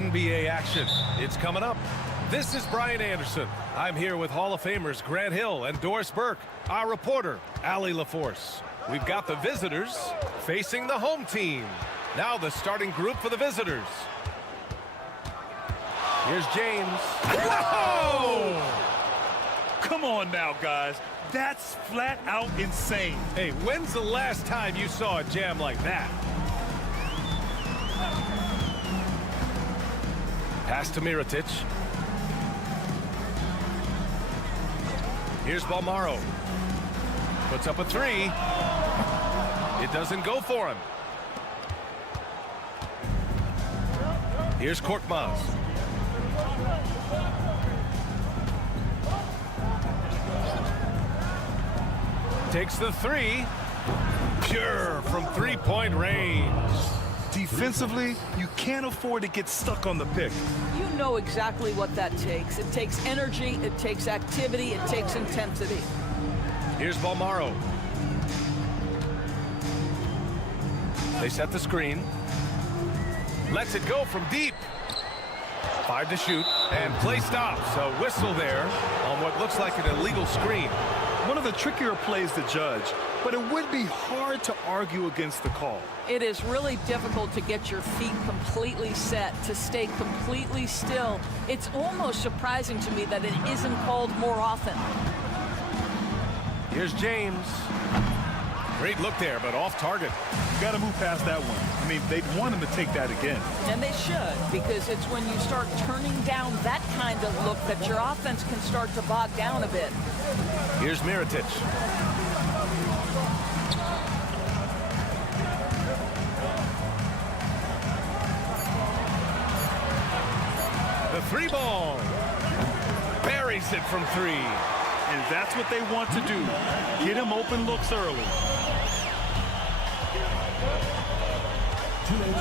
NBA action. It's coming up. This is Brian Anderson. I'm here with Hall of Famers Grant Hill and Doris Burke, our reporter, Allie LaForce. We've got the visitors facing the home team. Now the starting group for the visitors. Here's James. Whoa! Come on now, guys. That's flat out insane. Hey, when's the last time you saw a jam like that? Pass to Mirotic. Here's Balmaro. Puts up a three. It doesn't go for him. Here's Korkmaz. Takes the three. Pure from three-point range. Defensively, you can't afford to get stuck on the pick. You know exactly what that takes. It takes energy, it takes activity, it takes intensity. Here's Balmaro. They set the screen. Lets it go from deep. 5 to shoot, and play stops. A whistle there on what looks like an illegal screen. One of the trickier plays to judge, but it would be hard to argue against the call. It is really difficult to get your feet completely set, to stay completely still. It's almost surprising to me that it isn't called more often. Here's James. Great look there, but off target. Got to move past that one. I mean, they'd want him to take that again. And they should, because it's when you start turning down that kind of look that your offense can start to bog down a bit. Here's Mirotic. The three ball. Buries it from three. And that's what they want to do. Get him open looks early.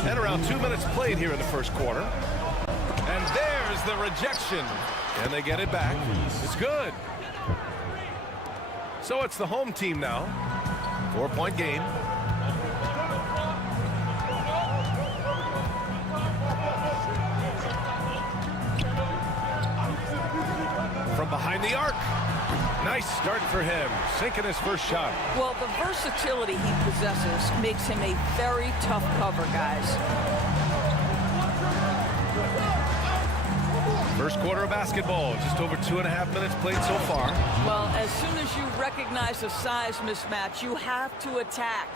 And around 2 minutes played here in the first quarter. And there's the rejection. And they get it back. It's good. So it's the home team now. 4-point game. From behind the arc. Nice start for him, sinking his first shot. Well, the versatility he possesses makes him a very tough cover, guys. First quarter of basketball, just over 2.5 minutes played so far. Well, as soon as you recognize a size mismatch, you have to attack.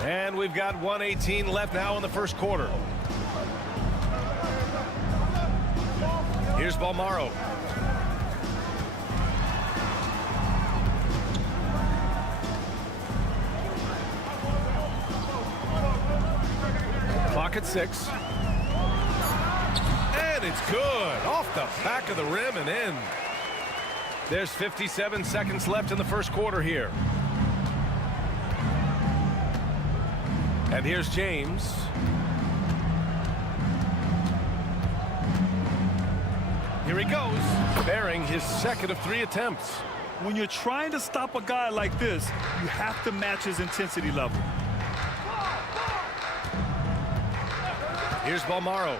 And we've got 1:18 left now in the first quarter. Here's Balmaro. Clock at 6. And it's good. Off the back of the rim and in. There's 57 seconds left in the first quarter here. And here's James. Here he goes, bearing his second of 3 attempts. When you're trying to stop a guy like this, you have to match his intensity level. Here's Balmaro.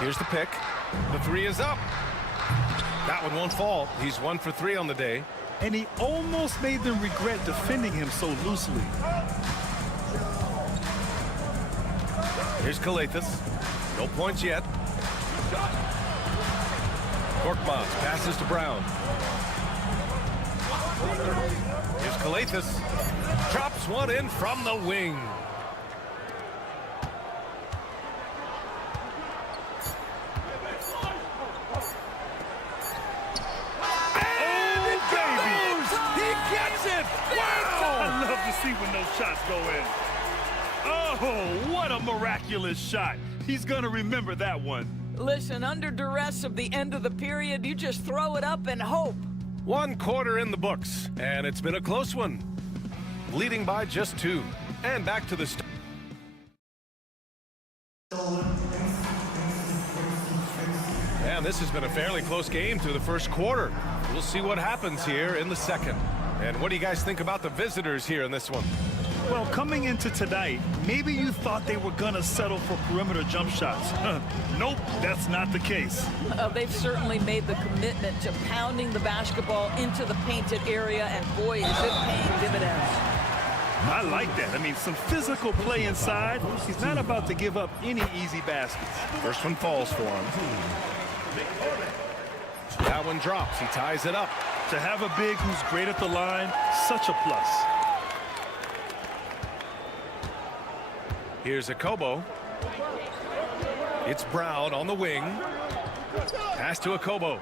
Here's the pick. The 3 is up. That one won't fall. He's 1 for 3 on the day. And he almost made them regret defending him so loosely. Here's Calathes. No points yet. Korkmaz passes to Brown. Here's Calathes. Drops one in from the wing. I love to see when those shots go in. Oh, what a miraculous shot. He's going to remember that one. Listen, under duress of the end of the period, you just throw it up and hope. 1 quarter in the books, and it's been a close one. Leading by just 2. And back to the start. And this has been a fairly close game through the first quarter. We'll see what happens here in the second. And what do you guys think about the visitors here in this one? Well, coming into tonight, maybe you thought they were going to settle for perimeter jump shots. Nope, that's not the case. They've certainly made the commitment to pounding the basketball into the painted area, and boy, is it paying dividends. I like that. I mean, some physical play inside. He's not about to give up any easy baskets. First one falls for him. That one drops. He ties it up. To have a big who's great at the line, such a plus. Here's Akobo. It's Brown on the wing. Pass to Akobo.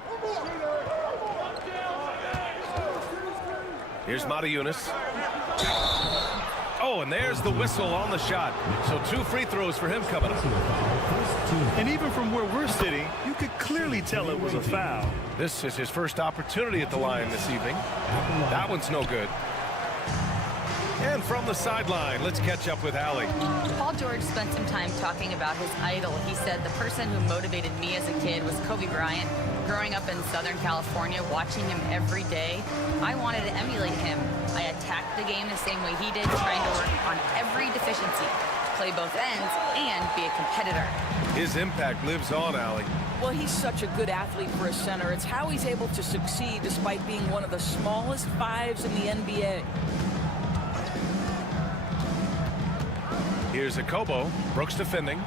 Here's Matajunas. Oh, and there's the whistle on the shot. So 2 free throws for him coming up. And even from where we're sitting, you could clearly tell it was a foul. This is his first opportunity at the line this evening. That one's no good. And from the sideline, let's catch up with Allie. Paul George spent some time talking about his idol. He said, the person who motivated me as a kid was Kobe Bryant. Growing up in Southern California, watching him every day, I wanted to emulate him. I attacked the game the same way he did, trying to work on every deficiency, play both ends, and be a competitor. His impact lives on, Allie. Well, he's such a good athlete for a center. It's how he's able to succeed despite being one of the smallest 5s in the NBA. Here's Akobo. Brooks defending.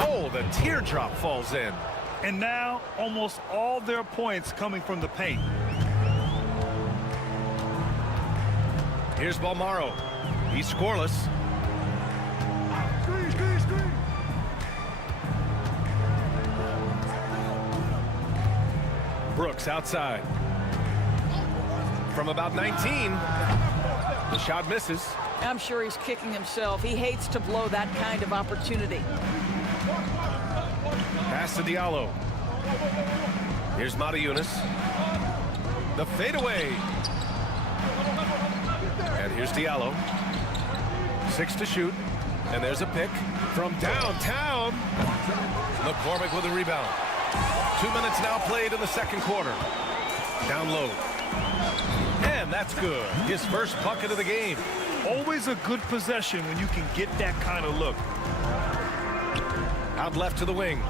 Oh, the teardrop falls in. And now, almost all their points coming from the paint. Here's Balmaro. He's scoreless. Brooks outside. From about 19. The shot misses. I'm sure he's kicking himself. He hates to blow that kind of opportunity. Pass to Diallo. Here's Matajunas. The fadeaway. And here's Diallo. 6 to shoot. And there's a pick from downtown. McCormick with a rebound. 2 minutes now played in the second quarter. Down low. And that's good. His first bucket of the game. Always a good possession when you can get that kind of look. Out left to the wing.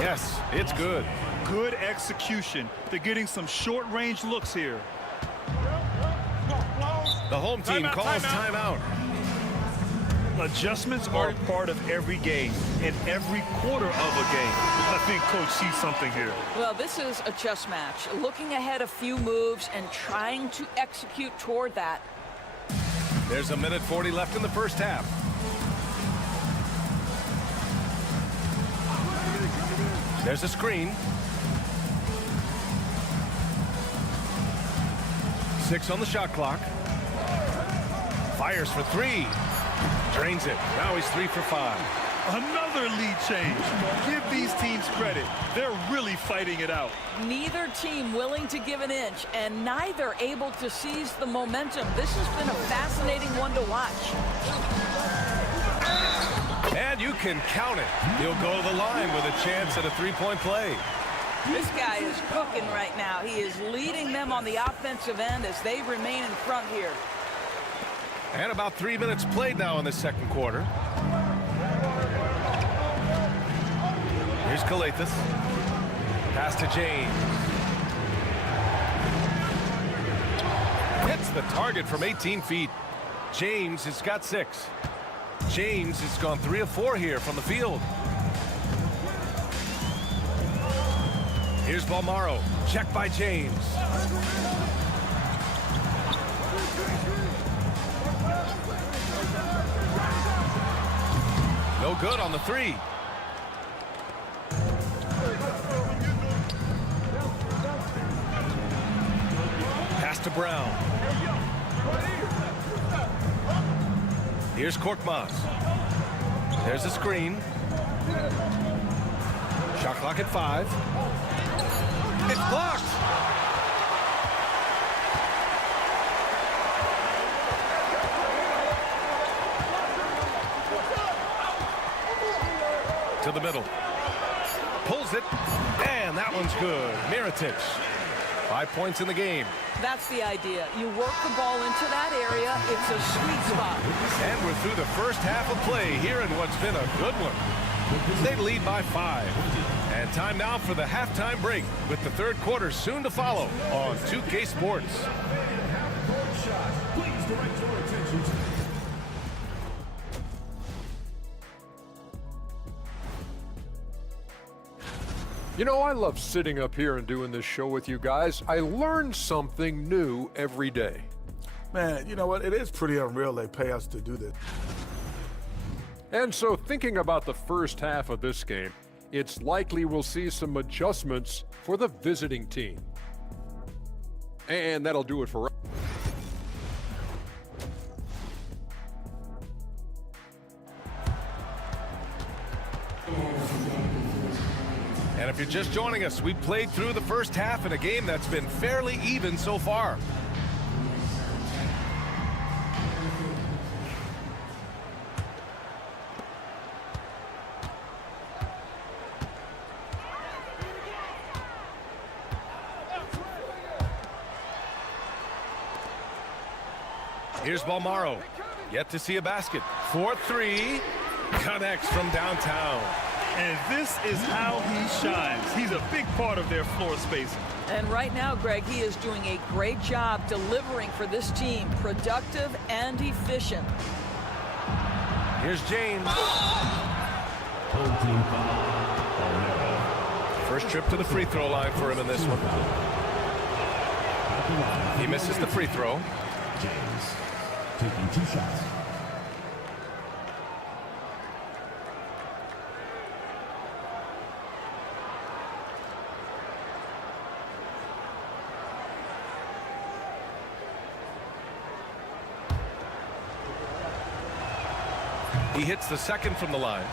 Yes, it's good. Good execution. They're getting some short-range looks here. The home team calls timeout. Adjustments are part of every game, and every quarter of a game. I think Coach sees something here. Well, this is a chess match. Looking ahead a few moves and trying to execute toward that. There's 1:40 left in the first half. There's a screen. 6 on the shot clock. Fires for 3. Drains it. Now he's 3 for 5. Another lead change. Give these teams credit. They're really fighting it out. Neither team willing to give an inch, and neither able to seize the momentum. This has been a fascinating one to watch. And you can count it. He'll go to the line with a chance at a 3-point play. This guy is cooking right now. He is leading them on the offensive end as they remain in front here. And about 3 minutes played now in the second quarter. Here's Kalathis. Pass to James. Hits the target from 18 feet. James has got 6. James has gone 3 of 4 here from the field. Here's Balmaro. Check by James. No good on the 3. Pass to Brown. Here's Korkmaz. There's a screen. Shot clock at 5. It's blocked. To the middle. Pulls it. And that one's good. Mirotic. 5 points in the game. That's the idea. You work the ball into that area. It's a sweet spot. And we're through the first half of play here in what's been a good one. They lead by 5. And time now for the halftime break, with the third quarter soon to follow on 2K Sports. Please direct your attention to You know, I love sitting up here and doing this show with you guys. I learn something new every day. Man, you know what? It is pretty unreal they pay us to do this. And so thinking about the first half of this game, it's likely we'll see some adjustments for the visiting team. And that'll do it for And if you're just joining us, we played through the first half in a game that's been fairly even so far. Here's Balmaro. Yet to see a basket. 4-3. Connects from downtown. And this is how he shines. He's a big part of their floor spacing. And right now, Greg, he is doing a great job delivering for this team. Productive and efficient. Here's James. First trip to the free throw line for him in this one. He misses the free throw. James taking 2 shots. He hits the second from the line.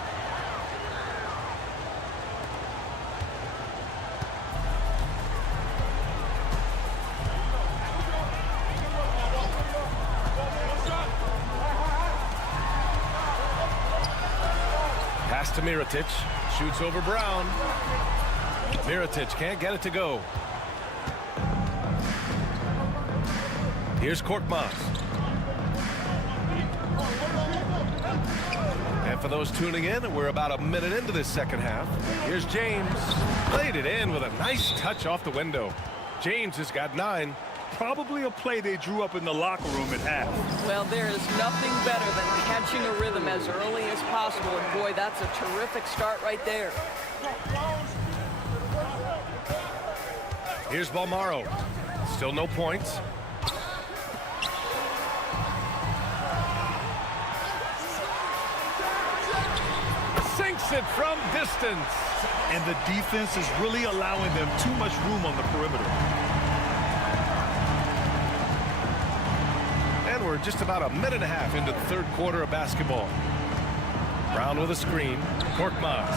Pass to Mirotic. Shoots over Brown. Mirotic can't get it to go. Here's Korkmaz. And for those tuning in, we're about a minute into this second half. Here's James. Played it in with a nice touch off the window. James has got 9. Probably a play they drew up in the locker room at half. Well, there is nothing better than catching a rhythm as early as possible. And boy, that's a terrific start right there. Here's Balmaro. Still no points. Sinks it from distance. And the defense is really allowing them too much room on the perimeter. And we're just about a minute and a half into the third quarter of basketball. Brown with a screen. Korkmaz.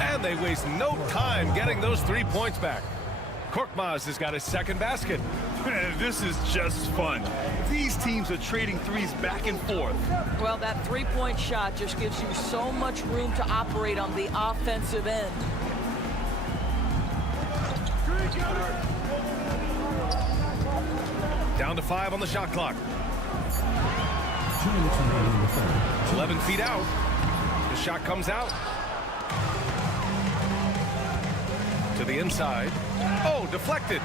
And they waste no time getting those 3 points back. Korkmaz has got his second basket. Man, this is just fun. These teams are trading threes back and forth. Well, that three-point shot just gives you so much room to operate on the offensive end. Down to 5 on the shot clock. 2 minutes remaining in the third. 11 feet out. The shot comes out. To the inside. Oh, deflected.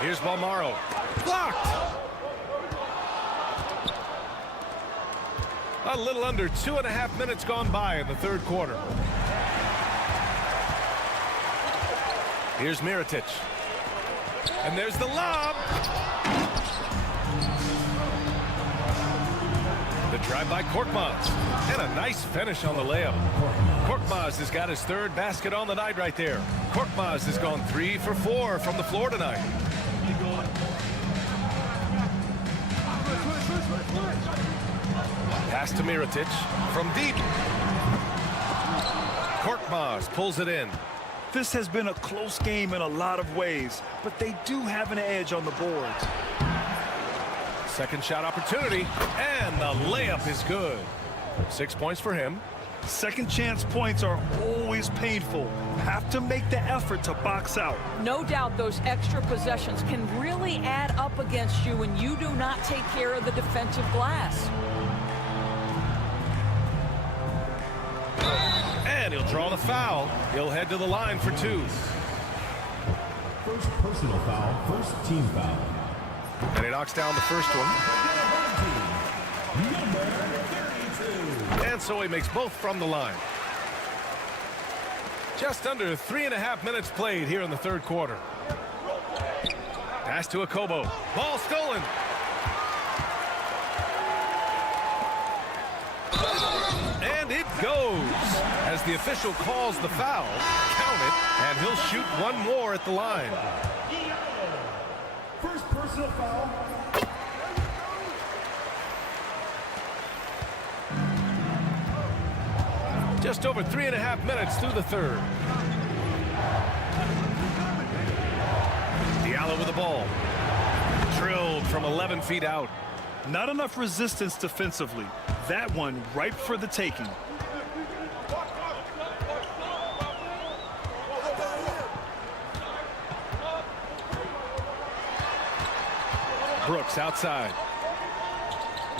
Here's Balmaro. Blocked. A little under 2.5 minutes gone by in the third quarter. Here's Mirotic. And there's the lob. The drive by Korkmaz. And a nice finish on the layup. Korkmaz has got his third basket on the night right there. Korkmaz has gone 3 for 4 from the floor tonight. Pass to Mirotic from deep. Korkmaz pulls it in. This has been a close game in a lot of ways, but they do have an edge on the boards. Second shot opportunity, and the layup is good. 6 points for him. Second chance points are always painful. Have to make the effort to box out. No doubt those extra possessions can really add up against you when you do not take care of the defensive glass. And he'll draw the foul. He'll head to the line for 2. First personal foul, first team foul. And he knocks down the first one. Number 32. And so he makes both from the line. Just under 3.5 minutes played here in the third quarter. Pass to Akobo. Ball stolen. And it goes. As the official calls the foul, count it, and he'll shoot one more at the line. First personal foul. Just over 3.5 minutes through the third. Diallo with the ball. Drilled from 11 feet out. Not enough resistance defensively. That one ripe for the taking. Brooks outside.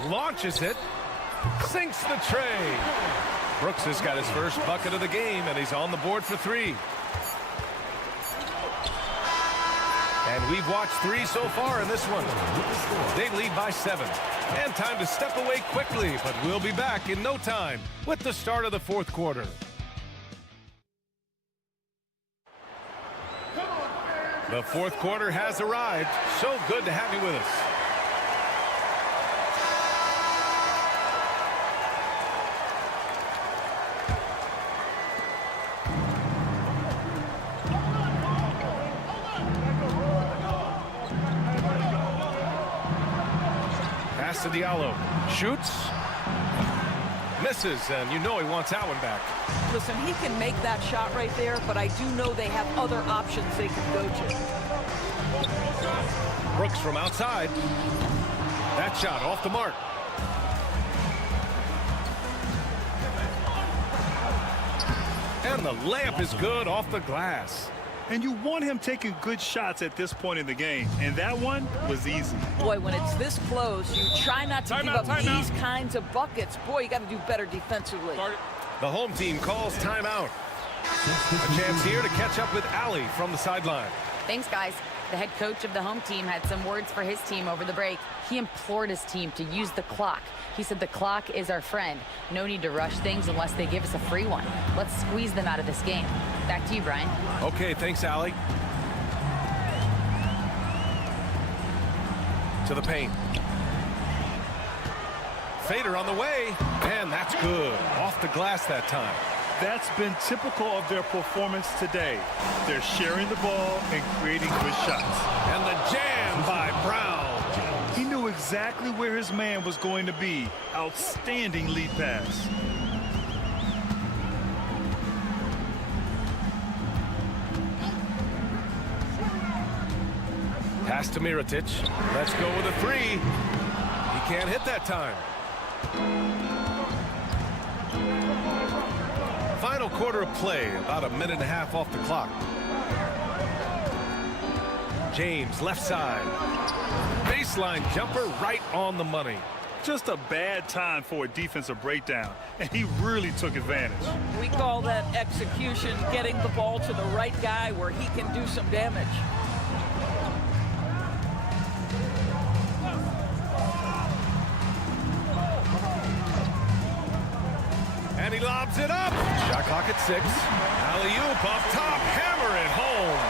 Launches it. Sinks the tray. Brooks has got his first bucket of the game, and he's on the board for 3. And we've watched 3 so far in this one. They lead by 7. And time to step away quickly, but we'll be back in no time with the start of the fourth quarter. The fourth quarter has arrived. So good to have you with us. Pass to Diallo. Shoots. Misses, and you know he wants that one back. Listen, he can make that shot right there, but I do know they have other options they can go to. Brooks from outside. That shot off the mark. And the layup is good off the glass. And you want him taking good shots at this point in the game. And that one was easy. Boy, when it's this close, you try not to give up these kinds of buckets. Boy, you got to do better defensively. The home team calls timeout. A chance here to catch up with Allie from the sideline. Thanks, guys. The head coach of the home team had some words for his team over the break. He implored his team to use the clock. He said the clock is our friend. No need to rush things unless they give us a free one. Let's squeeze them out of this game. Back to you, Brian. Okay, thanks, Allie. To the paint. Fader on the way, and that's good. Off the glass that time. That's been typical of their performance today. They're sharing the ball and creating good shots. And the jam by Brown. He knew exactly where his man was going to be. Outstanding lead pass. Pass to Mirotic. Let's go with a 3. He can't hit that time. Final quarter of play, about a minute and a half off the clock. James, left side. Baseline jumper right on the money. Just a bad time for a defensive breakdown, and he really took advantage. We call that execution, getting the ball to the right guy where he can do some damage. And he lobs it up. Shot clock at 6. Alley-oop up top, hammer it home.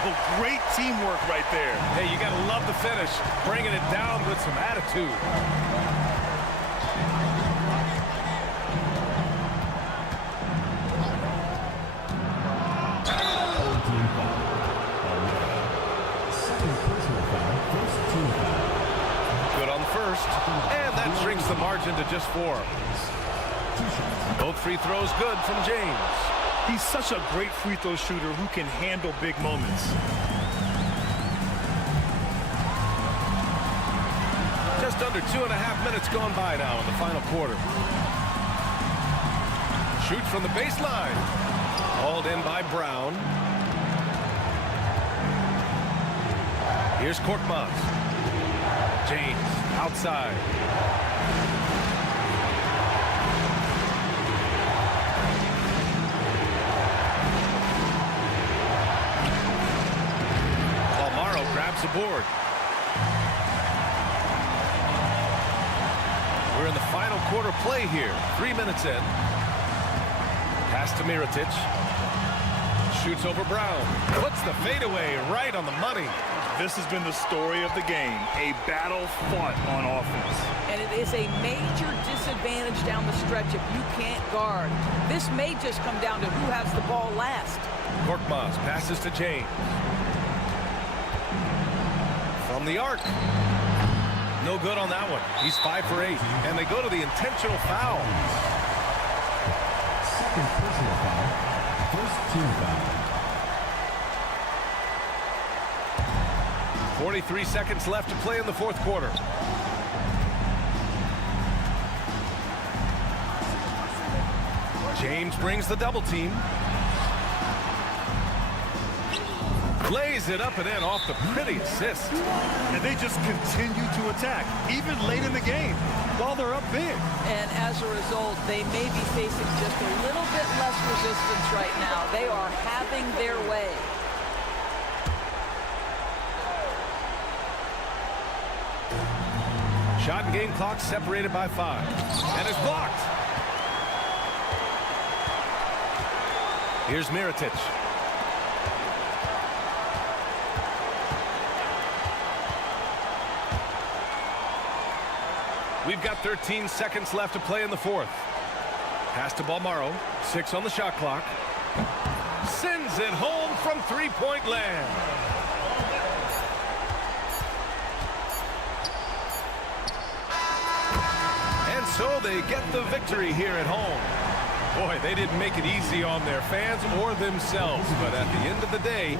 Oh, great teamwork right there. Hey, you got to love the finish. Bringing it down with some attitude. Good on the first. And that shrinks the margin to just 4. Both free throws good from James. He's such a great free throw shooter who can handle big moments. Just under 2.5 minutes gone by now in the final quarter. Shoots from the baseline. Hauled in by Brown. Here's Korkmaz. James outside. Alvaro grabs the board. We're in the final quarter play here. 3 minutes in. Pass to Mirotic. Shoots over Brown. Puts the fadeaway right on the money. This has been the story of the game. A battle fought on offense. And it is a major disadvantage down the stretch if you can't guard. This may just come down to who has the ball last. Korkmaz passes to James. From the arc. No good on that one. He's 5 for 8. And they go to the intentional foul. Second personal foul. First team foul. 43 seconds left to play in the fourth quarter. James brings the double team. Lays it up and in off the pretty assist. And they just continue to attack, even late in the game, while they're up big. And as a result, they may be facing just a little bit less resistance right now. They are having their way. Shot and game clock separated by 5. And it's blocked. Here's Mirotic. We've got 13 seconds left to play in the fourth. Pass to Balmaro. 6 on the shot clock. Sends it home from three-point land. And so they get the victory here at home. Boy, they didn't make it easy on their fans or themselves, but at the end of the day,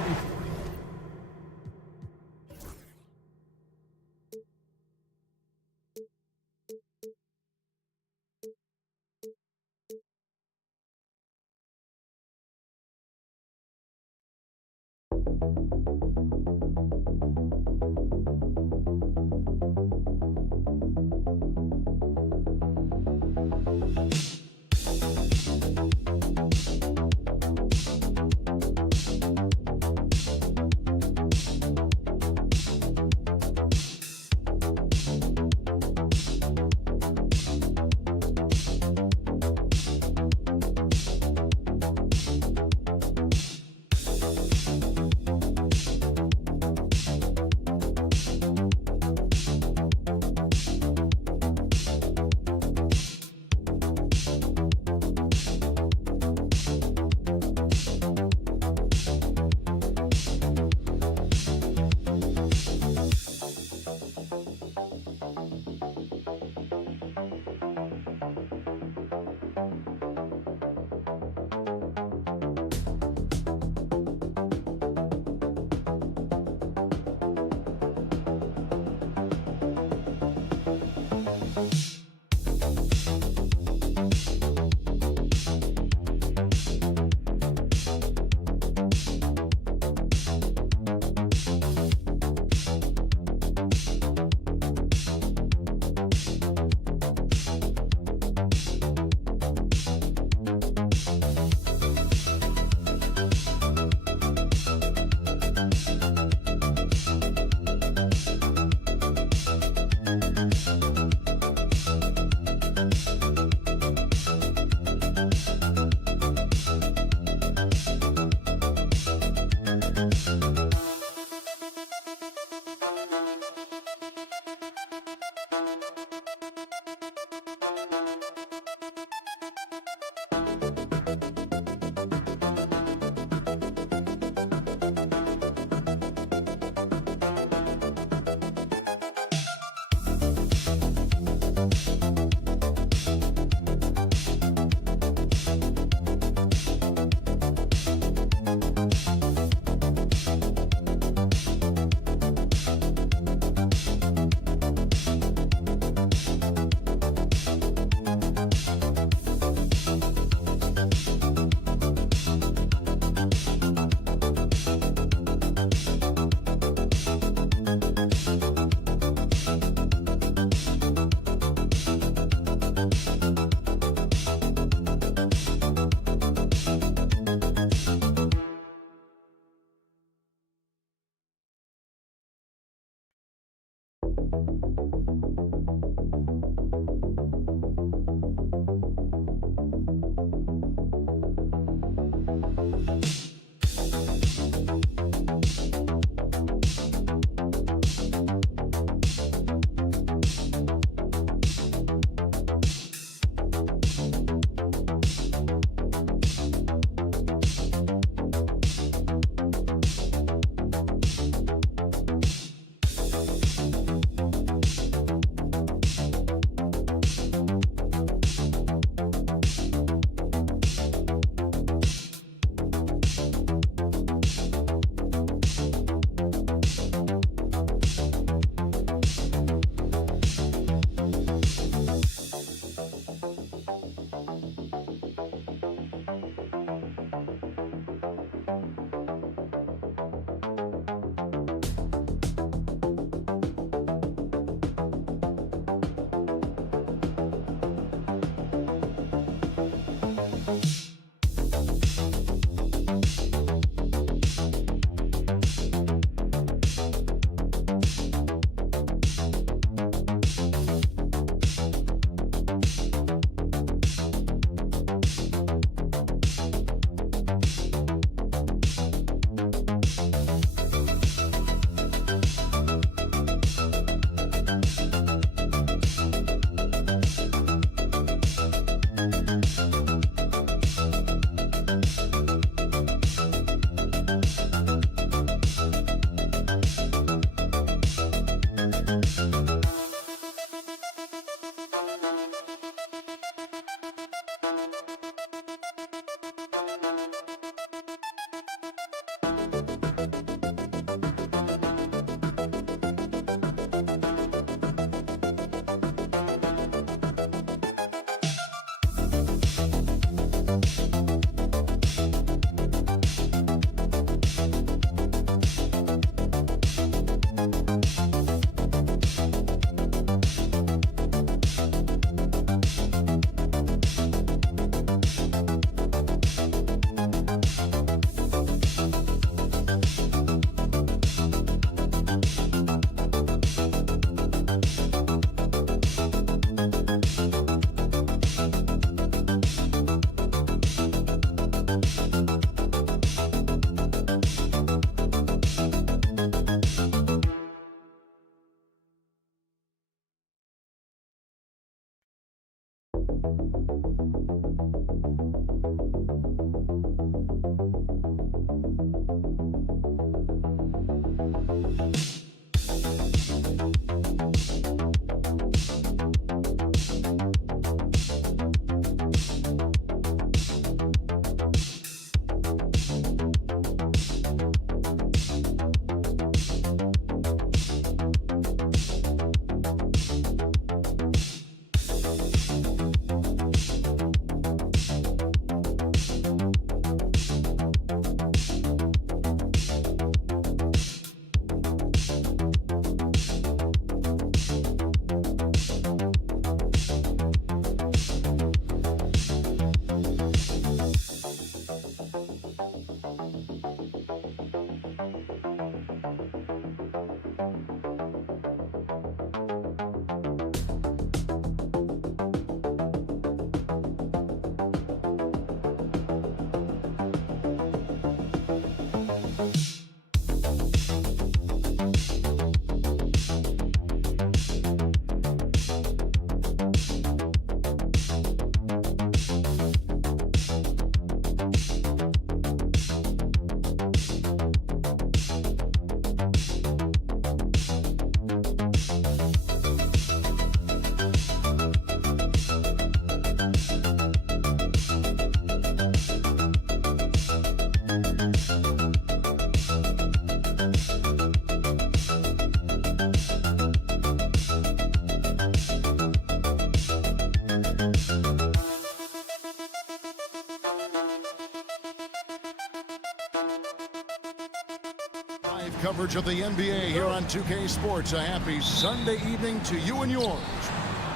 Coverage of the NBA here on 2K Sports. A happy Sunday evening to you and yours.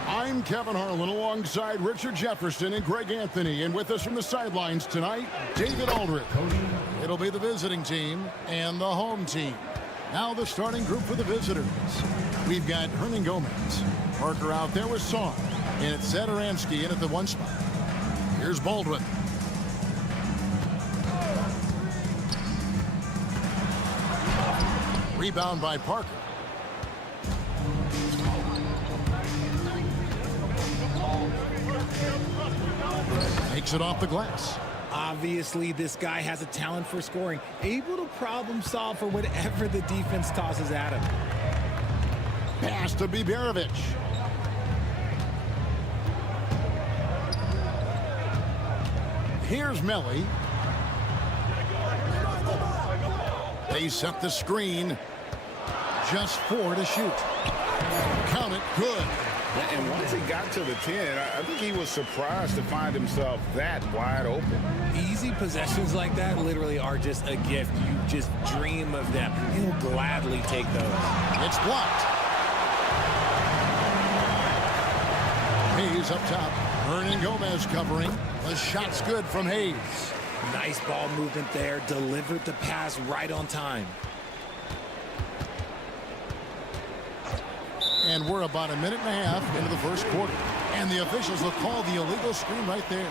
I'm Kevin Harlan alongside Richard Jefferson and Greg Anthony. And with us from the sidelines tonight, David Aldridge. It'll be the visiting team and the home team. Now the starting group for the visitors. We've got Hernan Gomez. Parker out there with Song. And it's Zadaransky in at the 1 spot. Here's Baldwin. Rebound by Parker. Takes it off the glass. Obviously, this guy has a talent for scoring, able to problem solve for whatever the defense tosses at him. Pass to Biberovic. Here's Melly. They set the screen. Just 4 to shoot. Count it, good. And once he got to the 10, I think he was surprised to find himself that wide open. Easy possessions like that literally are just a gift. You just dream of them. He'll gladly take those. It's blocked. Hayes up top. Hernan Gomez covering. The shot's good from Hayes. Nice ball movement there. Delivered the pass right on time. And we're about a minute and a half into the first quarter. And the officials will call the illegal screen right there.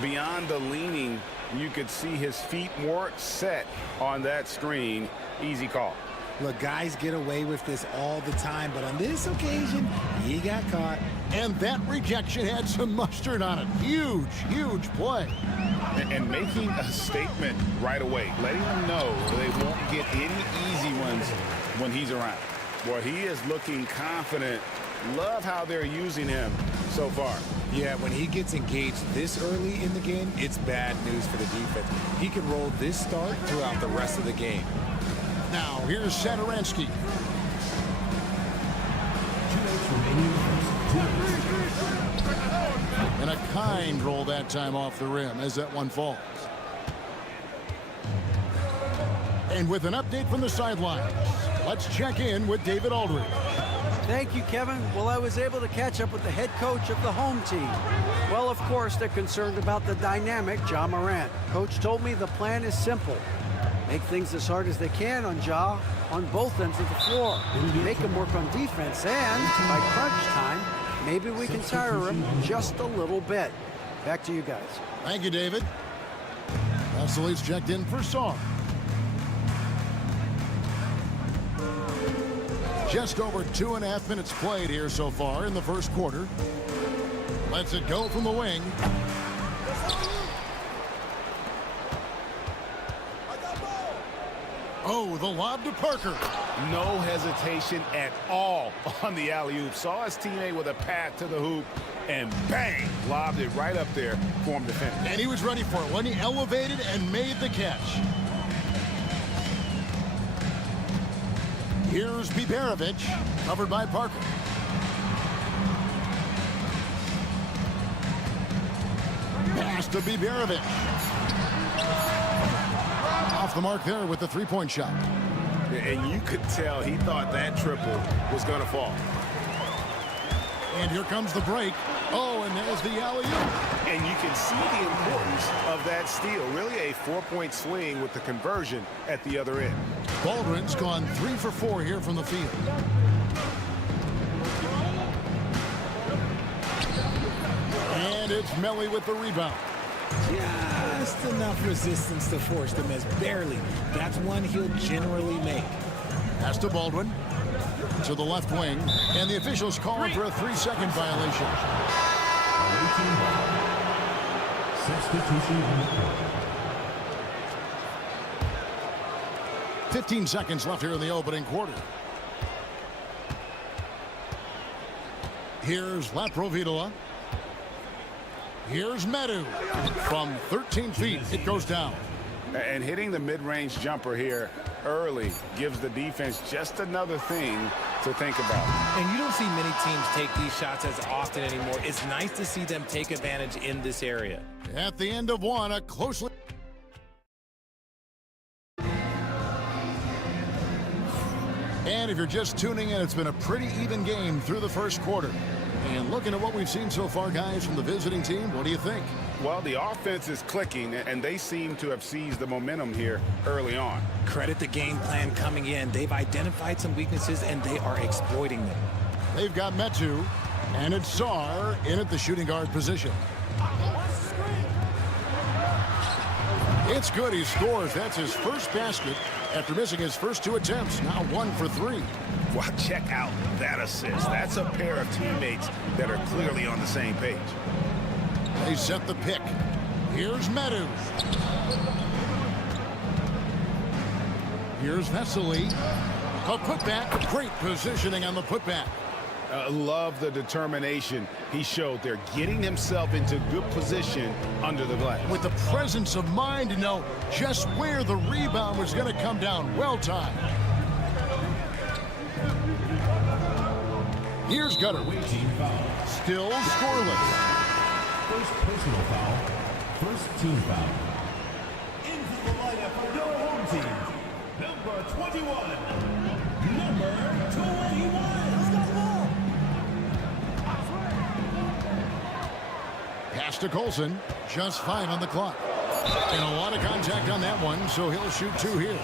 Beyond the leaning, you could see his feet weren't set on that screen. Easy call. Look, guys get away with this all the time, but on this occasion, he got caught. And that rejection had some mustard on it. Huge, huge play. And making a statement right away, letting them know they won't get any easy ones when he's around. Boy, he is looking confident. Love how they're using him so far. Yeah, when he gets engaged this early in the game, it's bad news for the defense. He can roll this start throughout the rest of the game. Now, here's Zadaransky. 2 minutes remaining. And a kind roll that time off the rim as that one falls. And with an update from the sidelines, let's check in with David Aldridge. Thank you, Kevin. Well, I was able to catch up with the head coach of the home team. Well, of course, they're concerned about the dynamic Ja Morant. Coach told me the plan is simple. Make things as hard as they can on Ja on both ends of the floor. Make him work on defense, and by crunch time, maybe we can tire him just a little bit. Back to you guys. Thank you, David. Vassili's checked in for Song. Just over 2.5 minutes played here so far in the first quarter. Lets it go from the wing. Oh, the lob to Parker. No hesitation at all on the alley-oop. Saw his teammate with a path to the hoop, and bang, lobbed it right up there for him to finish. And he was ready for it when he elevated and made the catch. Here's Biberovic, covered by Parker. Pass to Biberovic. Off the mark there with the three-point shot. And you could tell he thought that triple was going to fall. And here comes the break. Oh, and there's the alley-oop. And you can see the importance of that steal. Really a 4-point swing with the conversion at the other end. Baldwin's gone 3 for 4 here from the field. And it's Melly with the rebound. Just enough resistance to force the miss. Barely. That's one he'll generally make. Pass to Baldwin. To the left wing. And the officials calling for a 3-second violation. Substitution on the court. 15 seconds left here in the opening quarter. Here's Laprovitola. Here's Medu. From 13 feet, it goes down. And hitting the mid-range jumper here early gives the defense just another thing to think about. And you don't see many teams take these shots as often anymore. It's nice to see them take advantage in this area. At the end of one, a closely... And if you're just tuning in, it's been a pretty even game through the first quarter. And looking at what we've seen so far, guys, from the visiting team, what do you think? Well, the offense is clicking, and they seem to have seized the momentum here early on. Credit the game plan coming in. They've identified some weaknesses, and they are exploiting them. They've got Metu, and it's Saar in at the shooting guard position. It's good. He scores. That's his first basket after missing his first 2 attempts. Now 1 for 3. Well, check out that assist. That's a pair of teammates that are clearly on the same page. They set the pick. Here's Metu. Here's Vesely. A putback. Great positioning on the putback. Love the determination he showed there, getting himself into good position under the glass. With the presence of mind to know just where the rebound was going to come down. Well timed. Here's Gutter. Still scoreless. First personal foul. First team foul. Into the lineup for your home team. Number 21. Number 21. Let's go, ball. Pass to Colson. Just 5 on the clock. And a lot of contact on that one, so he'll shoot 2 here.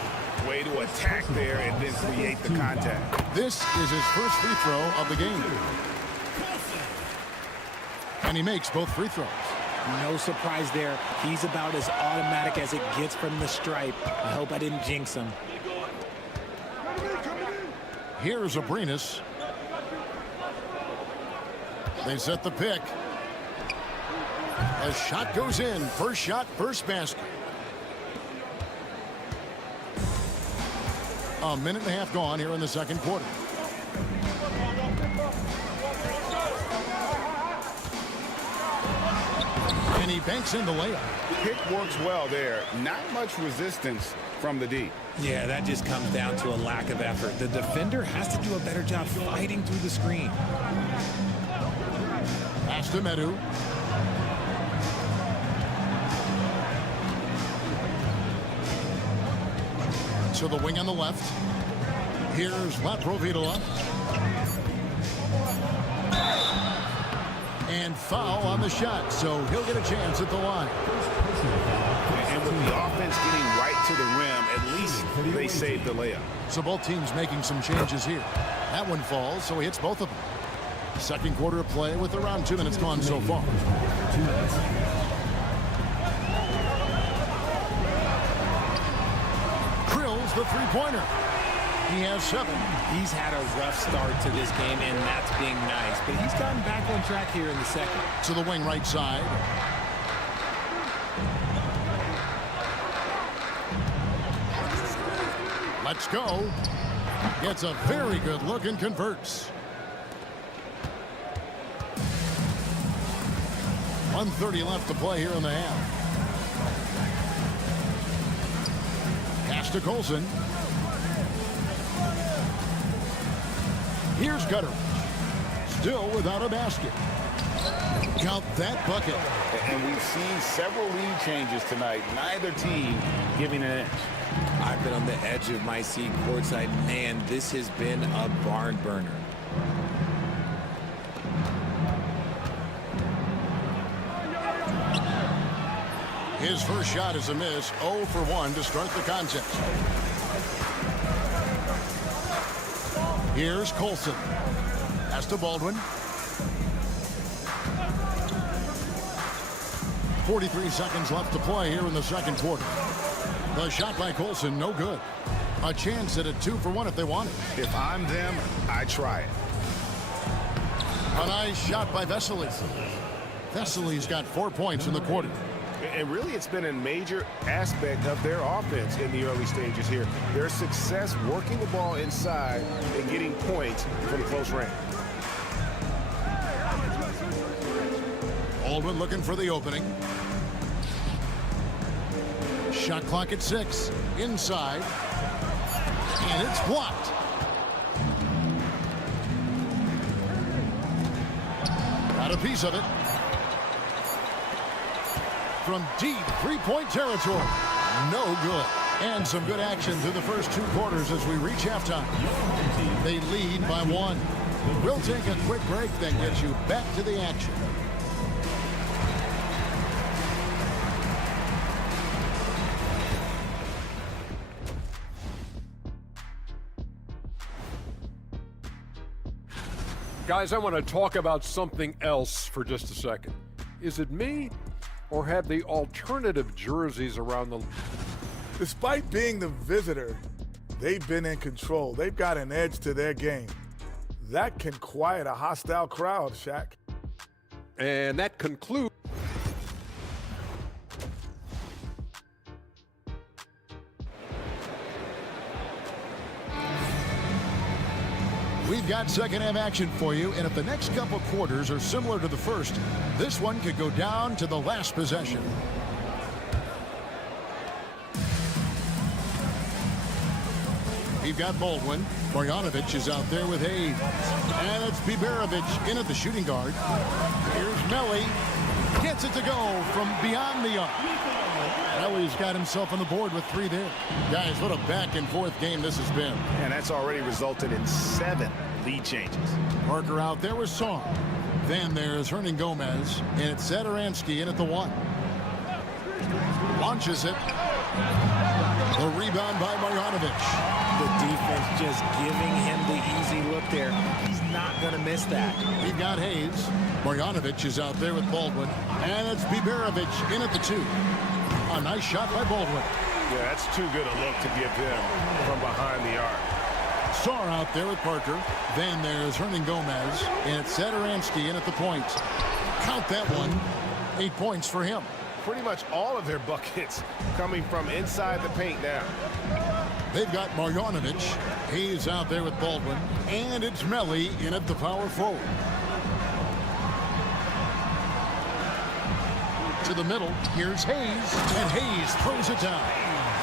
Way to attack there and then create the contact. This is his first free throw of the game. And he makes both free throws. No surprise there. He's about as automatic as it gets from the stripe. I hope I didn't jinx him. Here's Abrinas. They set the pick. A shot goes in. First shot, first basket. A minute and a half gone here in the second quarter. And he banks in the layup. Pick works well there. Not much resistance from the D. Yeah, that just comes down to a lack of effort. The defender has to do a better job fighting through the screen. Pass to Metu. To the wing on the left. Here's Latrovitola. And foul on the shot, so he'll get a chance at the line. And with the offense getting right to the rim, at least they saved the layup. So both teams making some changes here. That one falls, so he hits both of them. Second quarter of play with around 2 minutes gone so far. Krill's the three-pointer. He has 7. He's had a rough start to this game, and that's being nice. But he's gotten back on track here in the second. To the wing right side. Let's go. Gets a very good look and converts. 1:30 left to play here in the half. Pass to Colson. Here's Gutter. Still without a basket. Count that bucket. And we've seen several lead changes tonight. Neither team giving an inch. I've been on the edge of my seat courtside. Man, this has been a barn burner. His first shot is a miss. 0 for 1 to start the contest. Here's Colson. Pass to Baldwin. 43 seconds left to play here in the second quarter. The shot by Colson, no good. A chance at a 2 for 1 if they want it. If I'm them, I try it. A nice shot by Vesely. Vesely's got 4 points in the quarter. And really, it's been a major aspect of their offense in the early stages here. Their success working the ball inside and getting points from close range. Baldwin looking for the opening. Shot clock at 6. Inside. And it's blocked. Got a piece of it. From deep three-point territory. No good. And some good action through the first 2 quarters as we reach halftime. They lead by 1. We'll take a quick break, then get you back to the action. Guys, I want to talk about something else for just a second. Is it me, or have the alternative jerseys around the... Despite being the visitor, they've been in control. They've got an edge to their game. That can quiet a hostile crowd, Shaq. And that concludes... We've got second half action for you, and if the next couple quarters are similar to the first, this one could go down to the last possession. We've got Baldwin. Marjanovic is out there with Hayes. And it's Biberovic in at the shooting guard. Here's Melli. Gets it to go from beyond the arc. Melli's got himself on the board with 3 there. Guys, what a back-and-forth game this has been. And that's already resulted in 7 lead changes. Parker out there with Song. Then there's Hernan Gomez. And it's Zadaransky in at the 1. Launches it. The rebound by Marjanovic. The defense just giving him the easy look there. He's not going to miss that. We've got Hayes. Marjanovic is out there with Baldwin. And it's Biberovic in at the 2. A nice shot by Baldwin. Yeah, that's too good a look to give him from behind the arc. Sarr out there with Parker. Then there's Hernan Gomez. And it's Zadaransky in at the point. Count that one. 8 points for him. Pretty much all of their buckets coming from inside the paint now. They've got Marjanovic. He's out there with Baldwin. And it's Melli in at the power forward. To the middle. Here's Hayes. And Hayes throws it down.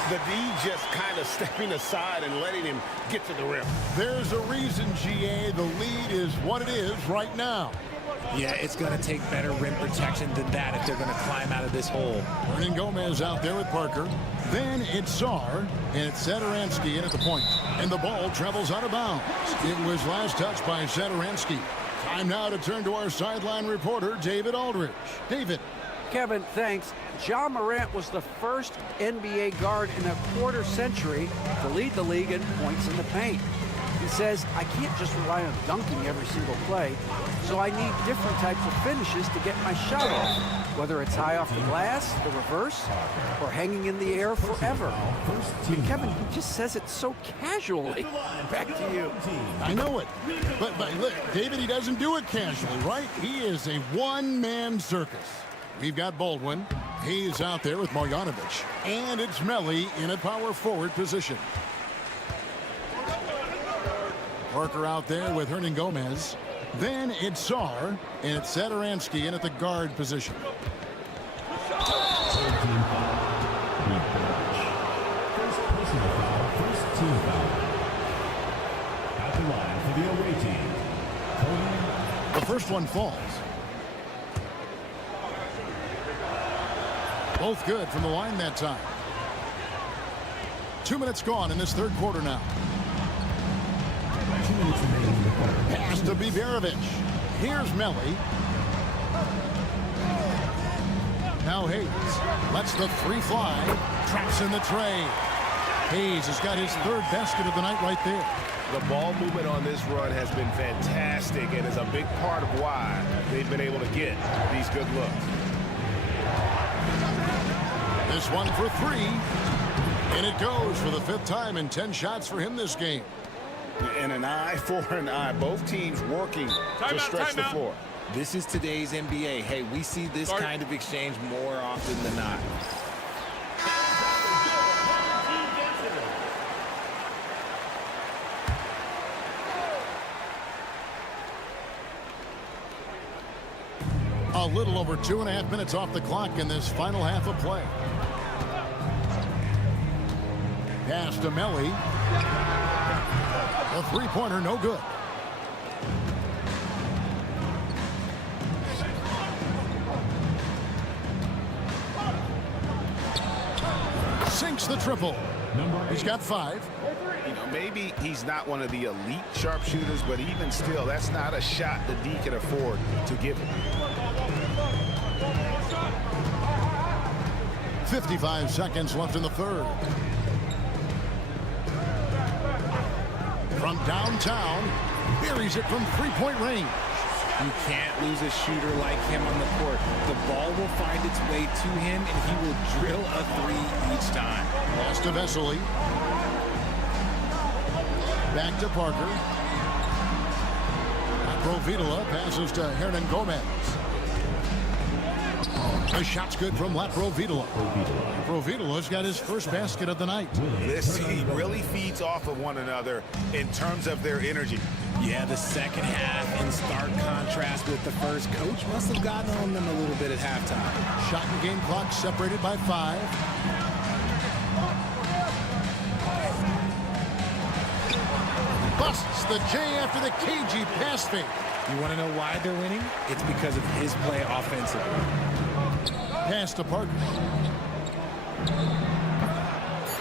The D just kind of stepping aside and letting him get to the rim. There's a reason, GA, the lead is what it is right now. Yeah, it's going to take better rim protection than that if they're going to climb out of this hole. Hernan Gomez out there with Parker. Then it's Sarr, and it's Zadaransky in at the point. And the ball travels out of bounds. It was last touched by Zadaransky. Time now to turn to our sideline reporter, David Aldridge. David. Kevin, thanks. Ja Morant was the first NBA guard in a quarter century to lead the league in points in the paint. He says, I can't just rely on dunking every single play, so I need different types of finishes to get my shot off, whether it's high off the glass, the reverse, or hanging in the air forever. And Kevin, he just says it so casually. Back to you. I know it. But look, David, he doesn't do it casually, right? He is a one-man circus. We've got Baldwin. He's out there with Marjanovic. And it's Melli in a power forward position. Parker out there with Hernan Gomez. Then it's Sarr, and it's Zadaransky in at the guard position. First personal foul, first team foul. At the line for the away team, Cody. The first one falls. Both good from the line that time. 2 minutes gone in this third quarter now. 2 minutes remaining in the quarter. Pass to Biberovic. Here's Melli. Now Hayes lets the 3 fly. Traps in the tray. Hayes has got his 3rd basket of the night right there. The ball movement on this run has been fantastic and is a big part of why they've been able to get these good looks. This one for 3. And it goes for the 5th time in 10 shots for him this game. And an eye for an eye. Both teams working to stretch the floor. This is today's NBA. Hey, we see this kind of exchange more often than not. A little over 2.5 minutes off the clock in this final half of play. Pass to Melli. A 3-pointer, no good. Sinks the triple. He's got 5. You know, maybe he's not one of the elite sharpshooters, but even still, that's not a shot that D can afford to give him. 55 seconds left in the third. From downtown, buries it from three-point range. You can't lose a shooter like him on the court. The ball will find its way to him, and he will drill a 3 each time. Pass to Vesely. Back to Parker. Latro-Videla passes to Hernan Gomez. The shot's good from Latro-Videla. Latro-Videla's got his first basket of the night. This team really feeds off of one another in terms of their energy. Yeah, the second half in stark contrast with the first. Coach must have gotten on them a little bit at halftime. Shot and game clock separated by 5. Busts the J after the cagey pass fake. You want to know why they're winning? It's because of his play offensively. Pass to Parker.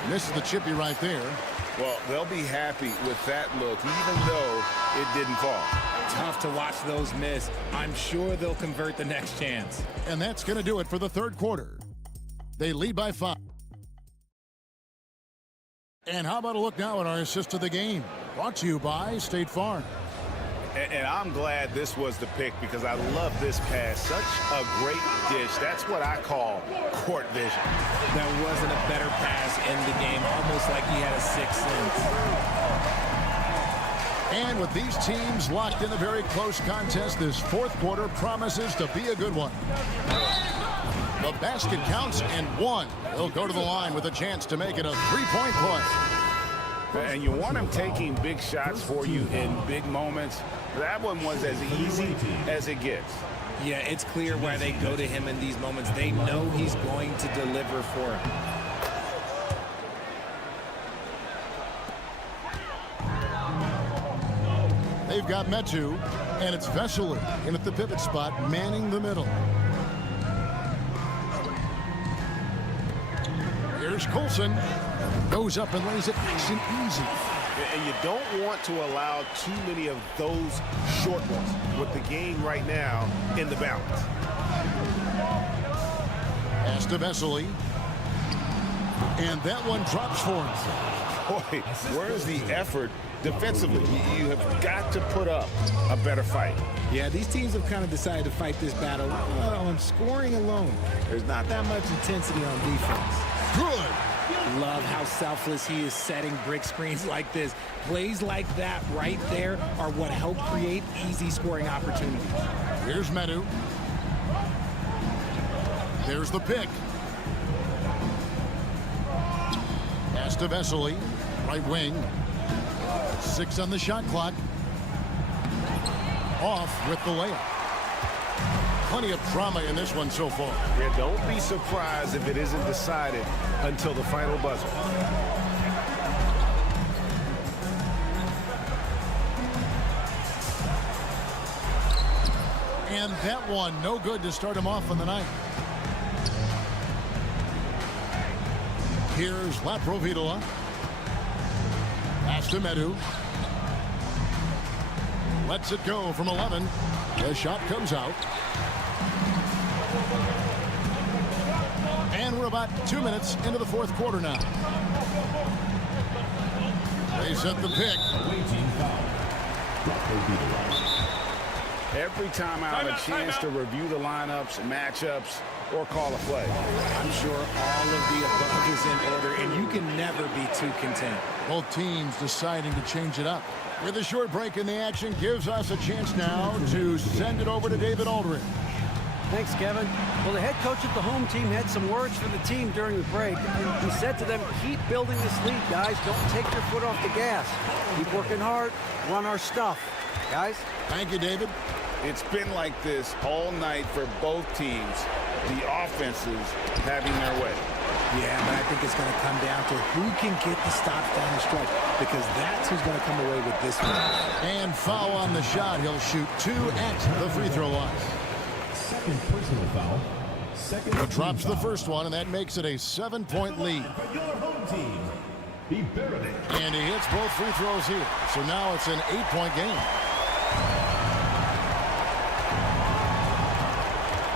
Misses the chippy right there. Well, they'll be happy with that look, even though it didn't fall. Tough to watch those miss. I'm sure they'll convert the next chance. And that's going to do it for the third quarter. They lead by 5. And how about a look now at our assist of the game? Brought to you by State Farm. And I'm glad this was the pick because I love this pass. Such a great dish. That's what I call court vision. There wasn't a better pass in the game, almost like he had a 6th sense. And with these teams locked in a very close contest, this fourth quarter promises to be a good one. The basket counts and 1. They'll go to the line with a chance to make it a 3-point play. And you want him taking big shots for you in big moments. That one was as easy as it gets. Yeah, it's clear why they go to him in these moments. They know he's going to deliver for him. They've got Metu, and it's Vesely in at the pivot spot, manning the middle. Here's Colson. Goes up and lays it nice and easy. And you don't want to allow too many of those short ones with the game right now in the balance. Pass to Vesely. And that one drops for him. Boy, where's the effort defensively? You have got to put up a better fight. Yeah, these teams have kind of decided to fight this battle on scoring alone. There's not that much intensity on defense. Good. Love how selfless he is setting brick screens like this. Plays like that right there are what help create easy scoring opportunities. Here's Metu. There's the pick. Pass to Vesely. Right wing. 6 on the shot clock. Off with the layup. Plenty of drama in this one so far. Yeah, don't be surprised if it isn't decided until the final buzzer. And that one, no good to start him off on the night. Here's Latro-Videla. Pass to Metu. Lets it go from 11. The shot comes out. And we're about 2 minutes into the fourth quarter now. They set the pick. Every time I have a chance to review the lineups, matchups, or call a play. I'm sure all of the above is in order, and you can never be too content. Both teams deciding to change it up. With a short break in the action, gives us a chance now to send it over to David Aldridge. Thanks, Kevin. Well, the head coach of the home team had some words for the team during the break. He said to them, keep building this lead, guys. Don't take your foot off the gas. Keep working hard. Run our stuff. Guys? Thank you, David. It's been like this all night for both teams. The offenses having their way. Yeah, but I think it's going to come down to who can get the stops down the stretch, because that's who's going to come away with this one. And foul on the shot. He'll shoot 2 at the free throw line. Second personal foul. He drops the first one, and that makes it a 7-point lead. For your home team, Iberic. And he hits both free throws here. So now it's an 8-point game.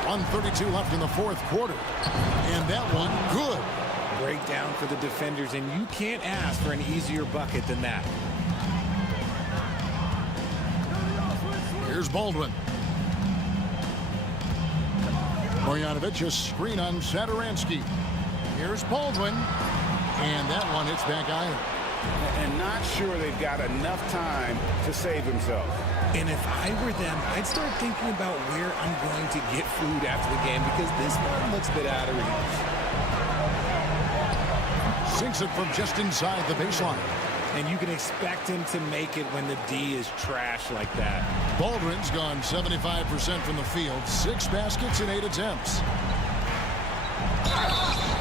1:32 left in the fourth quarter. And that one, good. Breakdown for the defenders, and you can't ask for an easier bucket than that. Here's Baldwin. Bojanovic, a screen on Satoransky. Here's Baldwin. And that one hits back iron. And not sure they've got enough time to save themselves. And if I were them, I'd start thinking about where I'm going to get food after the game, because this one looks a bit out of reach. Sinks it from just inside the baseline. And you can expect him to make it when the D is trash like that. Baldwin's gone 75% from the field. 6 baskets in 8 attempts.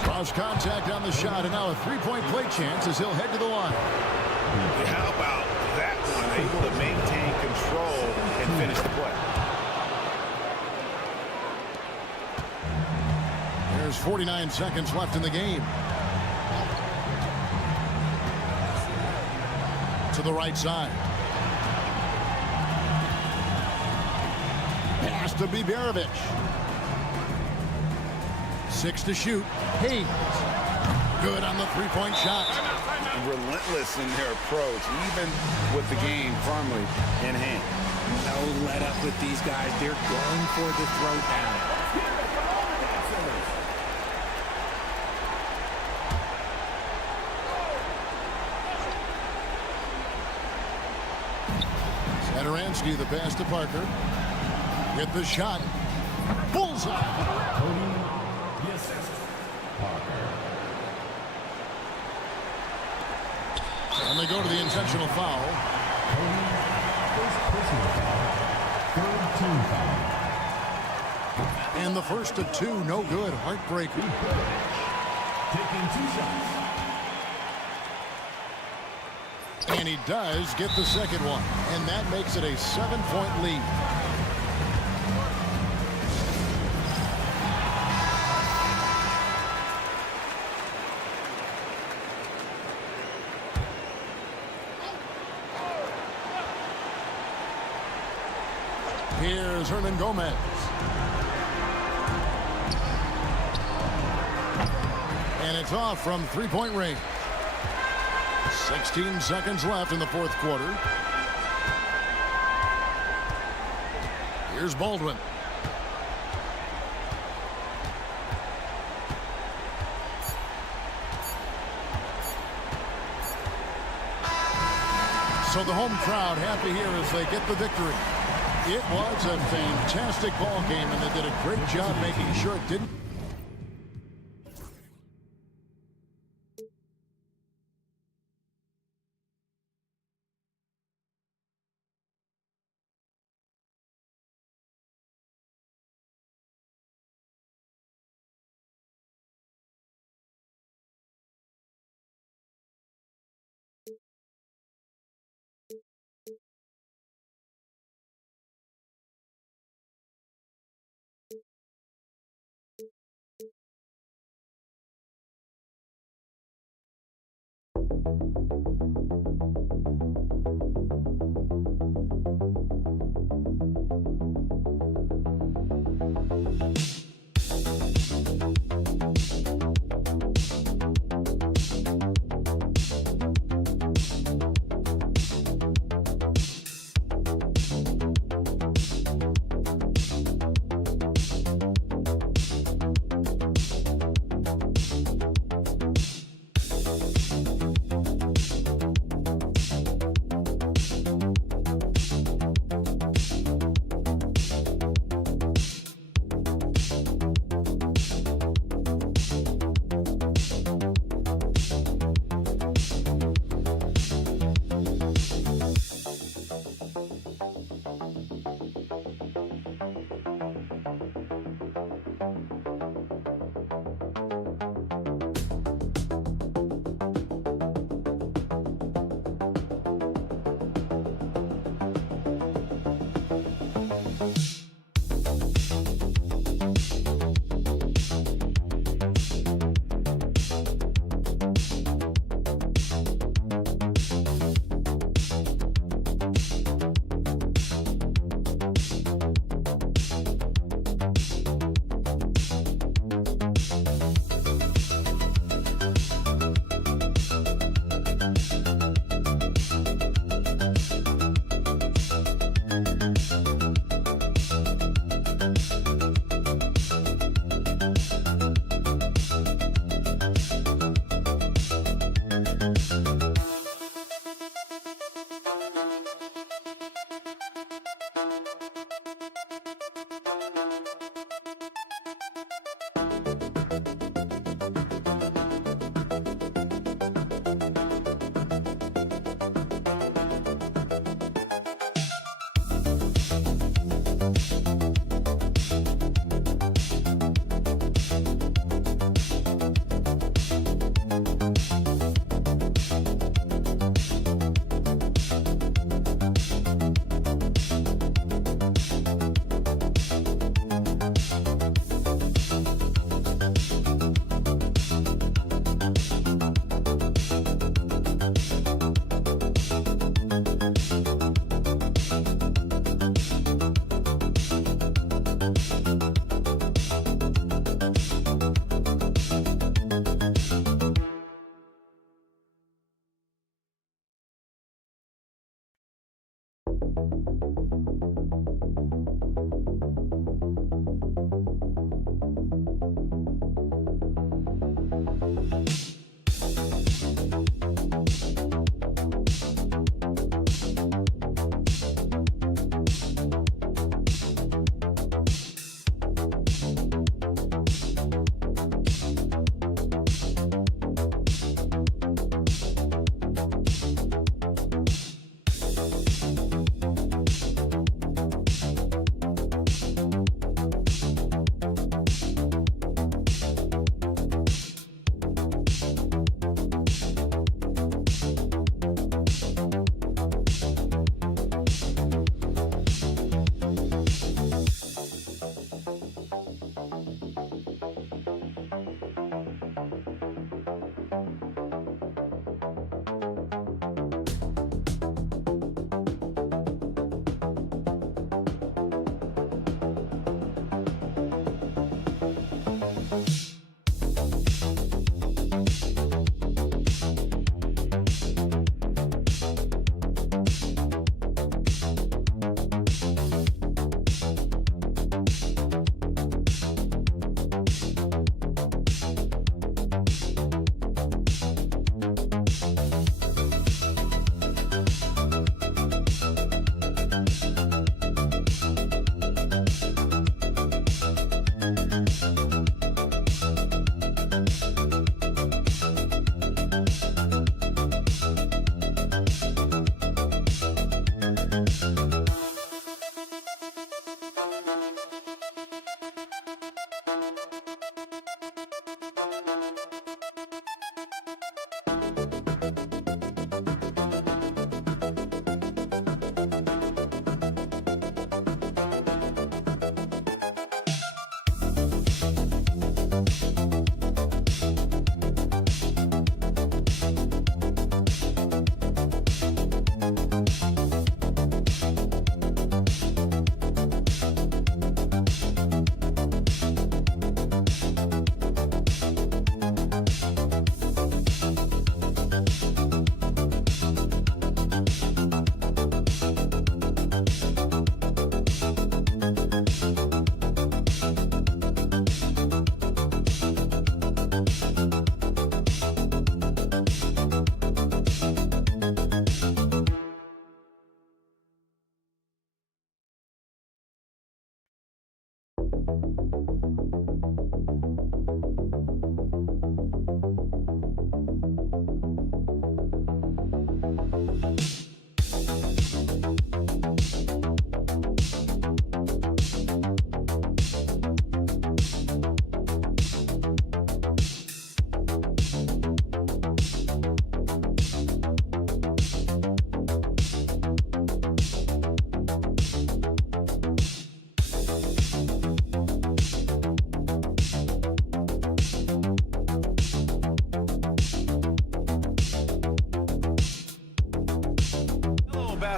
Cross contact on the shot, and now a 3-point play chance as he'll head to the line. How about that one? Able to maintain control and finish the play. There's 49 seconds left in the game. To the right side. Pass to Biberovic. 6 to shoot. Hayes. Good on the 3-point shot. Relentless in their approach, even with the game firmly in hand. No let up with these guys. They're going for the throwdown. Satoransky, the pass to Parker. Hit the shot. Bullseye. Cody, the assist. Parker. And they go to the intentional foul. Cody, first personal foul. Third team foul. And the first of 2, no good. Heartbreaker. Taking 2 shots. And he does get the second one. And that makes it a 7-point lead. Here's Hernan Gomez. And it's off from 3-point range. 16 seconds left in the fourth quarter. Here's Baldwin. So the home crowd happy here as they get the victory. It was a fantastic ball game, and they did a great job making sure it didn't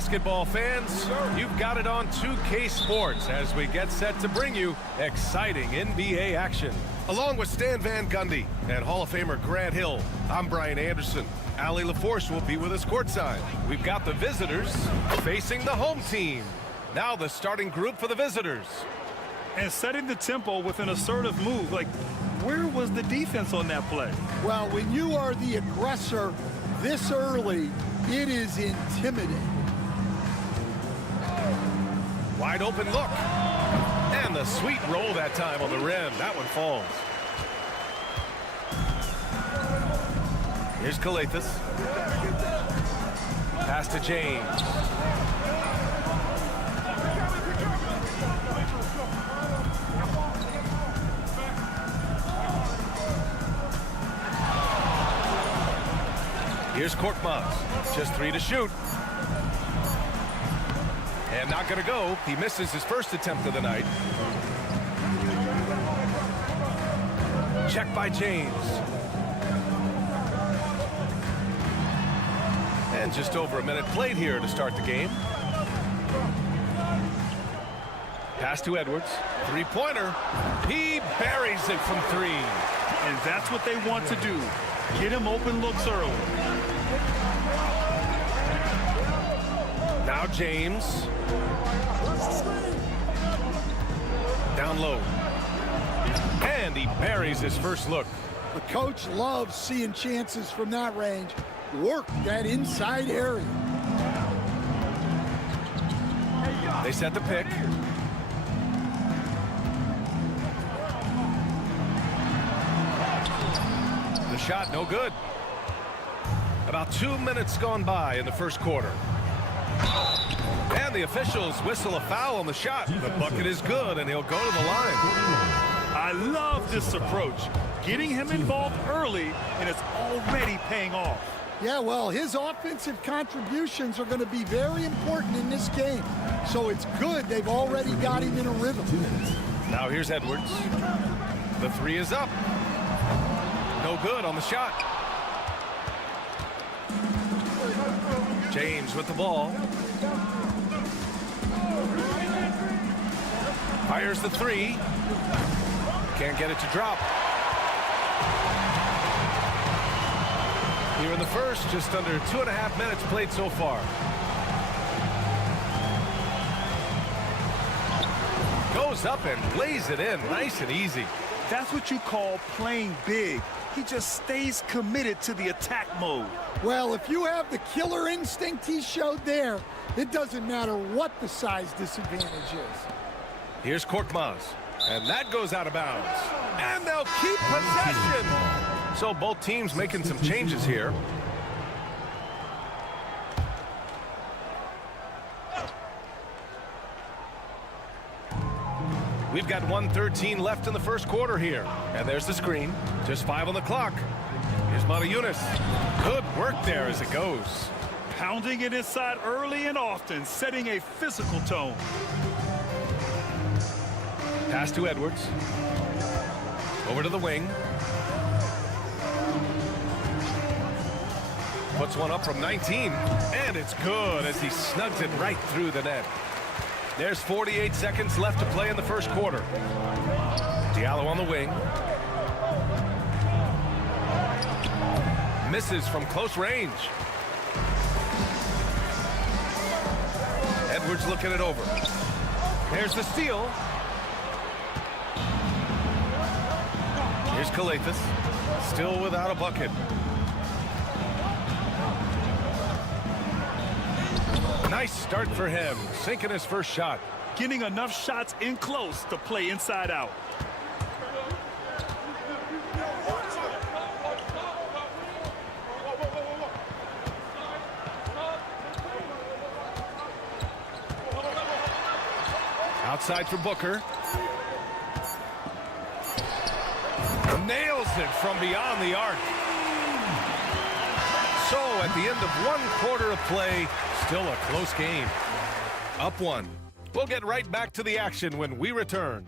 basketball fans. You've got it on 2K Sports as we get set to bring you exciting NBA action. Along with Stan Van Gundy and Hall of Famer Grant Hill, I'm Brian Anderson. Ali LaForce will be with us courtside. We've got the visitors facing the home team. Now the starting group for the visitors. And setting the tempo with an assertive move. Like, where was the defense on that play? Well, when you are the aggressor this early, it is intimidating. Wide open look. And the sweet roll that time on the rim. That one falls. Here's Calathis. Pass to James. Here's Korkmaz. Just 3 to shoot. And not going to go. He misses his first attempt of the night. Check by James. And just over a minute played here to start the game. Pass to Edwards. Three-pointer. He buries it from 3. And that's what they want to do. Get him open looks early. Now James. Down low. And he buries his first look. The coach loves seeing chances from that range. Work that inside area. They set the pick. The shot, no good. About 2 minutes gone by in the first quarter. And the officials whistle a foul on the shot. The bucket is good, and he'll go to the line. I love this approach. Getting him involved early, and it's already paying off. Yeah, well, his offensive contributions are going to be very important in this game. So it's good they've already got him in a rhythm. Now here's Edwards. The three is up. No good on the shot. James with the ball. Fires the three. Can't get it to drop. Here in the first, just under 2.5 minutes played so far. Goes up and lays it in, nice and easy. That's what you call playing big. He just stays committed to the attack mode. Well, if you have the killer instinct he showed there, it doesn't matter what the size disadvantage is. Here's Korkmaz, and that goes out of bounds. And they'll keep possession. So both teams making some changes here. We've got 1:13 left in the first quarter here. And there's the screen. Just 5 on the clock. Here's Mata-Yunis. Good work there as it goes. Pounding it inside early and often, setting a physical tone. Pass to Edwards. Over to the wing. Puts one up from 19. And it's good as he snugs it right through the net. There's 48 seconds left to play in the first quarter. Diallo on the wing. Misses from close range. Edwards looking it over. There's the steal. Here's Kalathis. Still without a bucket. Nice start for him, sinking his first shot. Getting enough shots in close to play inside out. Outside for Booker. Nails it from beyond the arc. So at the end of 1 quarter of play, still a close game. Up 1. We'll get right back to the action when we return.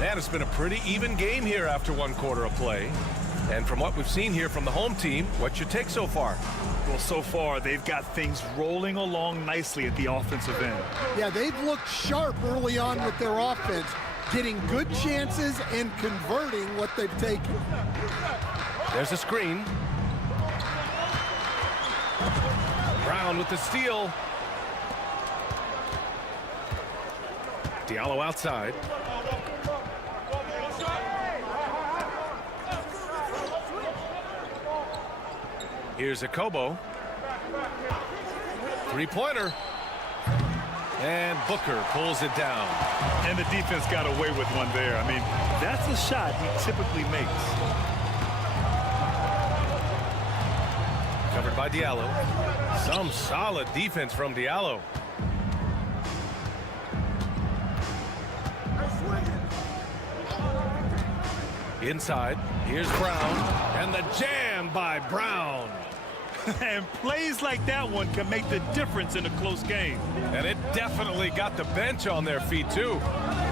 And it's been a pretty even game here after 1 quarter of play. And from what we've seen here from the home team, what's your take so far? Well, so far, they've got things rolling along nicely at the offensive end. Yeah, they've looked sharp early on with their offense, getting good chances and converting what they've taken. There's a screen. Brown with the steal. Diallo outside. Here's a Kobo. Three-pointer. And Booker pulls it down. And the defense got away with one there. I mean, that's a shot he typically makes. Covered by Diallo. Some solid defense from Diallo. Inside, here's Brown, and the jam by Brown. And plays like that one can make the difference in a close game. And it definitely got the bench on their feet, too.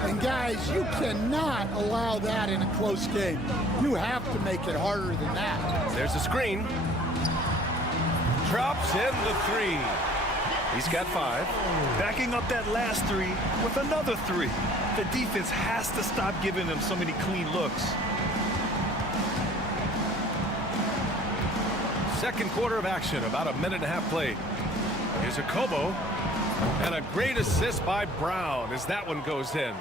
And guys, you cannot allow that in a close game. You have to make it harder than that. There's a screen. Drops in the three. He's got 5. Backing up that last 3 with another 3. The defense has to stop giving them so many clean looks. Second quarter of action, about a minute and a half played. Here's a Kobo, and a great assist by Brown as that one goes in.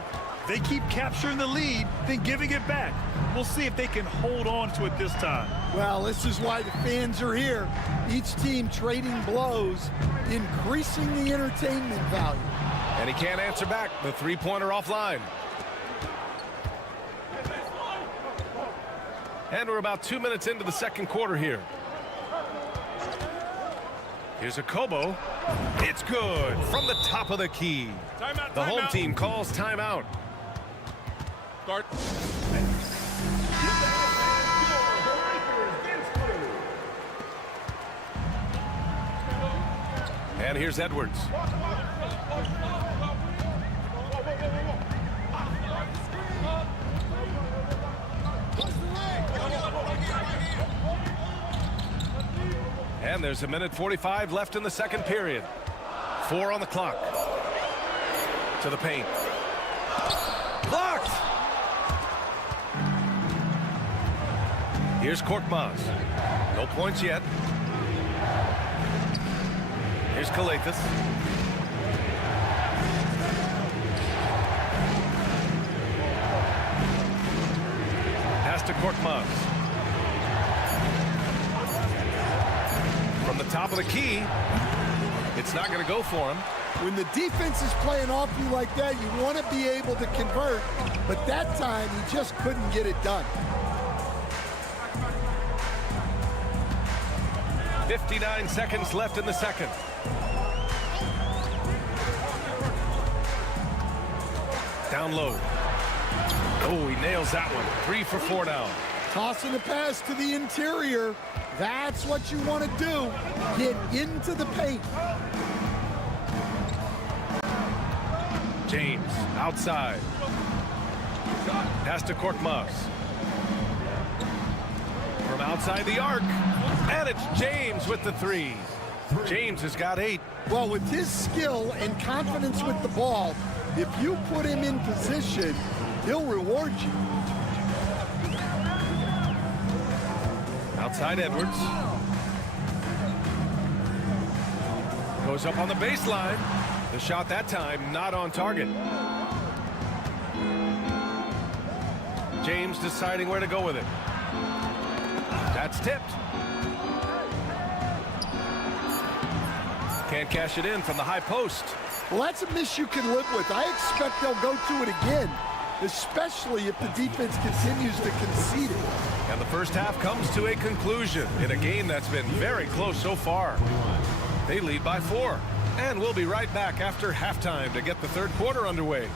They keep capturing the lead, then giving it back. We'll see if they can hold on to it this time. Well, this is why the fans are here. Each team trading blows, increasing the entertainment value. And he can't answer back. The three-pointer offline. And we're about 2 minutes into the second quarter here. Here's a Kobo. It's good from the top of the key. The home team calls timeout. Start. And here's Edwards. And there's a minute 45 left in the second period. 4 on the clock. To the paint. Blocked! Here's Korkmaz. No points yet. Here's Kalathis. Pass to Korkmaz. From the top of the key, it's not going to go for him. When the defense is playing off you like that, you want to be able to convert, but that time he just couldn't get it done. 59 seconds left in the second. Down low. Oh, he nails that one. 3 for 4 now. Tossing the pass to the interior. That's what you want to do. Get into the paint. James outside. Pass to Korkmaz. From outside the arc. And it's James with the 3. James has got 8. Well, with his skill and confidence with the ball, if you put him in position, he'll reward you. Outside Edwards. Goes up on the baseline. The shot that time not on target. James deciding where to go with it. That's tipped. Can't cash it in from the high post. Well, that's a miss you can live with. I expect they'll go to it again, especially if the defense continues to concede it. And the first half comes to a conclusion in a game that's been very close so far. They lead by 4. And we'll be right back after halftime to get the third quarter underway.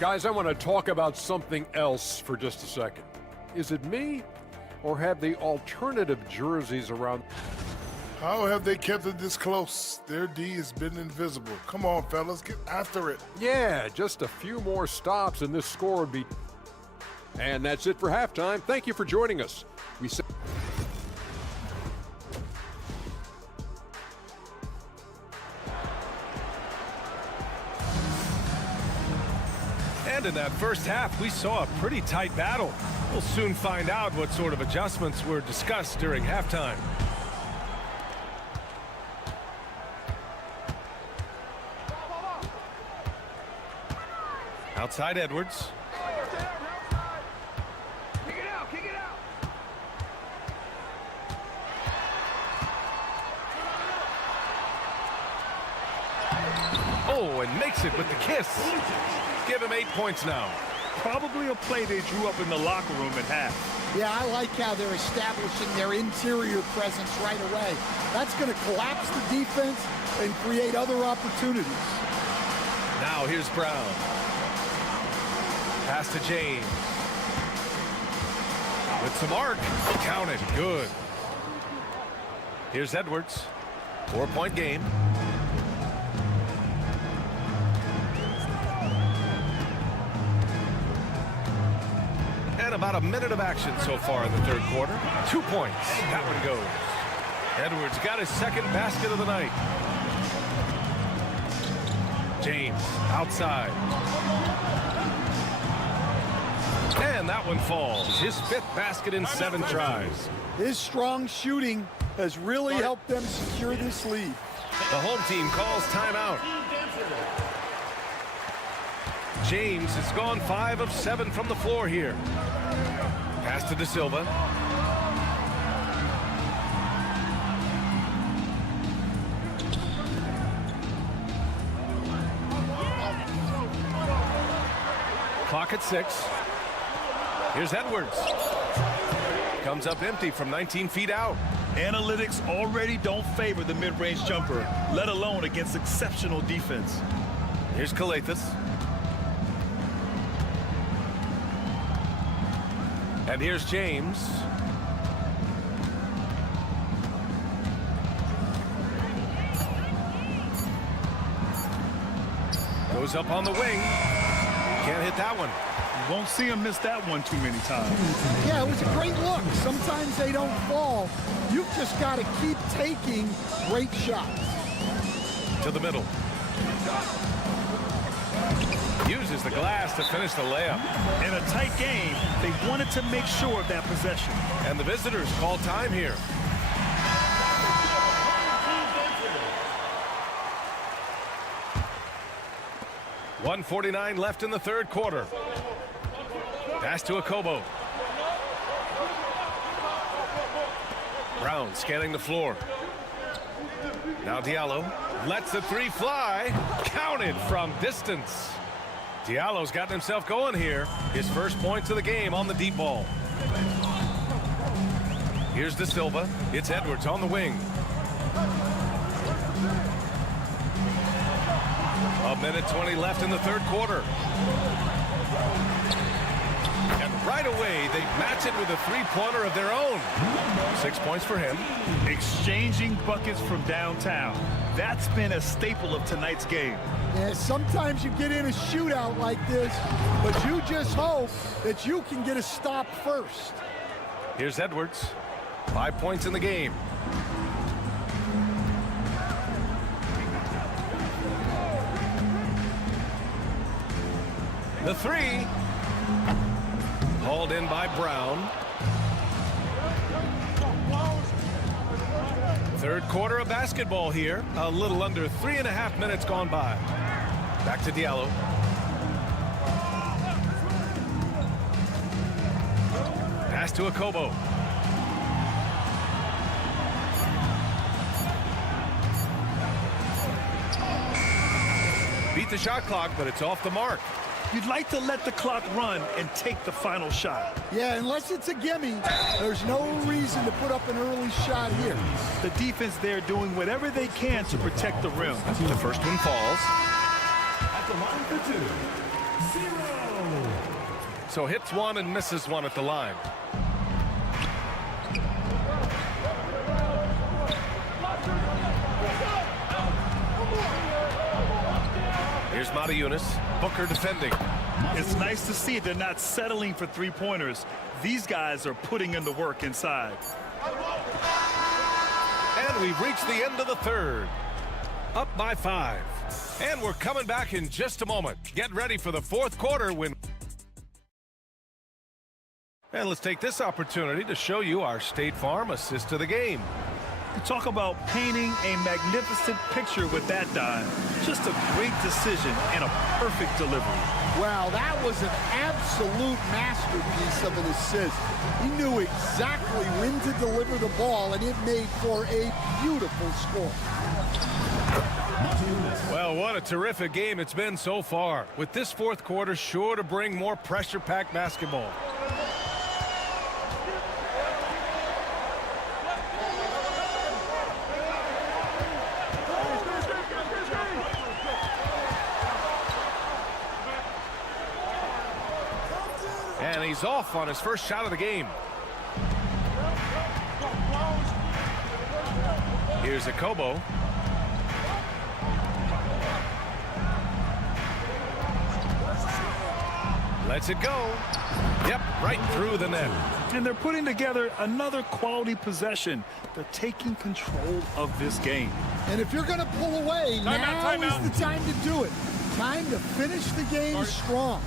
Guys, I want to talk about something else for just a second. Is it me, or have the alternative jerseys around? How have they kept it this close? Their D has been invisible. Come on, fellas, get after it. Yeah, just a few more stops and this score would be... And that's it for halftime. Thank you for joining us. We say... And in that first half, we saw a pretty tight battle. We'll soon find out what sort of adjustments were discussed during halftime. Outside Edwards. Kick it out, kick it out. Oh, and makes it with the kiss. Give him 8 points now. Probably a play they drew up in the locker room at half. Yeah, I like how they're establishing their interior presence right away. That's going to collapse the defense and create other opportunities. Now here's Brown. Pass to James. With some arc. Counted. Good. Here's Edwards. 4-point game. And about a minute of action so far in the third quarter. 2 points. That one goes. Edwards got his second basket of the night. James outside. that one falls. His 5th basket in 7 tries. His strong shooting has really helped them secure this lead. The home team calls timeout. James has gone 5 of 7 from the floor here. Pass to De Silva. Clock at 6. Here's Edwards. Comes up empty from 19 feet out. Analytics already don't favor the mid-range jumper, let alone against exceptional defense. Here's Calathis. And here's James. Goes up on the wing. Can't hit that one. You won't see him miss that one too many times. Yeah, it was a great look. Sometimes they don't fall. You've just got to keep taking great shots. To the middle. Uses the glass to finish the layup. In a tight game, they wanted to make sure of that possession. And the visitors call time here. .149 left in the 3rd quarter. Pass to Akobo. Brown scanning the floor. Now Diallo lets the 3 fly. Counted from distance. Diallo's gotten himself going here. His first points of the game on the deep ball. Here's De Silva. It's Edwards on the wing. A minute 20 left in the 3rd quarter. And right away, they match it with a 3-pointer of their own. 6 points for him. Exchanging buckets from downtown. That's been a staple of tonight's game. Yeah, sometimes you get in a shootout like this, but you just hope that you can get a stop first. Here's Edwards. 5 points in the game. The 3. Hauled in by Brown. 3rd quarter of basketball here. A little under 3.5 minutes gone by. Back to Diallo. Pass to Akobo. Beat the shot clock, but it's off the mark. You'd like to let the clock run and take the final shot. Yeah, unless it's a gimme, there's no reason to put up an early shot here. The defense there doing whatever they can to protect the rim. The first one falls. At the line for 2, 0. So hits 1 and misses 1 at the line. Here's Matajunas. Booker defending. It's nice to see they're not settling for 3-pointers. These guys are putting in the work inside. And we've reached the end of the 3rd. Up by 5. And we're coming back in just a moment. Get ready for the 4th quarter when... And let's take this opportunity to show you our State Farm assist to the game. You talk about painting a magnificent picture with that dive. Just a great decision and a perfect delivery. Wow, that was an absolute masterpiece of an assist. He knew exactly when to deliver the ball, and it made for a beautiful score. Well, what a terrific game it's been so far. With this 4th quarter sure to bring more pressure-packed basketball. And he's off on his first shot of the game. Here's Akobo. Lets it go. Yep, right through the net. And they're putting together another quality possession. They're taking control of this game. And if you're going to pull away, now is the time to do it. Time to finish the game strong.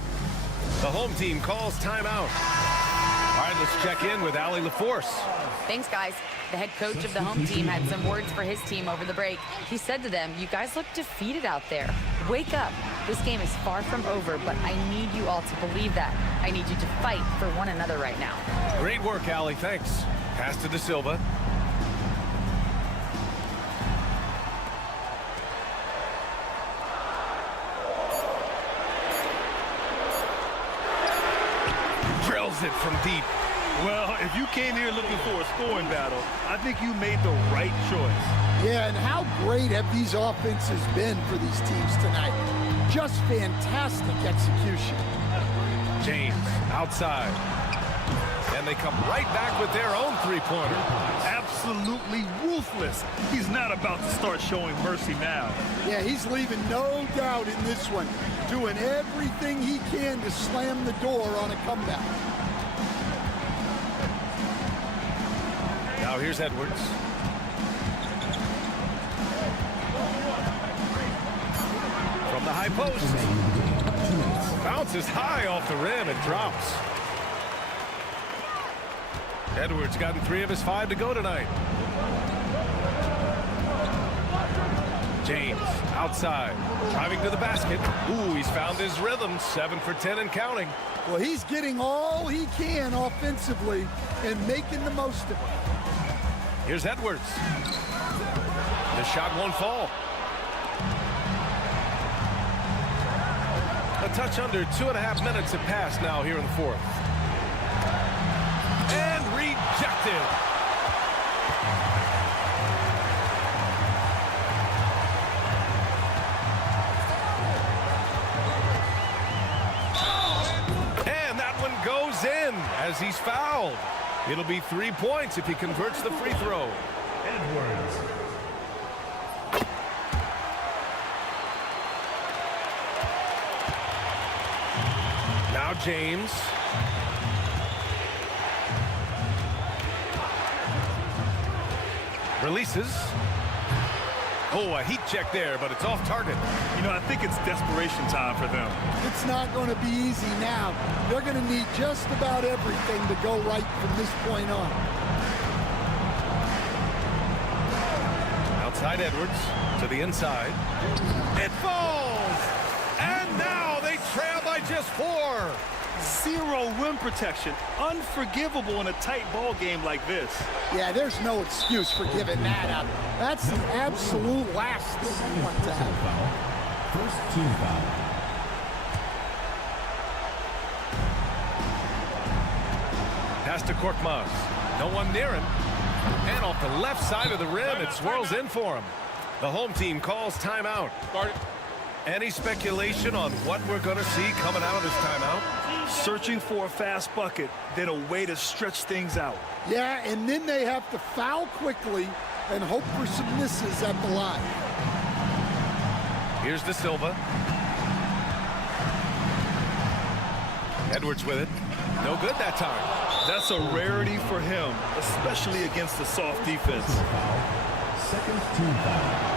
The home team calls timeout. All right, let's check in with Allie LaForce. Thanks, guys. The head coach of the home team had some words for his team over the break. He said to them, "You guys look defeated out there. Wake up. This game is far from over, but I need you all to believe that. I need you to fight for one another right now." Great work, Allie. Thanks. Pass to De Silva. Drills it from deep. Well, if you came here looking for a scoring battle, I think you made the right choice. Yeah, and how great have these offenses been for these teams tonight? Just fantastic execution. James outside. And they come right back with their own three-pointer. Absolutely ruthless. He's not about to start showing mercy now. Yeah, he's leaving no doubt in this one, doing everything he can to slam the door on a comeback. Now here's Edwards. From the high post. Bounces high off the rim and drops. Edwards gotten 3 of his 5 to go tonight. James outside, driving to the basket. Ooh, he's found his rhythm. 7 for 10 and counting. Well, he's getting all he can offensively and making the most of it. Here's Edwards. The shot won't fall. A touch under 2.5 minutes have passed now here in the fourth. And rejected. And that one goes in as he's fouled. It'll be 3 points if he converts the free throw. Edwards. Now James. Releases. Oh, a heat check there, but it's off target. You know, I think it's desperation time for them. It's not going to be easy now. They're going to need just about everything to go right from this point on. Outside Edwards to the inside. It falls! And now they trail by just 4. 0 rim protection. Unforgivable in a tight ball game like this. Yeah, there's no excuse for giving that up. That's the absolute last thing you want to have. First team foul. Pass to Korkmaz. No one near him. And off the left side of the rim, it swirls in for him. The home team calls timeout. Any speculation on what we're going to see coming out of this timeout? Searching for a fast bucket, then a way to stretch things out. Yeah, and then they have to foul quickly and hope for some misses at the line. Here's De Silva. Edwards with it. No good that time. That's a rarity for him, especially against the soft defense. Second team foul.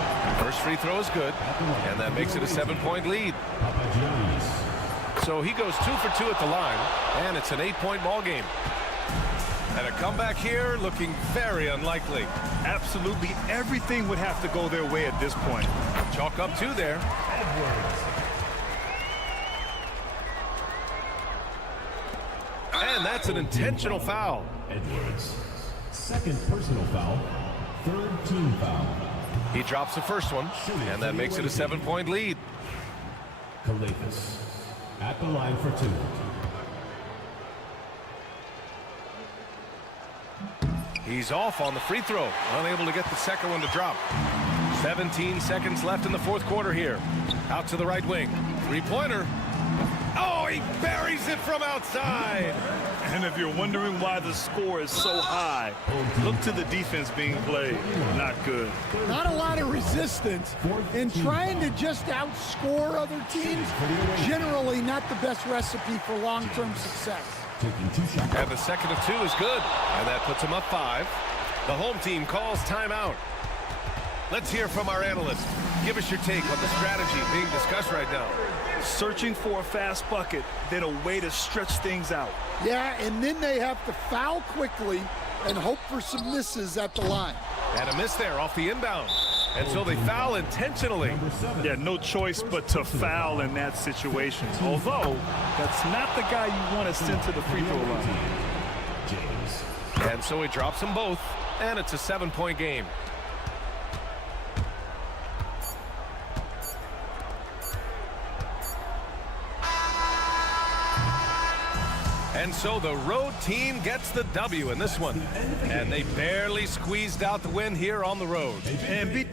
First free throw is good, and that makes it a 7-point lead. So he goes 2 for 2 at the line, and it's an 8-point ball game. And a comeback here looking very unlikely. Absolutely everything would have to go their way at this point. Chalk up 2 there. Edwards. And that's an intentional foul. Edwards. Second personal foul. Third team foul. He drops the first one, and that makes it a 7-point lead. Calafis at the line for 2. He's off on the free throw, unable to get the second one to drop. 17 seconds left in the fourth quarter here. Out to the right wing. Three-pointer. Oh, he buries it from outside. And if you're wondering why the score is so high, look to the defense being played. Not good. Not a lot of resistance, and trying to just outscore other teams, generally not the best recipe for long-term success. And the second of 2 is good, and that puts him up 5. The home team calls timeout. Let's hear from our analyst. Give us your take on the strategy being discussed right now. searching for a fast bucket, then a way to stretch things out. Yeah, and then they have to foul quickly and hope for some misses at the line. And a miss there off the inbound. And so they foul intentionally. Yeah, no choice but to foul in that situation. Although, that's not the guy you want to send to the free throw line. And so he drops them both, and it's a 7-point game. And so the road team gets the W in this one. And they barely squeezed out the win here on the road. And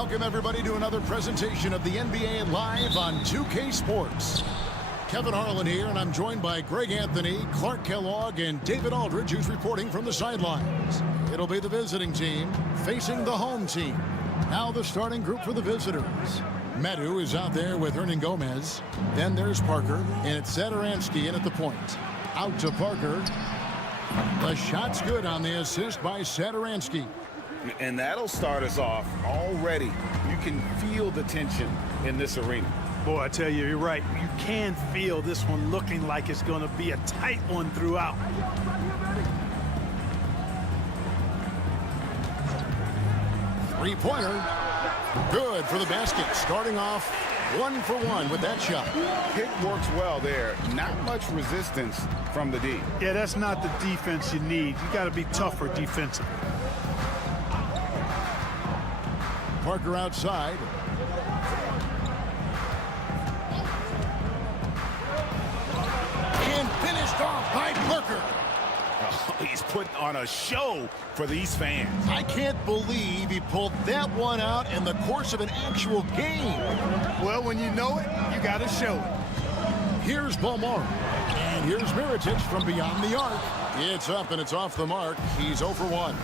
Welcome, everybody, to another presentation of the NBA Live on 2K Sports. Kevin Harlan here, and I'm joined by Greg Anthony, Clark Kellogg, and David Aldridge, who's reporting from the sidelines. It'll be the visiting team facing the home team. Now the starting group for the visitors. Medu is out there with Hernan Gomez. Then there's Parker, and it's Satoransky in at the point. Out to Parker. The shot's good on the assist by Satoransky. And that'll start us off already. You can feel the tension in this arena. Boy, I tell you, you're right. You can feel this one looking like it's going to be a tight one throughout. Three-pointer. Good for the basket. Starting off 1 for 1 with that shot. Pick works well there. Not much resistance from the D. Yeah, that's not the defense you need. You got to be tougher defensively. Parker outside. And finished off by Parker. Oh, he's putting on a show for these fans. I can't believe he pulled that one out in the course of an actual game. Well, when you know it, you got to show it. Here's Balmar. And here's Mirotic from beyond the arc. It's up and it's off the mark. He's 0 for 1.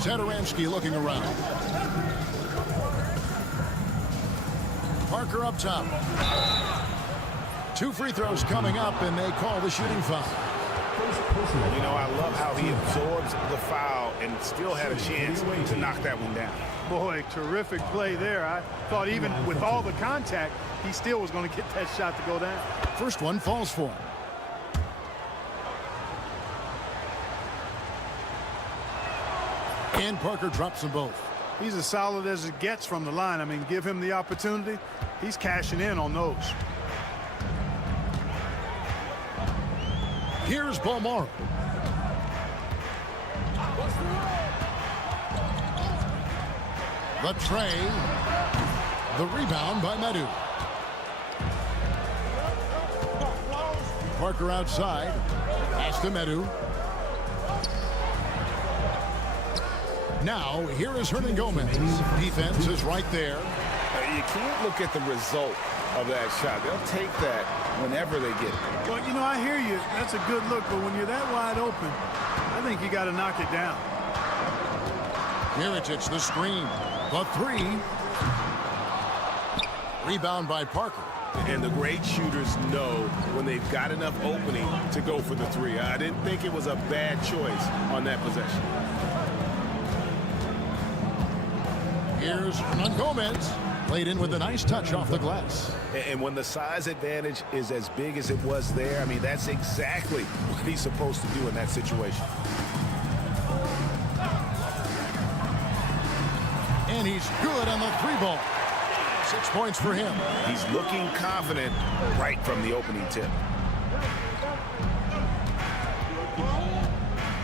Satoransky looking around. Parker up top. 2 free throws coming up, and they call the shooting foul. You know, I love how he absorbs the foul and still had a chance to knock that one down. Boy, terrific play there. I thought even with all the contact, he still was going to get that shot to go down. First one falls for him. And Parker drops them both. He's as solid as it gets from the line. I mean, give him the opportunity. He's cashing in on those. Here's Balmar. The tray. The rebound by Medu. Parker outside. Pass to Medu. Now, here is Hernan Gomez. Defense is right there. You can't look at the result of that shot. They'll take that whenever they get it. Well, you know, I hear you. That's a good look, but when you're that wide open, I think you got to knock it down. Mirotic, the screen. The 3. Rebound by Parker. And the great shooters know when they've got enough opening to go for the 3. I didn't think it was a bad choice on that possession. Here's Hernan Gomez. Played in with a nice touch off the glass. And when the size advantage is as big as it was there, I mean, that's exactly what he's supposed to do in that situation. And he's good on the 3-ball. 6 points for him. He's looking confident right from the opening tip.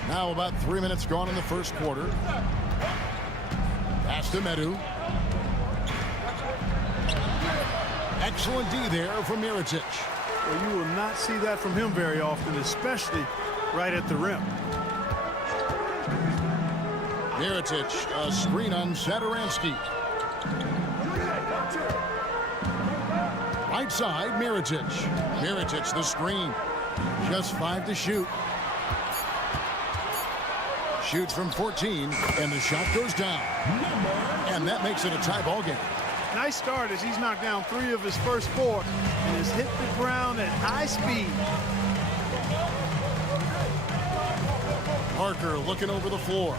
Now about 3 minutes gone in the first quarter. Pass to Medu. Excellent D there from Mirotic. Well, you will not see that from him very often, especially right at the rim. Mirotic, a screen on Satoransky. Right side, Mirotic. Mirotic, the screen. Just 5 to shoot. Shoots from 14, and the shot goes down. And that makes it a tie ball game. Nice start as he's knocked down 3 of his first 4 and has hit the ground at high speed. Parker looking over the floor.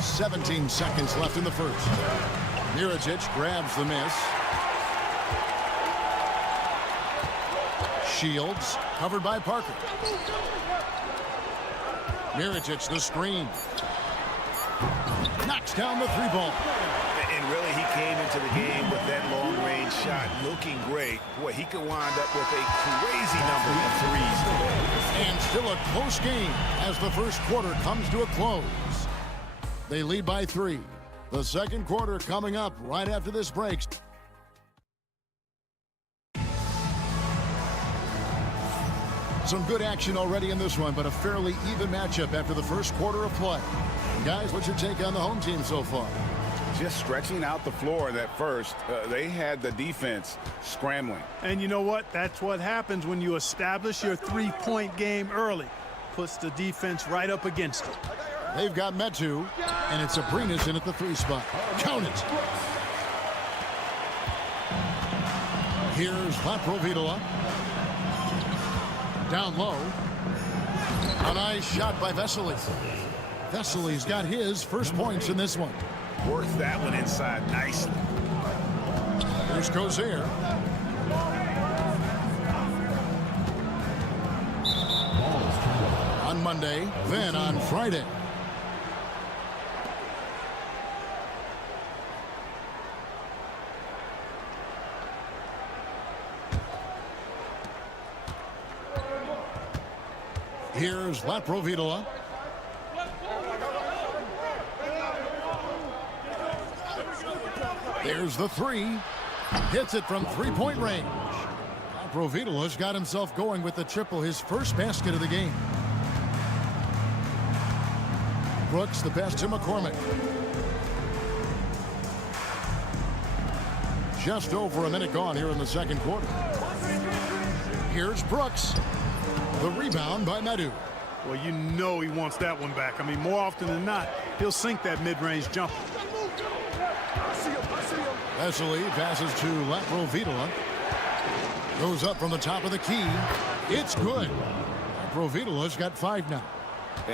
17 seconds left in the first. Mirotic grabs the miss. Shields covered by Parker. Mirotic the screen. Knocks down the 3-ball. And really, he came into the game with that long-range shot looking great. Boy, he could wind up with a crazy number of threes. And still a close game as the first quarter comes to a close. They lead by 3. The second quarter coming up right after this break. some good action already in this one, but a fairly even matchup after the first quarter of play. Guys, what's your take on the home team so far? Just stretching out the floor in that first. They had the defense scrambling. And you know what? That's what happens when you establish your three-point game early. Puts the defense right up against it. They've got Metu, and it's Abrinas in at the 3 spot. Count it. Here's Laprovitola. Down low. A nice shot by Vesely. Vesely's got his first points in this one. Works that one inside nicely. Here's Gozier. On Monday, then on Friday. Here's Laprovitola. There's the 3. Hits it from 3-point range. Laprovitola's got himself going with the triple, his first basket of the game. Brooks the pass to McCormick. Just over a minute gone here in the second quarter. Here's Brooks. The rebound by Metu. Well, you know he wants that one back. I mean, more often than not, he'll sink that mid-range jumper. Vesely passes to Laprovitola. Goes up from the top of the key. It's good. Laprovitola's got 5 now.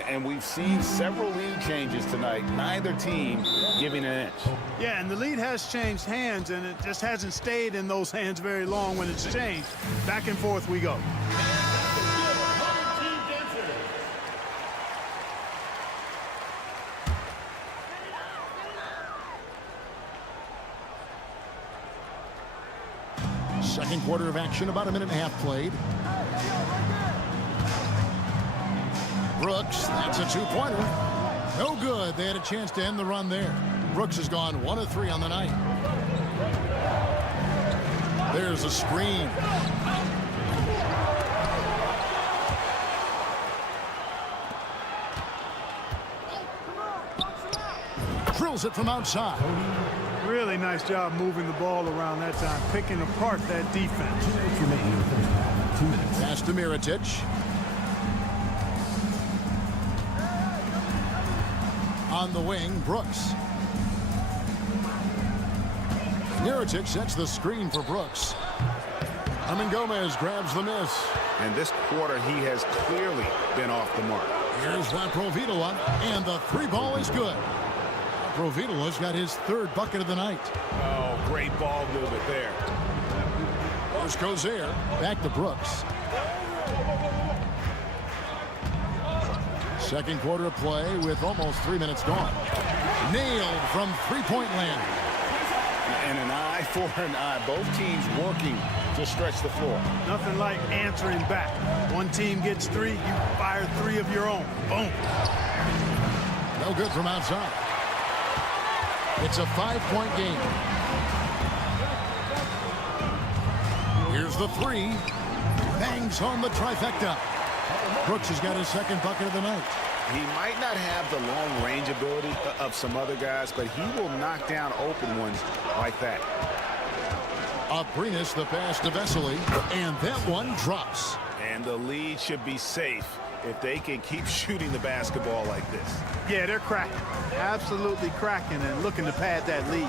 And we've seen several lead changes tonight. Neither team giving an inch. Yeah, and the lead has changed hands, and it just hasn't stayed in those hands very long when it's changed. Back and forth we go. Second quarter of action, about a minute and a half played. Brooks, that's a 2-pointer. No good. They had a chance to end the run there. Brooks has gone 1 of 3 on the night. There's a screen. Drills it from outside. Really nice job moving the ball around that time, picking apart that defense. Pass to Mirotic. On the wing, Brooks. Mirotic sets the screen for Brooks. Gomez grabs the miss. And this quarter, he has clearly been off the mark. Here's Laprovitola, and the 3-ball is good. Laprovitola's got his 3rd bucket of the night. Oh, great ball movement there. Here's Gozier, back to Brooks. Second quarter of play with almost 3 minutes gone. Nailed from 3-point land. And an eye for an eye. Both teams working to stretch the floor. Nothing like answering back. One team gets 3, you fire 3 of your own. Boom. No good from outside. It's a 5-point game. Here's the 3. Bangs home the trifecta. Brooks has got his 2nd bucket of the night. He might not have the long range ability of some other guys, but he will knock down open ones like that. Abrinas the pass to Vesely, and that one drops. And the lead should be safe if they can keep shooting the basketball like this. Yeah, they're cracking. Absolutely cracking and looking to pad that lead.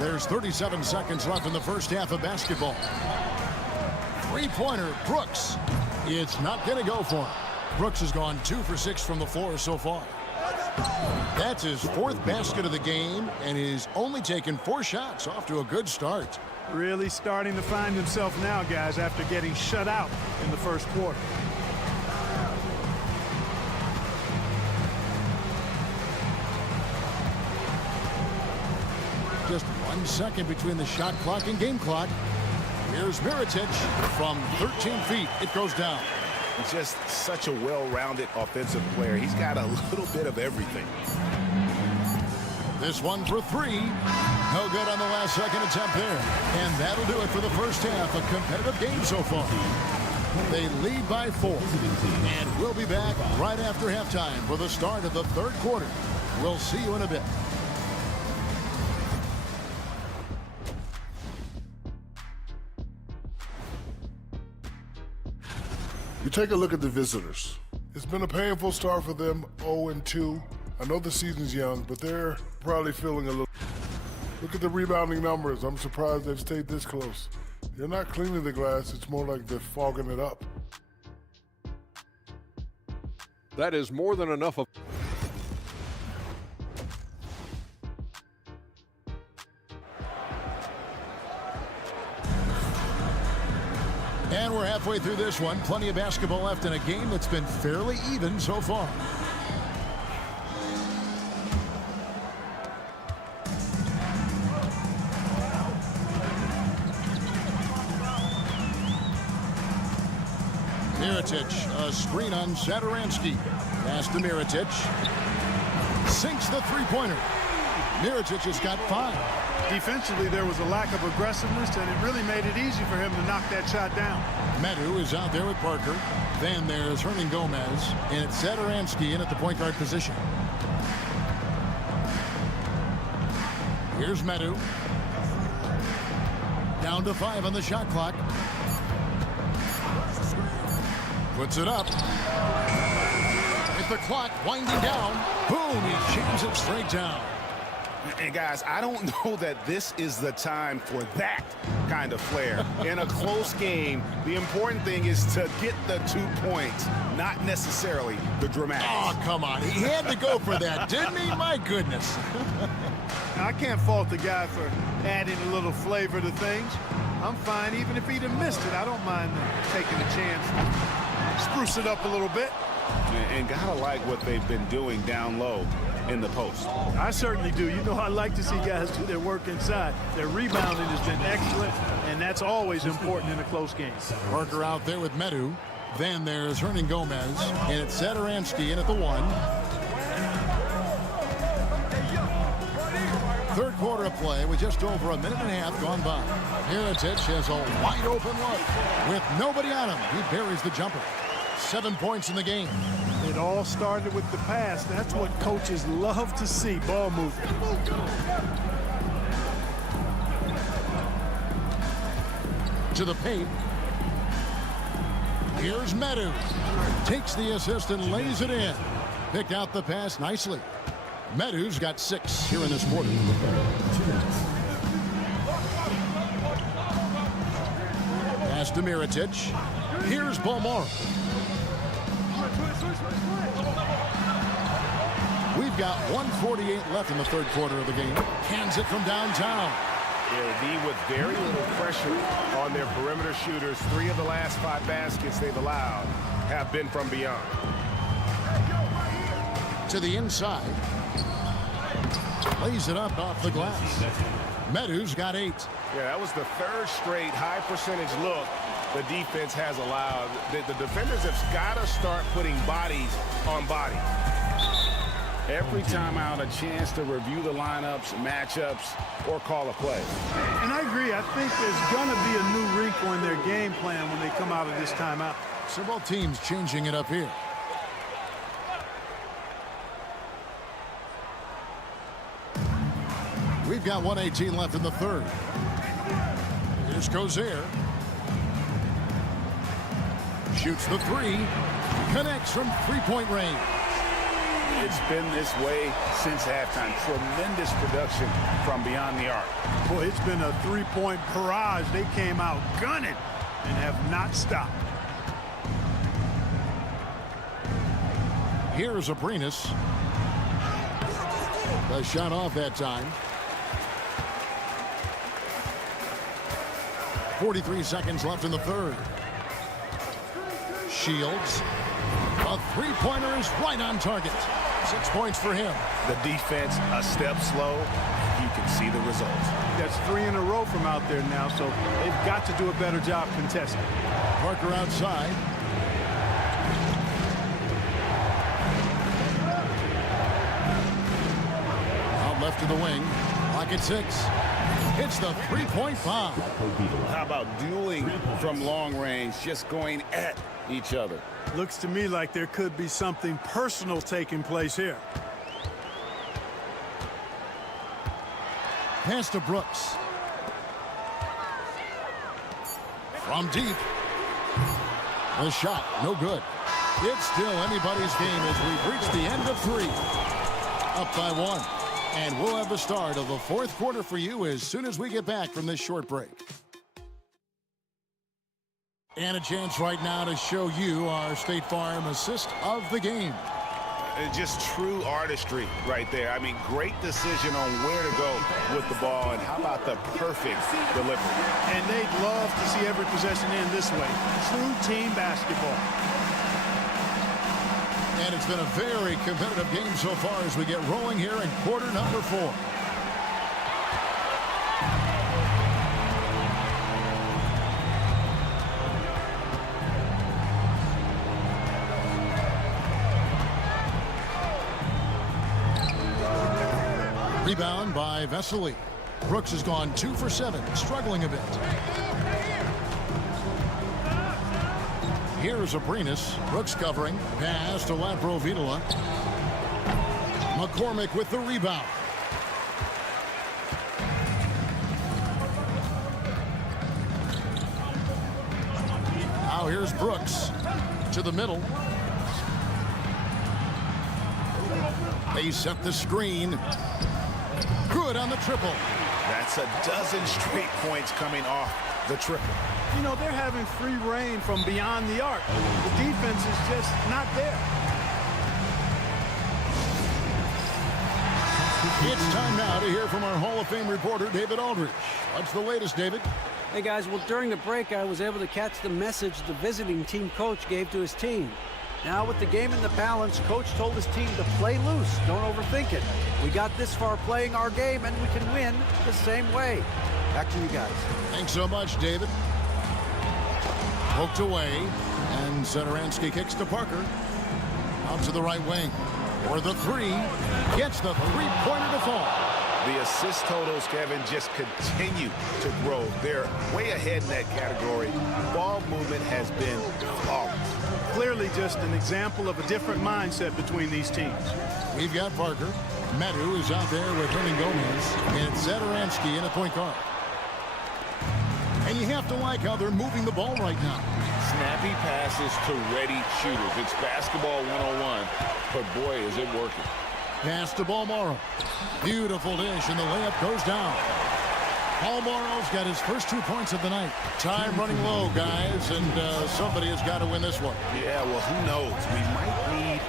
There's 37 seconds left in the first half of basketball. 3-pointer, Brooks. It's not going to go for him. Brooks has gone 2 for 6 from the floor so far. That's his 4th basket of the game, and he's only taken 4 shots. Off to a good start. Really starting to find himself now, guys, after getting shut out in the first quarter. Just 1 second between the shot clock and game clock. Here's Mirotic from 13 feet. It goes down. He's just such a well-rounded offensive player. He's got a little bit of everything. This one for 3. No good on the last second attempt there. And that'll do it for the first half. A competitive game so far. They lead by 4. And we'll be back right after halftime for the start of the third quarter. We'll see you in a bit. You take a look at the visitors. It's been a painful start for them, 0-2. I know the season's young, but they're probably feeling a little. Look at the rebounding numbers. I'm surprised they've stayed this close. They're not cleaning the glass. It's more like they're fogging it up. That is more than enough of. And we're halfway through this one. Plenty of basketball left in a game that's been fairly even so far. Mirotic, a screen on Satoransky. Pass to Mirotic. Sinks the three-pointer. Mirotic has got 5. Defensively, there was a lack of aggressiveness, and it really made it easy for him to knock that shot down. Medu is out there with Parker. Then there's Hernan Gomez, and it's Satoransky in at the point guard position. Here's Medu. Down to 5 on the shot clock. Puts it up. With the clock winding down. Boom, he jams it straight down. And guys, I don't know that this is the time for that kind of flair. In a close game, the important thing is to get the 2 points, not necessarily the dramatics. Oh, come on. He had to go for that, didn't he? My goodness. I can't fault the guy for adding a little flavor to things. I'm fine even if he'd have missed it. I don't mind taking a chance. Spruce it up a little bit. And gotta like what they've been doing down low in the post. I certainly do. You know, I like to see guys do their work inside. Their rebounding has been excellent, and that's always important in a close game. Parker out there with Medu. Then there's Hernan Gomez, and it's Satoransky in at the 1. Third quarter of play with just over a minute and a half gone by. Mirotic has a wide open look. With nobody on him, he buries the jumper. 7 points in the game. It all started with the pass. That's what coaches love to see, ball movement. To the paint. Here's Medu. Takes the assist and lays it in. Picked out the pass nicely. Medu's got 6 here in this quarter. Pass to Mirotic. Here's Balmora. We've got 1:48 left in the third quarter of the game. Hands it from downtown. LD with very little pressure on their perimeter shooters. 3 of the last 5 baskets they've allowed have been from beyond. To the inside. Lays it up off the glass. Medu's got 8. Yeah, that was the 3rd straight high percentage look the defense has allowed. The defenders have got to start putting bodies on bodies. Every time out, a chance to review the lineups, matchups, or call a play. And I agree. I think there's going to be a new wrinkle in their game plan when they come out of this timeout. Several teams changing it up here. We've got 1:18 left in the third. Here's Gozer. Shoots the 3. Connects from three-point range. It's been this way since halftime. Tremendous production from beyond the arc. Boy, it's been a three-point barrage. They came out gunning and have not stopped. Here's Abrinas. The shot off that time. 43 seconds left in the third. Shields. A three-pointer is right on target. 6 points for him. The defense a step slow. You can see the results. That's 3 in a row from out there now, so they've got to do a better job contesting. Parker outside. Out left to the wing. clock at 6. It's the three-point bomb. How about dueling from long range, just going at each other? Looks to me like there could be something personal taking place here. Pass to Brooks. From deep. The shot, no good. It's still anybody's game as we've reached the end of 3. Up by 1. And we'll have the start of the 4th quarter for you as soon as we get back from this short break. And a chance right now to show you our State Farm assist of the game. Just true artistry right there. I mean, great decision on where to go with the ball, and how about the perfect delivery? And they'd love to see every possession end this way. True team basketball. And it's been a very competitive game so far as we get rolling here in quarter number 4. Rebound by Vesely. Brooks has gone 2 for 7, struggling a bit. Here's Abrinas. Brooks covering. Pass to Laprovitola. McCormick with the rebound. Now here's Brooks to the middle. They set the screen. Good on the triple. That's a dozen straight points coming off the triple. You know, they're having free reign from beyond the arc. The defense is just not there. It's time now to hear from our Hall of Fame reporter, David Aldridge. What's the latest, David? Hey, guys, well, during the break, I was able to catch the message the visiting team coach gave to his team. Now, with the game in the balance, coach told his team to play loose. Don't overthink it. We got this far playing our game, and we can win the same way. Back to you guys. Thanks so much, David. Poked away, and Zatoransky kicks to Parker. Out to the right wing. For the 3. Gets the three-pointer to fall. The assist totals, Kevin, just continue to grow. They're way ahead in that category. Ball movement has been flawless. Clearly just an example of a different mindset between these teams. We've got Parker. Medu is out there with Hernan Gomez. And Zatoransky in a point guard. And you have to like how they're moving the ball right now. Snappy passes to ready shooters. It's basketball 101, but boy, is it working. Pass to Balmoro. Beautiful dish, and the layup goes down. Balmoro's got his first 2 points of the night. Time running low, guys, and somebody has got to win this one. Yeah, well, who knows? We might need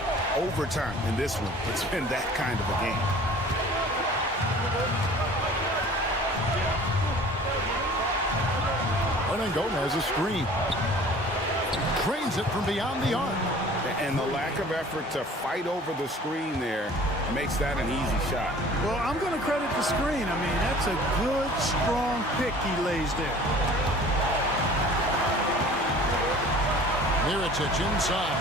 overtime in this one. It's been that kind of a game. Hernan Gomez a screen. Trains it from beyond the arc. And the lack of effort to fight over the screen there makes that an easy shot. Well, I'm going to credit the screen. I mean, that's a good, strong pick he lays there. Mirotic inside.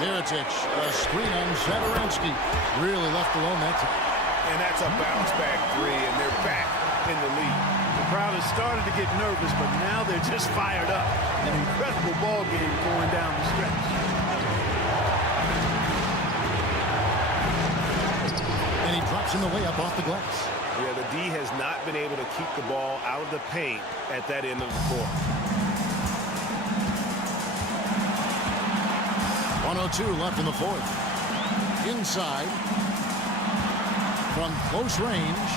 Mirotic, a screen on Zatoransky. Really left alone that time. And that's a bounce-back 3, and they're back in the lead. The crowd has started to get nervous, but now they're just fired up. An incredible ball game going down the stretch. And he drops in the layup off the glass. Yeah, the D has not been able to keep the ball out of the paint at that end of the court. 1:02 left in the 4th. Inside. From close range.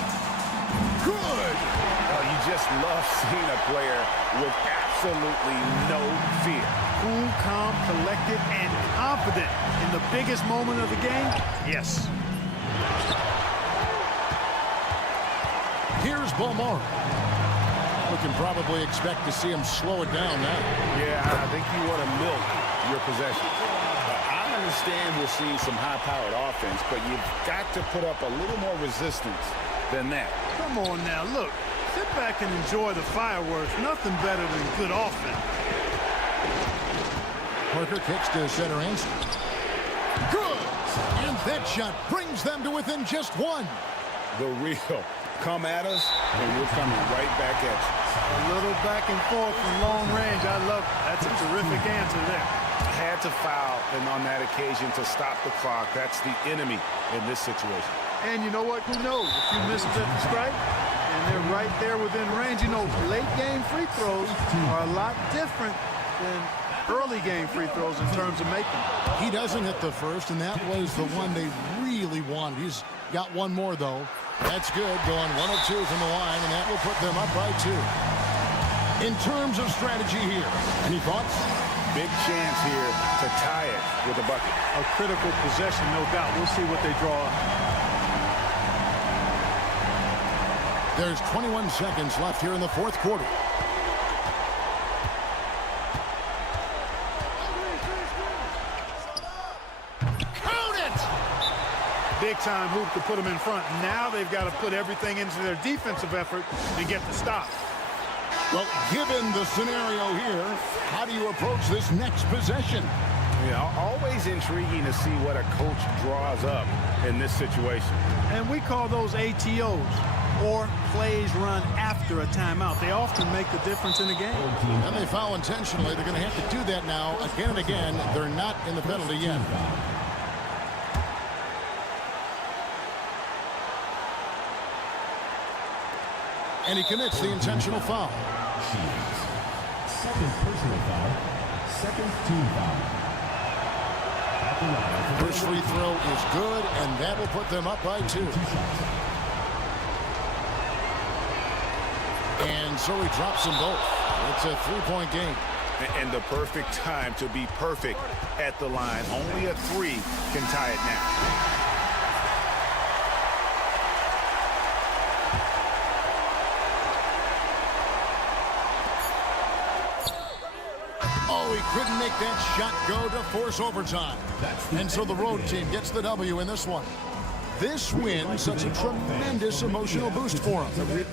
Good! Oh, you just love seeing a player with absolutely no fear. Cool, calm, collected, and confident in the biggest moment of the game. Yes. Here's Balmoro. We can probably expect to see him slow it down now. Yeah, I think you want to milk your possession. I understand we're seeing some high-powered offense, but you've got to put up a little more resistance than that. Come on now, look. Sit back and enjoy the fireworks. Nothing better than good offense. Parker kicks to center ice. Good! And that shot brings them to within just one. The real. Come at us, and we're coming right back at you. A little back and forth from long range. I love it. That's a terrific answer there. Had to foul, and on that occasion to stop the clock. That's the enemy in this situation. And you know what? Who knows? If you miss it at the strike, and they're right there within range. You know, late game free throws are a lot different than early game free throws in terms of making. He doesn't hit the first, and that was the one they really wanted. He's got one more, though. That's good, going 1 of 2 from the line, and that will put them up by 2. In terms of strategy here, any thoughts? Big chance here to tie it with a bucket. A critical possession, no doubt. We'll see what they draw up. There's 21 seconds left here in the fourth quarter. Big-time hoop to put them in front. Now they've got to put everything into their defensive effort and get the stop. Well, given the scenario here, how do you approach this next possession? Yeah, always intriguing to see what a coach draws up in this situation. And we call those ATOs, or plays run after a timeout. They often make the difference in a game. And they foul intentionally. They're going to have to do that now again and again. They're not in the penalty yet. And he commits the intentional foul. Second personal foul. Second team foul. At the line. First free throw is good, and that will put them up by 2. And so he drops them both. It's a 3-point game. And the perfect time to be perfect at the line. Only a 3 can tie it now. He couldn't make that shot go to force overtime. And so the road team gets the W in this one. This win sets a tremendous emotional boost for them.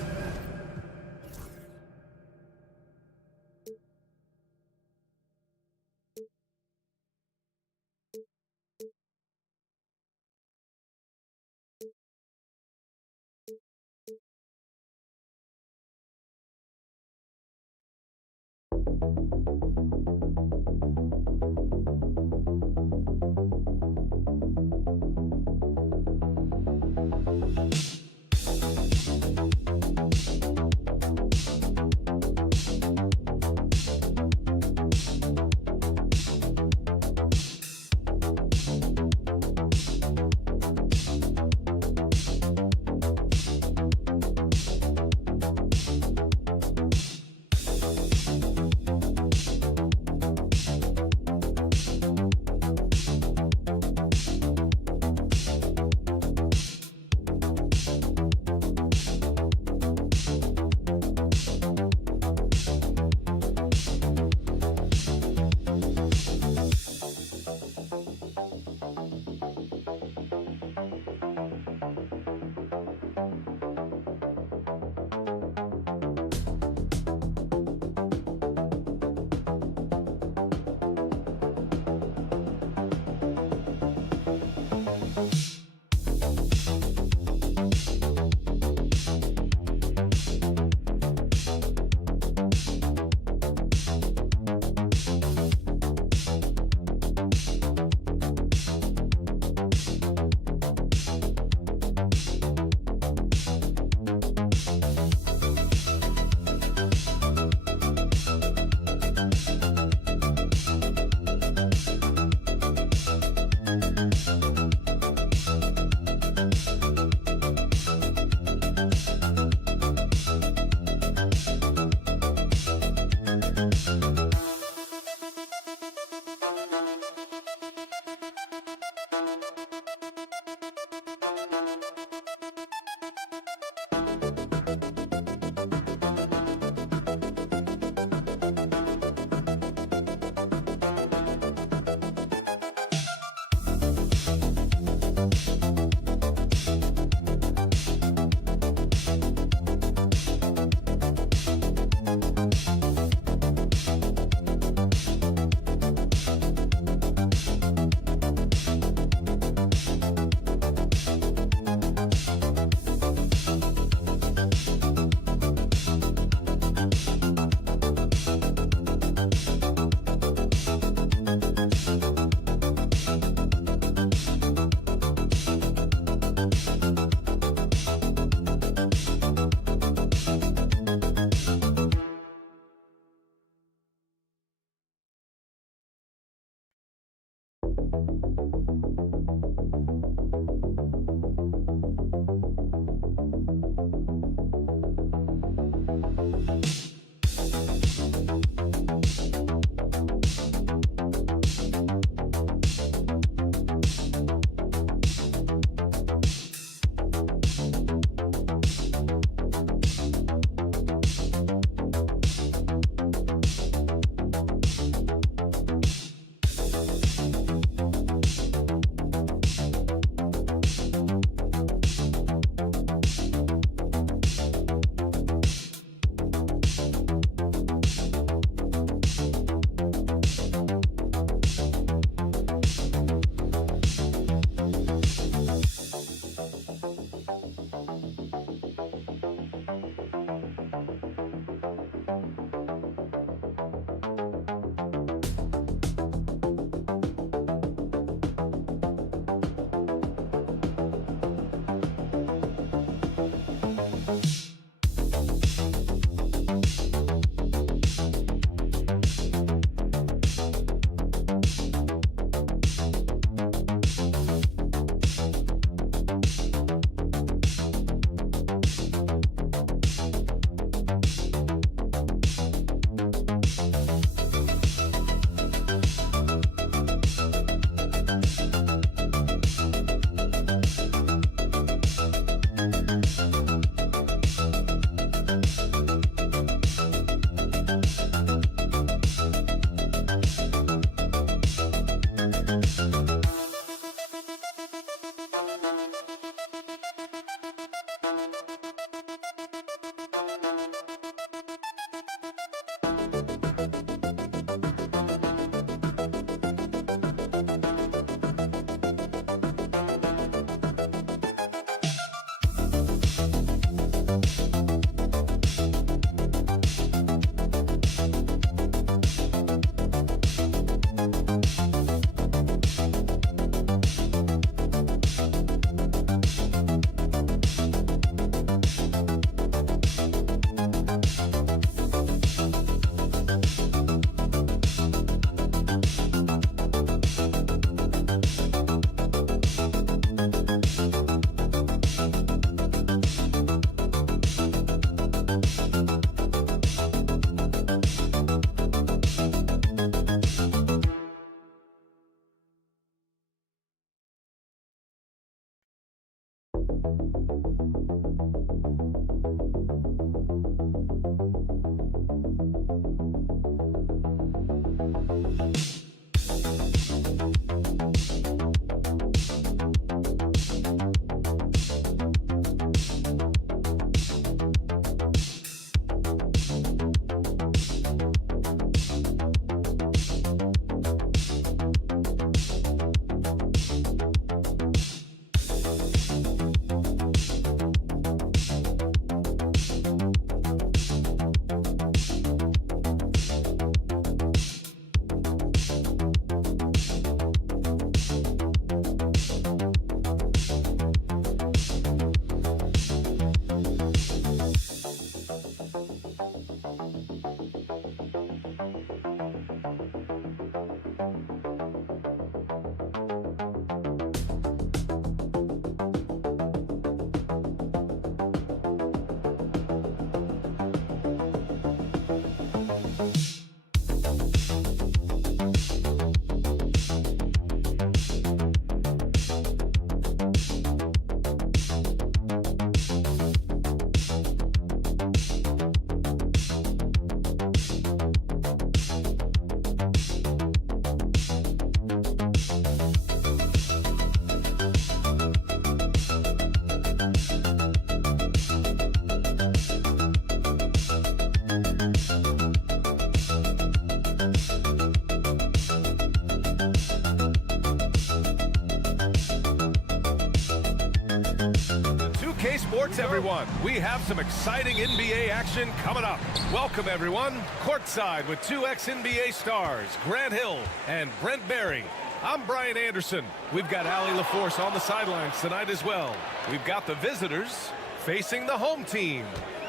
Sports, everyone. We have some exciting NBA action coming up. Welcome, everyone. Courtside with two ex-NBA stars, Grant Hill and Brent Barry. I'm Brian Anderson. We've got Ali LaForce on the sidelines tonight as well. We've got the visitors facing the home team.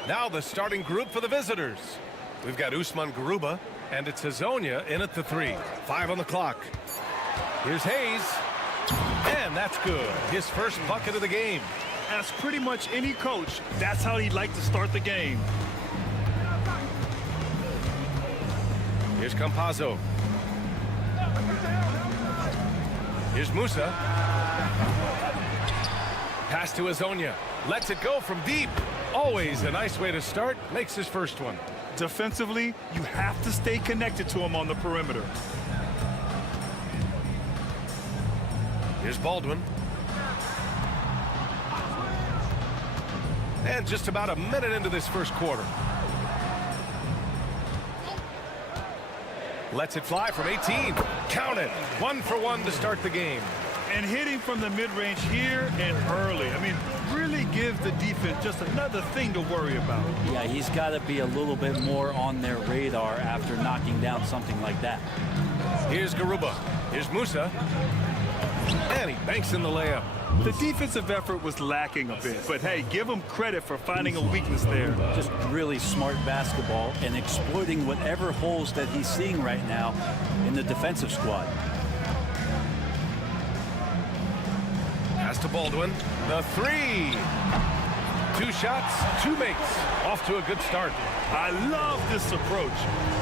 Now the starting group for the visitors. We've got Usman Garuba, and it's Hazonia in at the 3. 5 on the clock. Here's Hayes. And that's good. His first bucket of the game. Ask pretty much any coach. That's how he'd like to start the game. Here's Campazzo. Here's Musa. Pass to Azonia. Lets it go from deep. Always a nice way to start. Makes his first one. Defensively, you have to stay connected to him on the perimeter. Here's Baldwin. And just about a minute into this first quarter. Lets it fly from 18. Count it. 1 for 1 to start the game. And hitting from the mid-range here and early. I mean, really gives the defense just another thing to worry about. Yeah, he's got to be a little bit more on their radar after knocking down something like that. Here's Garuba. Here's Musa. And he banks in the layup. The defensive effort was lacking a bit, but hey, give him credit for finding a weakness there. Just really smart basketball and exploiting whatever holes that he's seeing right now in the defensive squad. Pass to Baldwin. The 3. 2 shots, 2 makes. Off to a good start. I love this approach.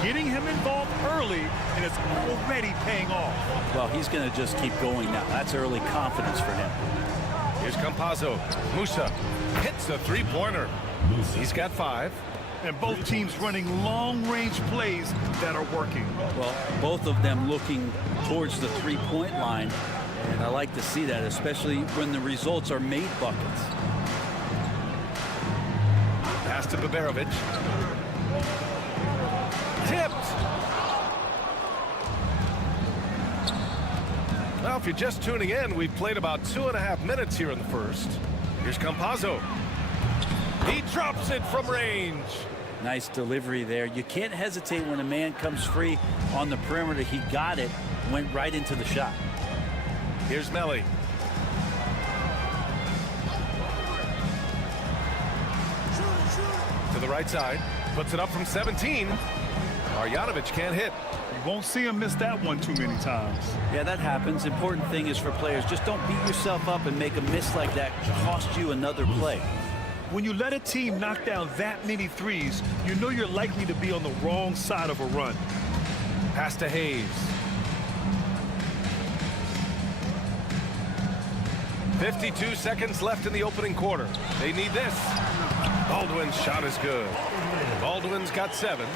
Getting him involved early, and it's already paying off. Well, he's going to just keep going now. That's early confidence for him. Here's Campazzo. Musa hits a 3-pointer. He's got 5. And both teams running long-range plays that are working. Well, both of them looking towards the 3-point line. And I like to see that, especially when the results are made buckets. Pass to Baberovic. Tipped. Well, if you're just tuning in, we've played about 2.5 minutes here in the first. Here's Campazzo. He drops it from range. Nice delivery there. You can't hesitate when a man comes free on the perimeter. He got it, went right into the shot. Here's Melly. To the right side. Puts it up from 17. Marjanovic can't hit. You won't see him miss that one too many times. Yeah, that happens. Important thing is for players, just don't beat yourself up and make a miss like that cost you another play. When you let a team knock down that many threes, you know you're likely to be on the wrong side of a run. Pass to Hayes. 52 seconds left in the opening quarter. They need this. Baldwin's shot is good. Baldwin's got 7.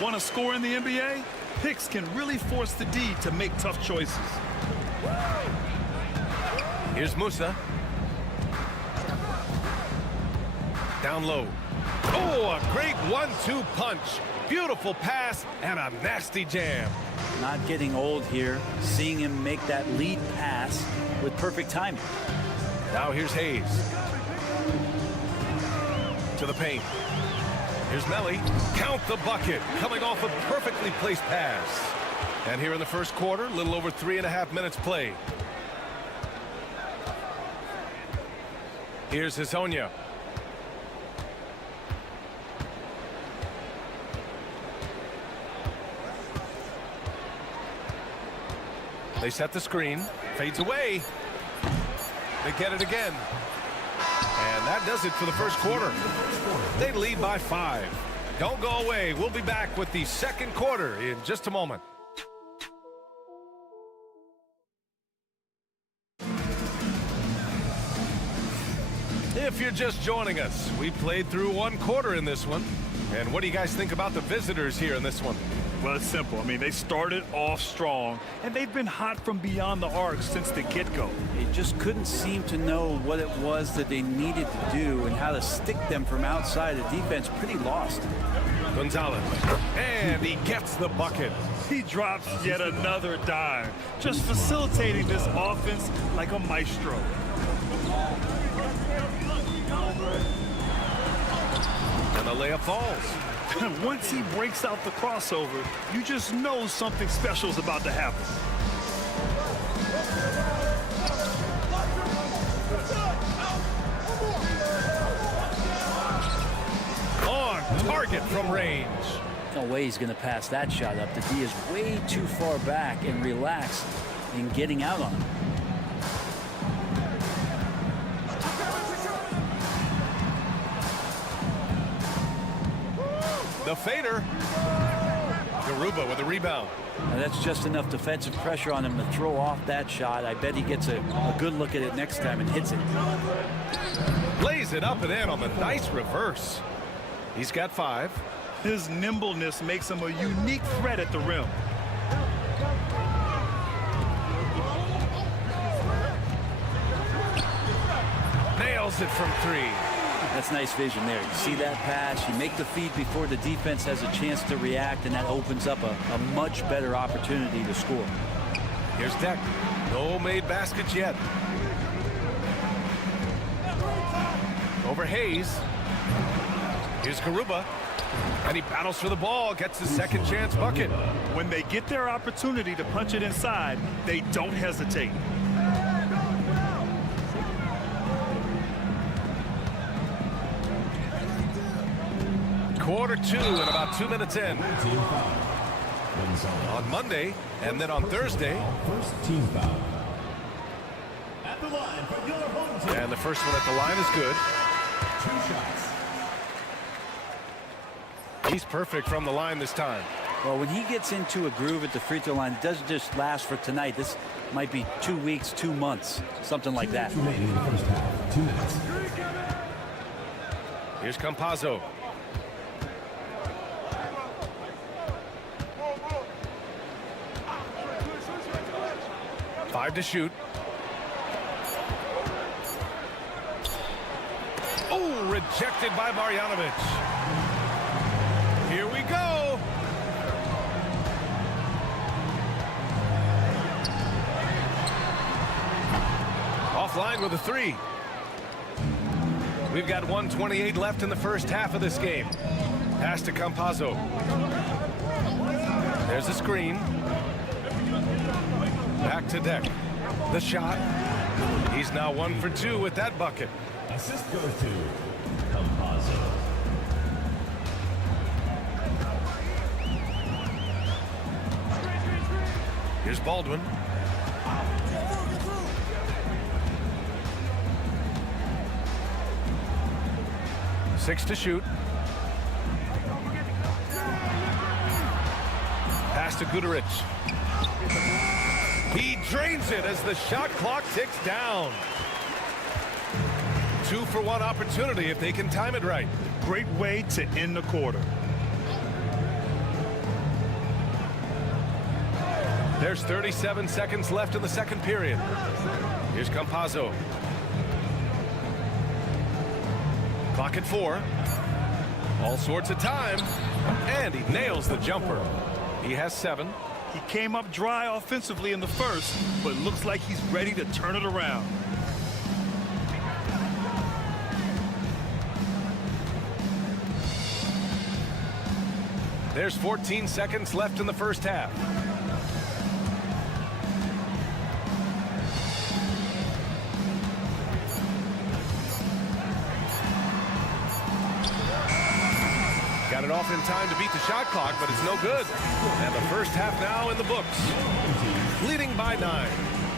Want to score in the NBA? Picks can really force the D to make tough choices. Here's Musa. Down low. Oh, a great 1-2 punch. Beautiful pass and a nasty jam. Not getting old here. Seeing him make that lead pass with perfect timing. Now here's Hayes. To the paint. Here's Melly. Count the bucket. Coming off a perfectly placed pass. And here in the first quarter, a little over 3.5 minutes played. Here's Azonia. They set the screen. Fades away. They get it again. And that does it for the first quarter. They lead by 5. Don't go away. We'll be back with the second quarter in just a moment. If you're just joining us, we played through 1 quarter in this one. And what do you guys think about the visitors here in this one? Well, it's simple. I mean, they started off strong, and they've been hot from beyond the arc since the get-go. They just couldn't seem to know what it was that they needed to do and how to stick them from outside. The defense pretty lost. Gonzalez, and he gets the bucket. He drops yet another dime, just facilitating this offense like a maestro. And the layup falls. Once he breaks out the crossover, you just know something special is about to happen. On target from range. No way he's going to pass that shot up. The D is way too far back and relaxed in getting out on him. The fader. Garuba with a rebound. Now that's just enough defensive pressure on him to throw off that shot. I bet he gets a good look at it next time and hits it. Lays it up and in on the nice reverse. He's got 5. His nimbleness makes him a unique threat at the rim. Nails it from 3. That's nice vision there. You see that pass, you make the feed before the defense has a chance to react, and that opens up a much better opportunity to score. Here's Deck. No made baskets yet. Over Hayes. Here's Garuba. And he battles for the ball, gets his second chance bucket. When they get their opportunity to punch it inside, they don't hesitate. Quarter 2 and about 2 minutes in. On Monday and then on Thursday. First team foul. At the line for your home team. And the first one at the line is good. 2 shots. He's perfect from the line this time. Well, when he gets into a groove at the free throw line, it doesn't just last for tonight. This might be 2 weeks, 2 months, something like that. Remaining in the first half. 2 minutes. Here's Campazzo. Five to shoot. Oh, rejected by Marjanovic. Here we go. Offline with a 3. We've got 1:28 left in the first half of this game. Pass to Campazzo. There's a screen. Back to Deck. The shot. He's now 1 for 2 with that bucket. Assist goes to Campazzo. Here's Baldwin. Six to shoot. Pass to Guduric. He drains it as the shot clock ticks down. 2-for-1 opportunity if they can time it right. Great way to end the quarter. There's 37 seconds left in the second period. Here's Campazzo. Clock at 4. All sorts of time. And he nails the jumper. He has 7. He came up dry offensively in the first, but looks like he's ready to turn it around. There's 14 seconds left in the first half. Got it off in time to beat the shot clock, but it's no good. And the first half now in the books. Leading by 9.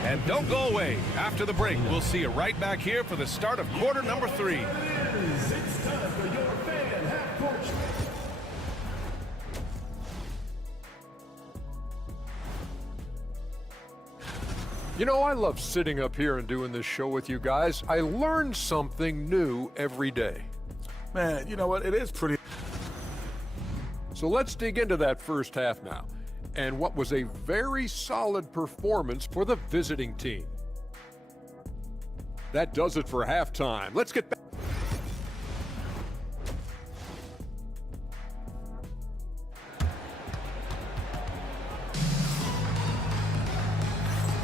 And don't go away. After the break, we'll see you right back here for the start of quarter number 3. It's time for your fan half court. You know, I love sitting up here and doing this show with you guys. I learn something new every day. Man, you know what? It is pretty. So let's dig into that first half now, and what was a very solid performance for the visiting team. That does it for halftime. Let's get back.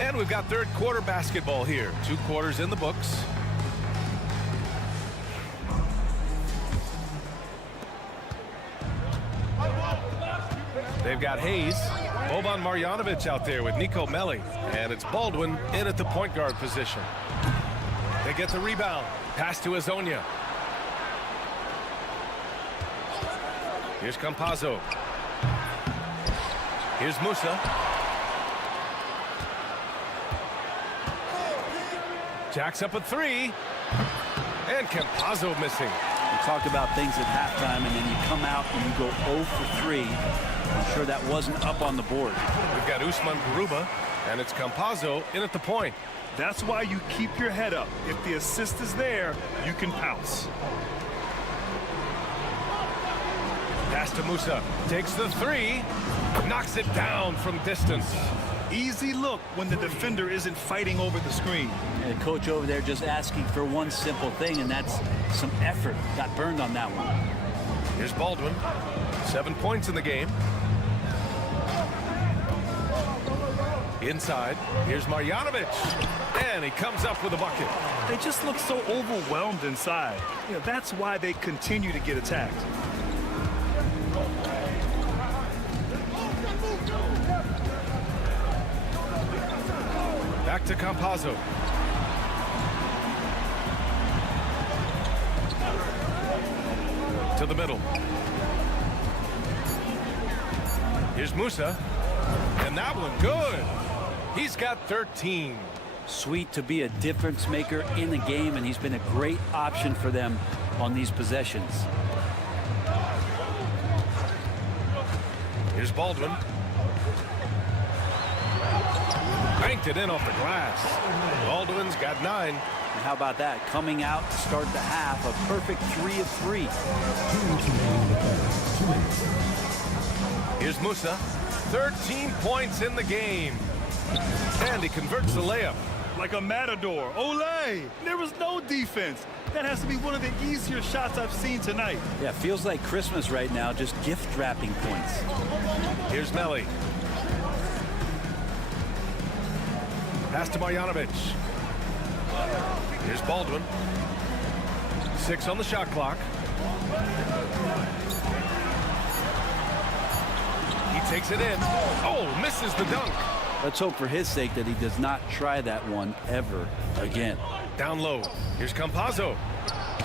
And we've got third quarter basketball here. 2 quarters in the books. They've got Hayes, Boban Marjanovic out there with Nico Melli, and it's Baldwin in at the point guard position. They get the rebound. Pass to Azonia. Here's Campazzo. Here's Musa. Jacks up a three. And Campazzo missing. We talked about things at halftime, and then you come out and you go 0 for 3. I'm sure that wasn't up on the board. We've got Usman Garuba, and it's Campazzo in at the point. That's why you keep your head up. If the assist is there, you can pounce. Pass to Musa. Takes the three. Knocks it down from distance. Easy look when the defender isn't fighting over the screen. And the coach over there just asking for one simple thing, and that's some effort. Got burned on that one. Here's Baldwin. 7 points in the game. Inside. Here's Marjanovic. And he comes up with a bucket. They just look so overwhelmed inside. You know, that's why they continue to get attacked. Back to Campazzo. To the middle. Here's Musa. And that one good. He's got 13. Sweet to be a difference maker in the game, and he's been a great option for them on these possessions. Here's Baldwin. Banked it in off the glass. Baldwin's got 9. And how about that? Coming out to start the half, a perfect 3 of 3. Here's Musa. 13 points in the game. And he converts the layup. Like a matador. Olé! There was no defense. That has to be one of the easier shots I've seen tonight. Yeah, feels like Christmas right now, just gift wrapping points. Here's Melli. Pass to Marjanovic. Here's Baldwin. 6 on the shot clock. He takes it in. Oh, misses the dunk. Let's hope for his sake that he does not try that one ever again. Down low. Here's Campazzo.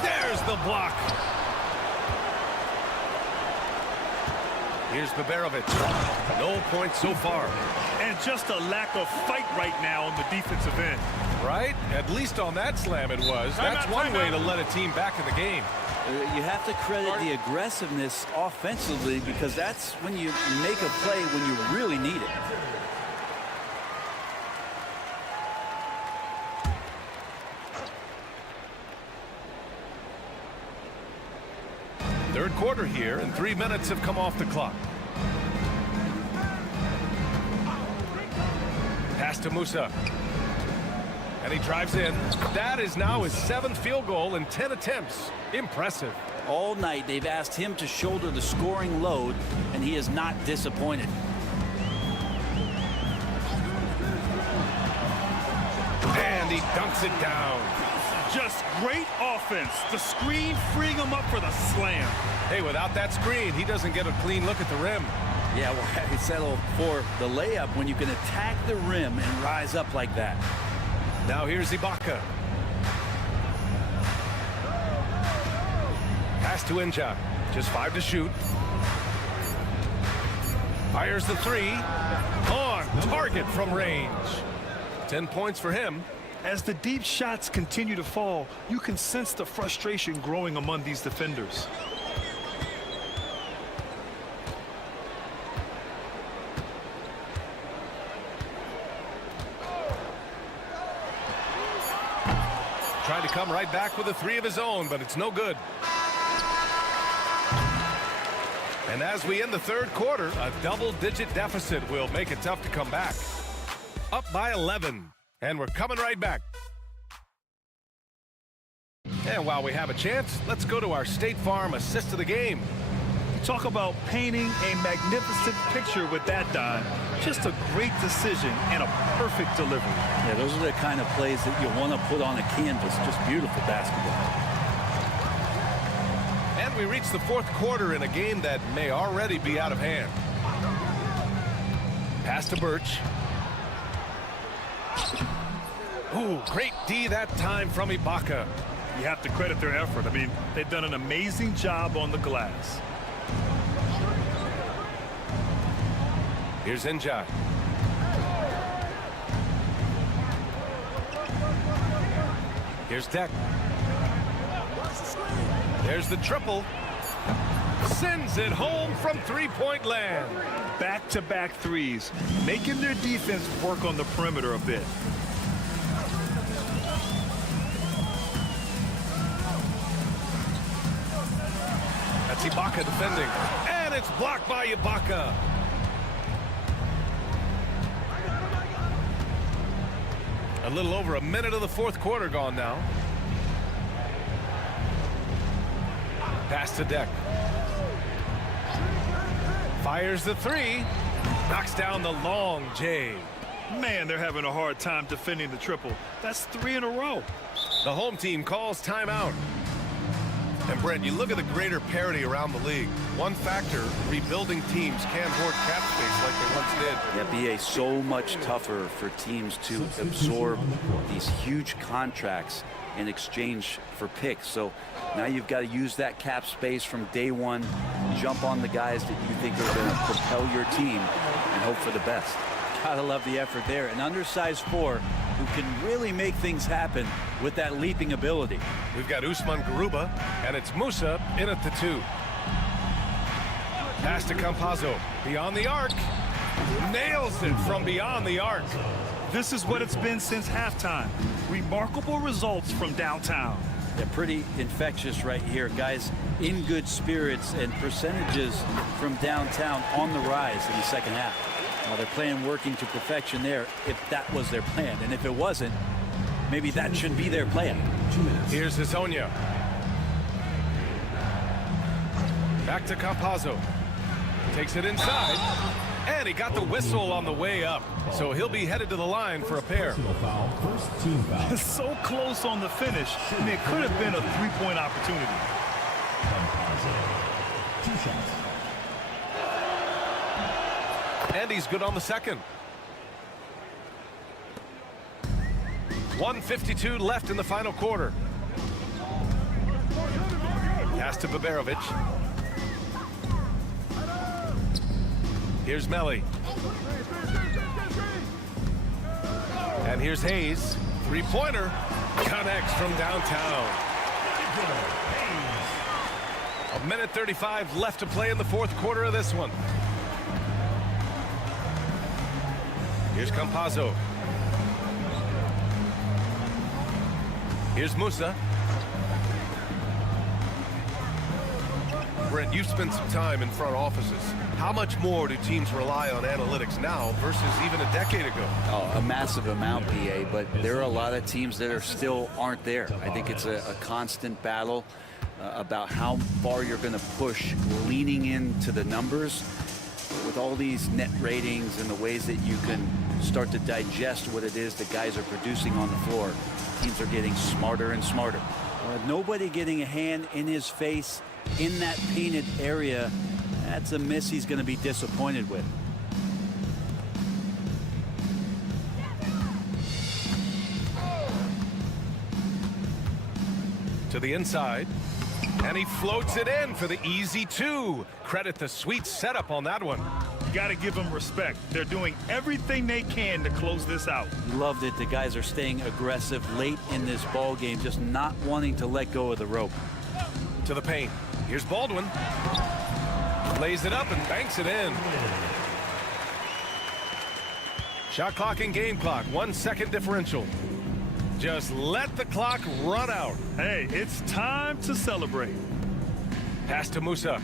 There's the block. Here's Baberovic. No points so far. And just a lack of fight right now on the defensive end. Right? At least on that slam it was. That's one way to let a team back in the game. You have to credit the aggressiveness offensively, because that's when you make a play when you really need it. Third quarter here, and 3 minutes have come off the clock. Pass to Musa. And he drives in. That is now his 7th field goal in 10 attempts. Impressive. All night they've asked him to shoulder the scoring load, and he is not disappointed. And he dunks it down. Just great offense. The screen freeing him up for the slam. Hey, without that screen, he doesn't get a clean look at the rim. Yeah, why settle for the layup when you can attack the rim and rise up like that? Now here's Ibaka. Pass to Inja. Just 5 to shoot. Fires the 3. On target from range. 10 points for him. As the deep shots continue to fall, you can sense the frustration growing among these defenders. Trying to come right back with a 3 of his own, but it's no good. And as we end the third quarter, a double-digit deficit will make it tough to come back. Up by 11, and we're coming right back. And while we have a chance, let's go to our State Farm assist of the game. Talk about painting a magnificent picture with that dive. Just a great decision and a perfect delivery. Yeah, those are the kind of plays that you want to put on a canvas. Just beautiful basketball. And we reach the fourth quarter in a game that may already be out of hand. Pass to Birch. Ooh, great D that time from Ibaka. You have to credit their effort. I mean, they've done an amazing job on the glass. Here's Inja. Here's Deck. There's the triple. Sends it home from three-point land. Back-to-back threes, making their defense work on the perimeter a bit. That's Ibaka defending. And it's blocked by Ibaka. A little over a minute of the fourth quarter gone now. Pass to Deck. Fires the three. Knocks down the long J. Man, they're having a hard time defending the triple. That's 3 in a row. The home team calls timeout. And Brent, you look at the greater parity around the league. One factor, rebuilding teams can't hoard cap space like they once did. Yeah, BA, so much tougher for teams to absorb these huge contracts in exchange for picks. So now you've got to use that cap space from day one, jump on the guys that you think are going to propel your team and hope for the best. Gotta love the effort there. An undersized 4 who can really make things happen with that leaping ability. We've got Usman Garuba, and it's Musa in at the 2. Pass to Campazzo, beyond the arc. Nails it from beyond the arc. This is what it's been since halftime. Remarkable results from downtown. Yeah, pretty infectious right here. Guys in good spirits and percentages from downtown on the rise in the second half. They're playing working to perfection there if that was their plan. And if it wasn't, maybe that should be their plan. Here's Hezonja. Back to Campazzo. Takes it inside. And he got the whistle on the way up. So he'll be headed to the line for a pair. So close on the finish. I mean, it could have been a three-point opportunity. 2 shots. And he's good on the second. 1:52 left in the final quarter. Pass to Baberovic. Here's Melli. And here's Hayes. Three-pointer. Connects from downtown. 1:35 left to play in the fourth quarter of this one. Here's Campazzo. Here's Musa. Brent, you've spent some time in front offices. How much more do teams rely on analytics now versus even a decade ago? Oh, a massive amount, BA, but there are a lot of teams that are still aren't there. I think it's a constant battle about how far you're going to push, leaning into the numbers with all these net ratings and the ways that you can start to digest what it is the guys are producing on the floor. Teams are getting smarter and smarter. Nobody getting a hand in his face in that painted area. That's a miss he's going to be disappointed with. To the inside. And he floats it in for the easy 2. Credit the sweet setup on that one. Got to give them respect. They're doing everything they can to close this out. Loved it. The guys are staying aggressive late in this ball game, just not wanting to let go of the rope. To the paint. Here's Baldwin. Lays it up and banks it in. Shot clock and game clock. 1 second differential. Just let the clock run out. Hey, it's time to celebrate. Pass to Musa.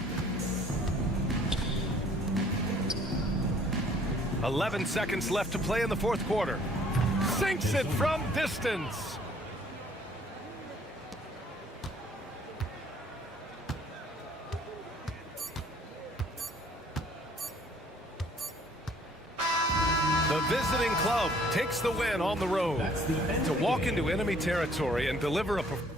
11 seconds left to play in the fourth quarter. Sinks it from distance. The visiting club takes the win on the road to walk into enemy territory and deliver a performance.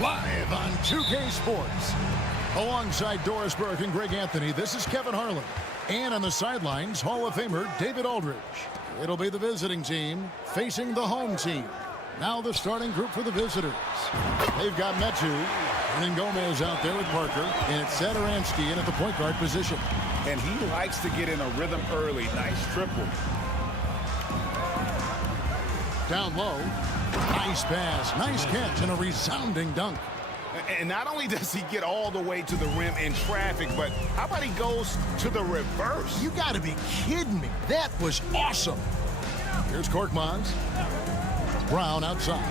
Live on 2K Sports. Alongside Doris Burke and Greg Anthony, this is Kevin Harlan. And on the sidelines, Hall of Famer David Aldridge. It'll be the visiting team facing the home team. Now the starting group for the visitors. They've got Metu and Gomez out there with Parker. And it's Satoransky in at the point guard position. And he likes to get in a rhythm early. Nice triple. Down low. Nice pass. Nice catch and a resounding dunk. And not only does he get all the way to the rim in traffic, but how about he goes to the reverse? You got to be kidding me. That was awesome. Here's Korkmaz. Brown outside.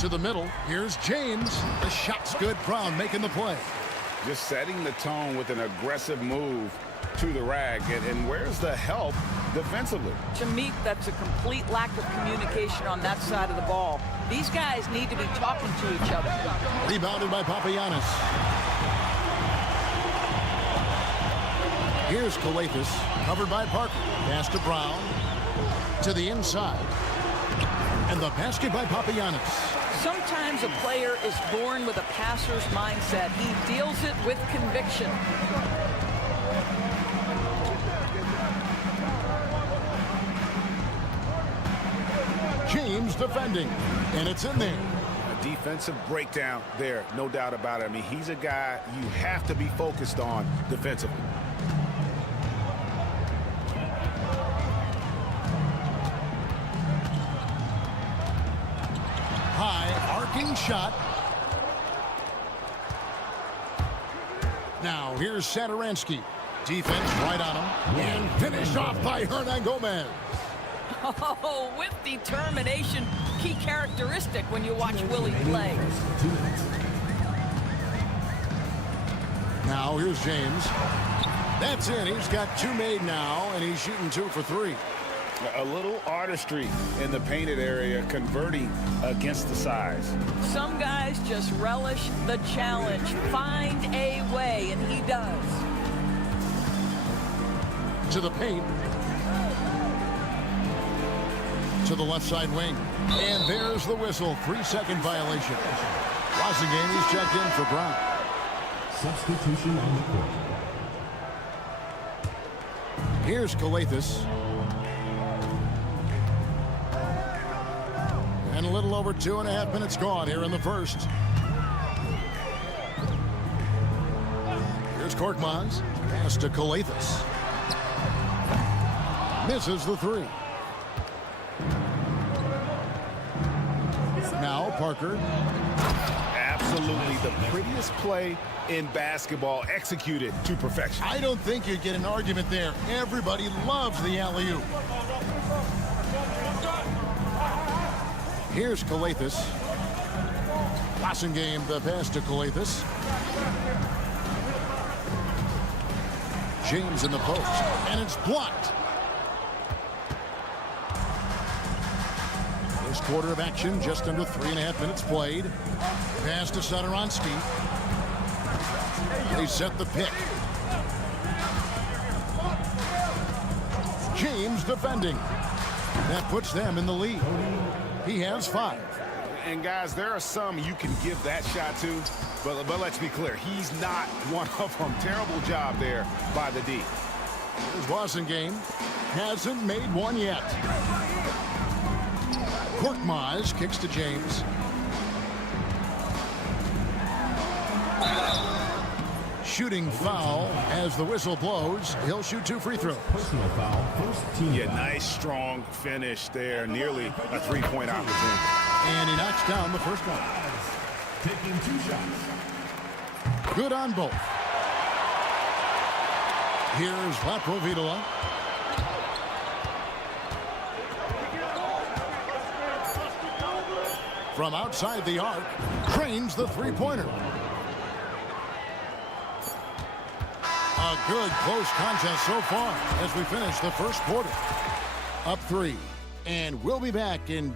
To the middle. Here's James. The shot's good. Brown making the play. Just setting the tone with an aggressive move to the rag. And where's the help defensively? To me, that's a complete lack of communication on that side of the ball. These guys need to be talking to each other. Rebounded by Papagiannis. Here's Kalathis, covered by Parker. Pass to Brown. To the inside. And the basket by Papagiannis. Sometimes a player is born with a passer's mindset. He deals it with conviction. James defending, and it's in there. A defensive breakdown there, no doubt about it. I mean, he's a guy you have to be focused on defensively. Arcing shot. Now here's Satoransky. Defense right on him. And finished off by Hernan Gomez. Oh, with determination. Key characteristic when you watch Willie play. Now here's James. That's in. He's got 2 made now, and he's shooting 2 for 3. A little artistry in the painted area, converting against the size. Some guys just relish the challenge. Find a way, and he does. To the paint. To the left side wing. And there's the whistle. 3-second violation. Rossingame is checked in for Brown. Substitution on the court. Here's Kalathis. And a little over 2.5 minutes gone here in the first. Here's Korkmaz. Pass to Kalathis. Misses the 3. Now Parker. Absolutely the prettiest play in basketball, executed to perfection. I don't think you'd get an argument there. Everybody loves the alley-oop. Here's Kalathis. Rossingame, the pass to Kalathis. James in the post, and it's blocked. First quarter of action, just under 3.5 minutes played. Pass to Satoransky. They set the pick. James defending. That puts them in the lead. He has 5. And guys, there are some you can give that shot to, but let's be clear, he's not one of them. Terrible job there by the D. Here's Rossingame. Hasn't made one yet. Korkmaz kicks to James. Shooting foul as the whistle blows. He'll shoot 2 free throws. Personal foul, first team. Yeah, nice strong finish there. Nearly a 3-point opportunity. And he knocks down the first one. Taking 2 shots. Good on both. Here's Laprovitola. From outside the arc, trains the 3-pointer. A good close contest so far as we finish the first quarter. Up 3. And we'll be back in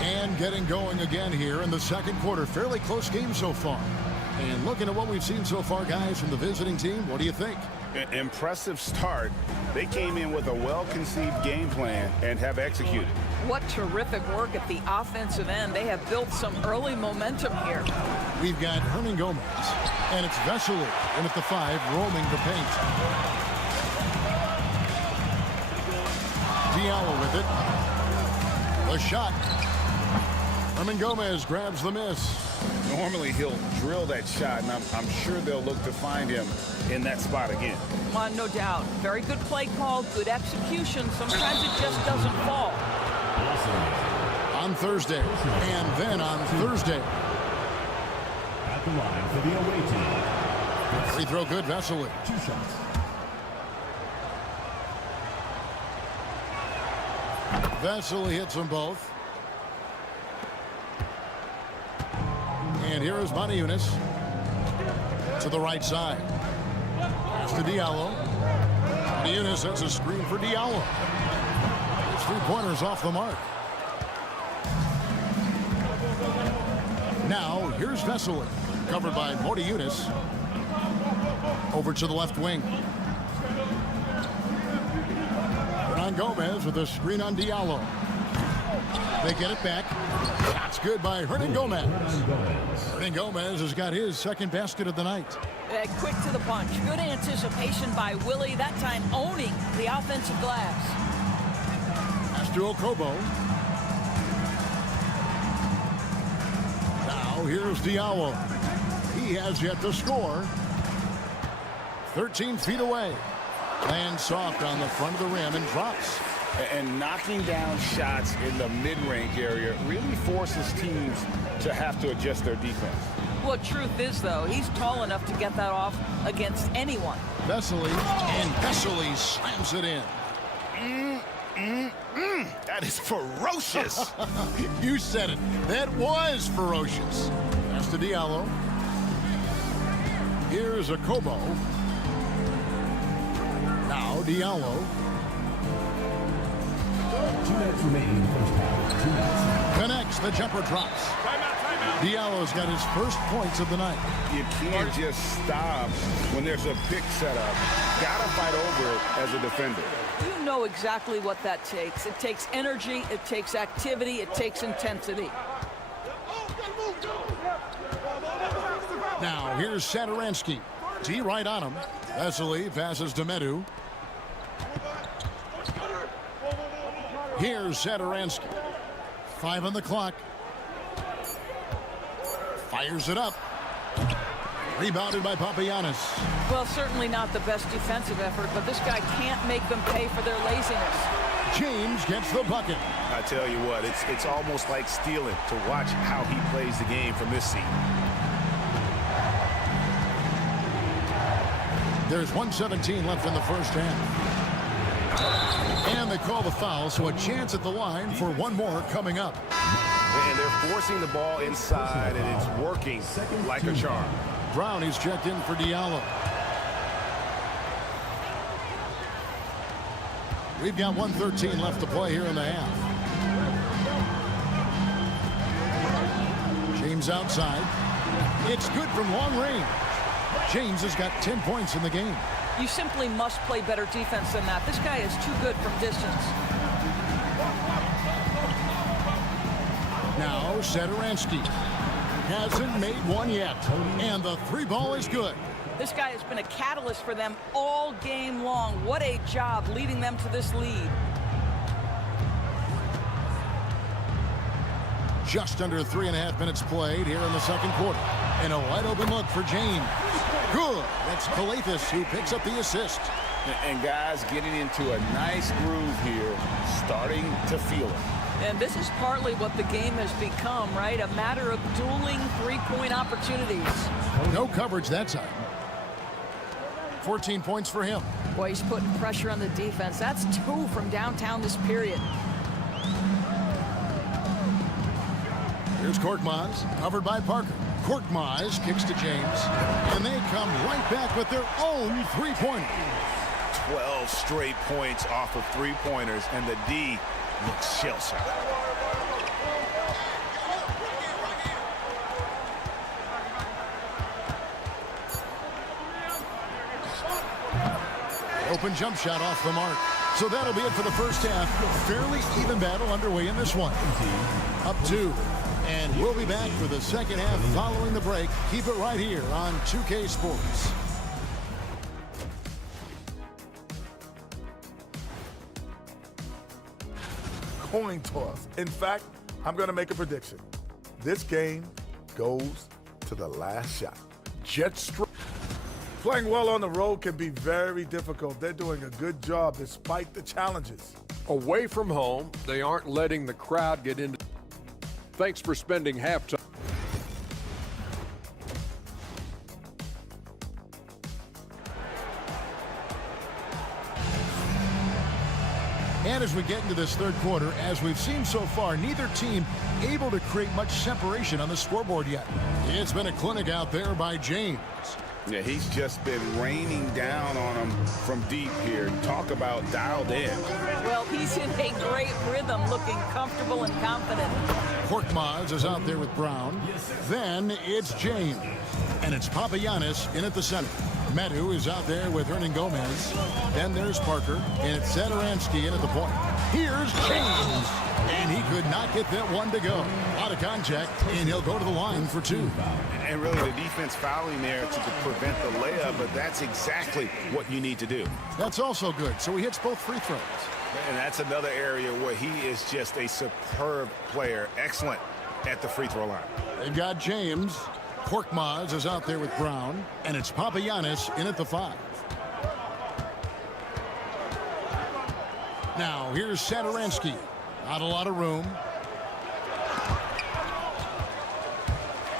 and getting going again here in the second quarter. Fairly close game so far. And looking at what we've seen so far, guys, from the visiting team, what do you think? Impressive start. They came in with a well-conceived game plan and have executed. What terrific work at the offensive end. They have built some early momentum here. We've got Hernan Gomez, and it's Vesely in at the 5, roaming the paint. Diallo with it. The shot. Hernan Gomez grabs the miss. Normally he'll drill that shot, and I'm sure they'll look to find him in that spot again. No doubt. Very good play call, good execution. Sometimes it just doesn't fall. On Thursday, and then on Thursday. At the line for the away team. Free throw good, Vesely. 2 shots. Vesely hits them both. And And here is Moniunis to the right side. Pass to Diallo. Moniunis sets a screen for Diallo. His 3-pointers off the mark. Now, here's Vesely, covered by Moniunis. Over to the left wing. Hernan Gomez with a screen on Diallo. They get it back. That's good by Hernan Gomez. Hernan Gomez has got his second basket of the night. Quick to the punch. Good anticipation by Willie, that time owning the offensive glass. Pass to Okobo. Now here's Diallo. He has yet to score. 13 feet away. Lands soft on the front of the rim and drops. And knocking down shots in the mid-range area really forces teams to have to adjust their defense. Well, truth is, though, he's tall enough to get that off against anyone. Vesely, and Vesely slams it in. That is ferocious. You said it. That was ferocious. Pass to Diallo. Here's Okobo. Now Diallo. 2 minutes remaining in the first half. 2 minutes. Connects. The jumper drops. Diallo's got his first points of the night. You can't just stop when there's a pick set up. Gotta fight over it as a defender. You know exactly what that takes. It takes energy, it takes activity, it takes intensity. Now here's Satoransky. T right on him. Vesely passes to Medu. Here's Satoransky. 5 on the clock. Fires it up. Rebounded by Papagiannis. Well, certainly not the best defensive effort, but this guy can't make them pay for their laziness. James gets the bucket. I tell you what, it's almost like stealing to watch how he plays the game from this seat. There's 1:17 left in the first half. And they call the foul, so a chance at the line for one more coming up. And they're forcing the ball inside, and it's working like a charm. Brown is checked in for Diallo. We've got 1:13 left to play here in the half. James outside. It's good from long range. James has got 10 points in the game. You simply must play better defense than that. This guy is too good from distance. Now Satoransky hasn't made one yet, and the 3-ball is good. This guy has been a catalyst for them all game long. What a job leading them to this lead. Just under 3.5 minutes played here in the second quarter. And a wide open look for James. Good. That's Calathis who picks up the assist. And guys getting into a nice groove here, starting to feel it. And this is partly what the game has become, right? A matter of dueling three-point opportunities. No coverage that time. 14 points for him. Boy, he's putting pressure on the defense. That's 2 from downtown this period. Here's Korkmaz, covered by Parker. Korkmaz kicks to James, and they come right back with their own three-pointer. 12 straight points off of three-pointers, and the D looks shell-shocked. Open jump shot off the mark. So that'll be it for the first half. Fairly even battle underway in this one. Up 2. And we'll be back for the second half following the break. Keep it right here on 2K Sports. Coin toss. In fact, I'm going to make a prediction. This game goes to the last shot. Playing well on the road can be very difficult. They're doing a good job despite the challenges. Away from home, they aren't letting the crowd get into. Thanks for spending halftime. And as we get into this third quarter, as we've seen so far, neither team able to create much separation on the scoreboard yet. It's been a clinic out there by James. Yeah, he's just been raining down on him from deep here. Talk about dialed in. Well, he's in a great rhythm, looking comfortable and confident. Korkmaz is out there with Brown. Then it's James. And it's Papagiannis in at the center. Medu is out there with Hernan Gomez. Then there's Parker. And it's Satoransky in at the point. Here's James. And he could not get that one to go. Out of contact, and he'll go to the line for 2. And really the defense fouling there to prevent the layup, but that's exactly what you need to do. That's also good. So he hits both free throws. And that's another area where he is just a superb player. Excellent at the free throw line. They've got James. Korkmaz is out there with Brown. And it's Papagiannis in at the 5. Now here's Satoransky. Not a lot of room.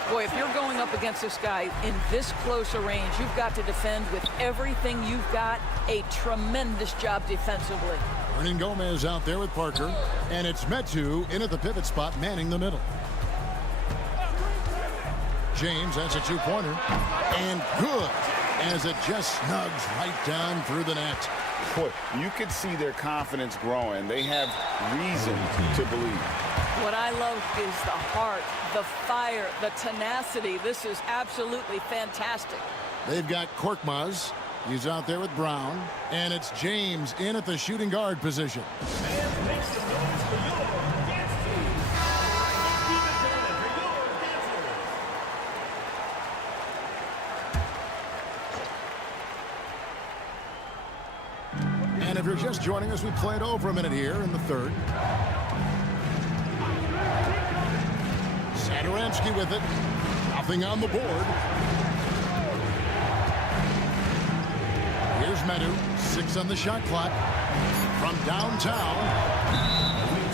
Boy, if you're going up against this guy in this close a range, you've got to defend with everything you've got. A tremendous job defensively. Hernan Gomez out there with Parker. And it's Metu in at the pivot spot, manning the middle. James, that's a 2-pointer. And good, as it just snugs right down through the net. Boy, you could see their confidence growing. They have reason to believe. What I love is the heart, the fire, the tenacity. This is absolutely fantastic. They've got Korkmaz. He's out there with Brown. And it's James in at the shooting guard position. And if you're just joining us, we played over a minute here in the third. Satoransky with it. Nothing on the board. Here's Medu. 6 on the shot clock. From downtown,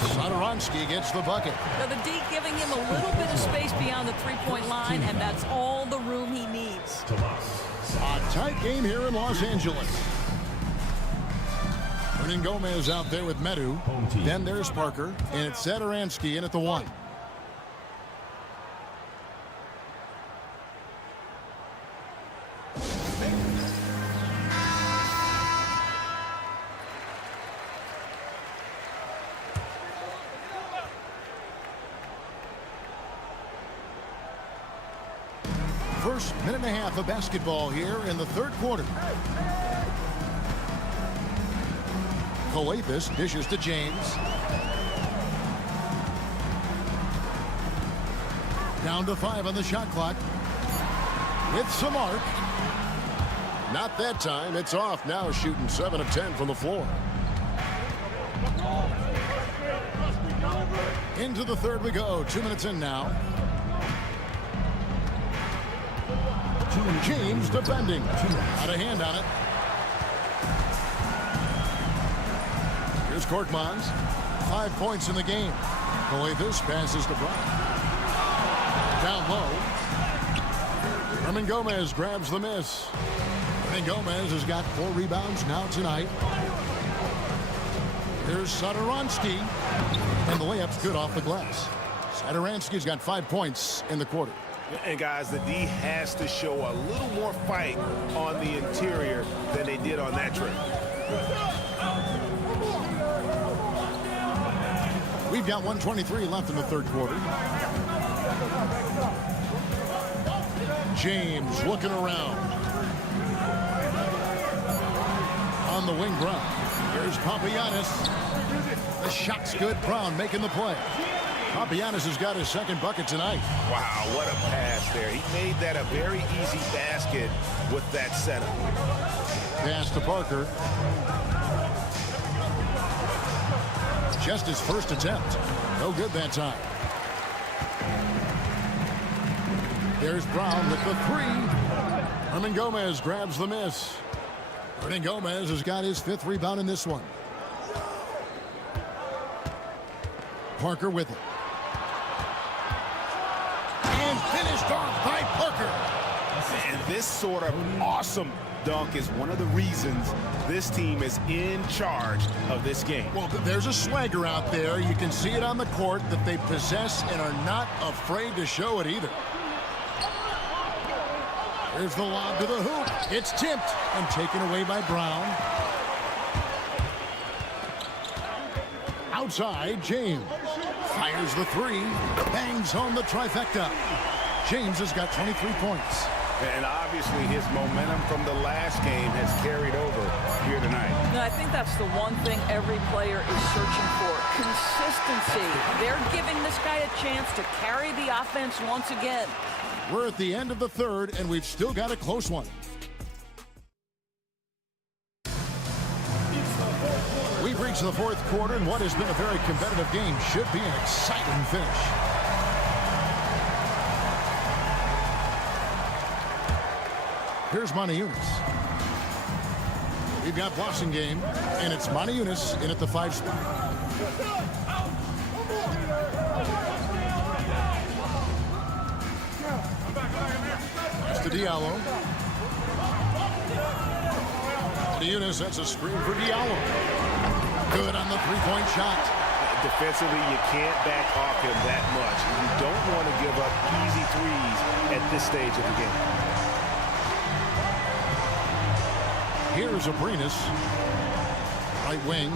Satoransky gets the bucket. Now the D giving him a little bit of space beyond the three-point line, and that's all the room he needs. A tight game here in Los Angeles. Hernan Gomez out there with Medu. Then there's Parker. And it's Satoransky in at the 1. First minute and a half of basketball here in the third quarter. Coathis dishes to James. Down to 5 on the shot clock. With some arc. Not that time. It's off now, shooting 7 of 10 from the floor. Into the third we go. 2 minutes in now. James defending. Out of hand on it. Here's Korkmaz. 5 points in the game. Coathis passes to Brown. Down low. Hernan Gomez grabs the miss. Hernan Gomez has got 4 rebounds now tonight. Here's Satoransky. And the layup's good off the glass. Satoransky's got 5 points in the quarter. And guys, the D has to show a little more fight on the interior than they did on that trip. We've got 1:23 left in the third quarter. James looking around. On the wing Brown. Here's Papagiannis. The shot's good. Brown making the play. Papagiannis has got his second bucket tonight. Wow, what a pass there. He made that a very easy basket with that setup. Pass to Parker. Just his first attempt. No good that time. There's Brown with the 3. Hernan Gomez grabs the miss. Hernan Gomez has got his 5th rebound in this one. Parker with it. And finished off by Parker. And this sort of awesome dunk is one of the reasons this team is in charge of this game. Well, there's a swagger out there. You can see it on the court that they possess and are not afraid to show it either. Here's the lob to the hoop. It's tipped and taken away by Brown. Outside, James fires the three, bangs home the trifecta. James has got 23 points. And obviously his momentum from the last game has carried over here tonight. And I think that's the one thing every player is searching for. Consistency. They're giving this guy a chance to carry the offense once again. We're at the end of the third, and we've still got a close one. We've reached the fourth quarter, and what has been a very competitive game should be an exciting finish. Here's Manajunas. We've got Blossom game, and it's Manajunas in at the 5 spot. Pass to Diallo. Manajunas, that's a screen for Diallo. Good on the three-point shot. Defensively, you can't back off him that much. You don't want to give up easy threes at this stage of the game. Here's Abrinas, right wing.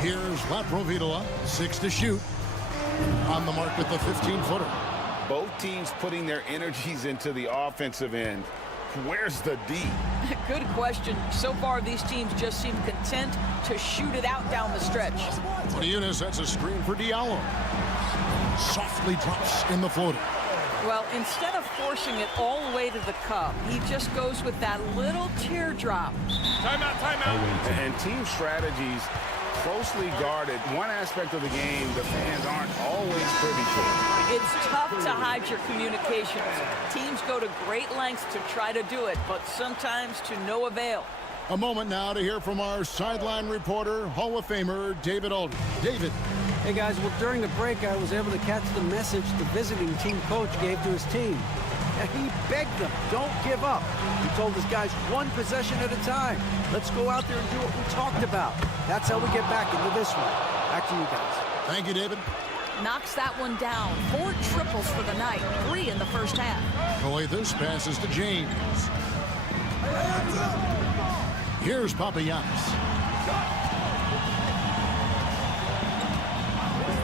Here's Laprovitola, 6 to shoot. On the mark with the 15-footer. Both teams putting their energies into the offensive end. Where's the D? Good question. So far, these teams just seem content to shoot it out down the stretch. Manajunas, that's a screen for Diallo. Softly drops in the floater. Well, instead of forcing it all the way to the cup, he just goes with that little teardrop. Timeout, timeout. And team strategies closely guarded. One aspect of the game the fans aren't always privy to. It's tough to hide your communications. Teams go to great lengths to try to do it, but sometimes to no avail. A moment now to hear from our sideline reporter, Hall of Famer David Aldridge. David. Hey guys, well during the break I was able to catch the message the visiting team coach gave to his team. And he begged them, don't give up. He told his guys one possession at a time. Let's go out there and do what we talked about. That's how we get back into this one. Back to you guys. Thank you, David. Knocks that one down. 4 triples for the night, 3 in the first half. This passes to James. Here's Papagiannis.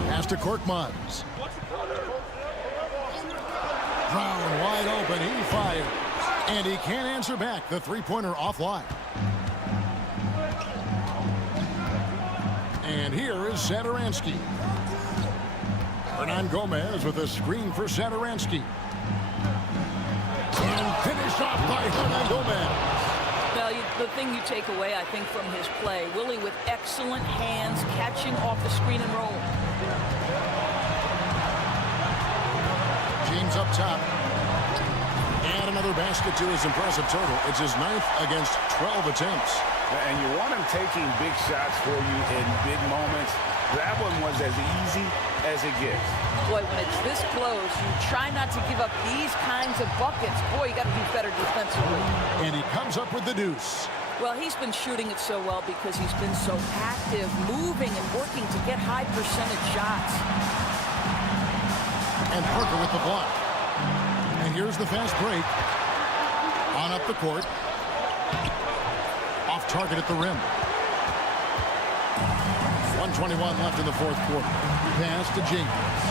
Pass to Korkmaz. Brown wide open. He fires. And he can't answer back. The three-pointer offline. And here is Satoransky. Hernan Gomez with a screen for Satoransky. And finished off by Hernan Gomez. Well, the thing you take away, I think, from his play, Willie with excellent hands, catching off the screen and roll. James up top. And another basket to his impressive total. It's his 9th against 12 attempts. And you want him taking big shots for you in big moments. That one was as easy as it gets. Boy, when it's this close, you try not to give up these kinds of buckets. Boy, you got to do better defensively. And he comes up with the deuce. Well, he's been shooting it so well because he's been so active, moving and working to get high percentage shots. And Parker with the block. And here's the fast break. On up the court. Off target at the rim. 1:21 left in the fourth quarter. Pass to James.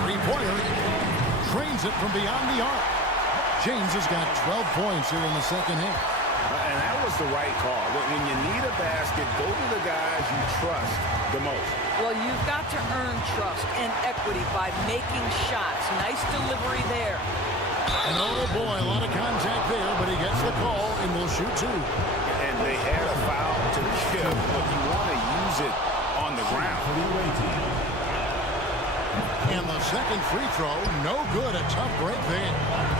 Three-pointer. Trains it from beyond the arc. James has got 12 points here in the second half. And that was the right call. When you need a basket, go to the guys you trust the most. Well, you've got to earn trust and equity by making shots. Nice delivery there. And oh boy, a lot of contact there, but he gets the call and will shoot 2. And they had a foul to give, but you want to use it on the ground. And the second free throw, no good. A tough break there.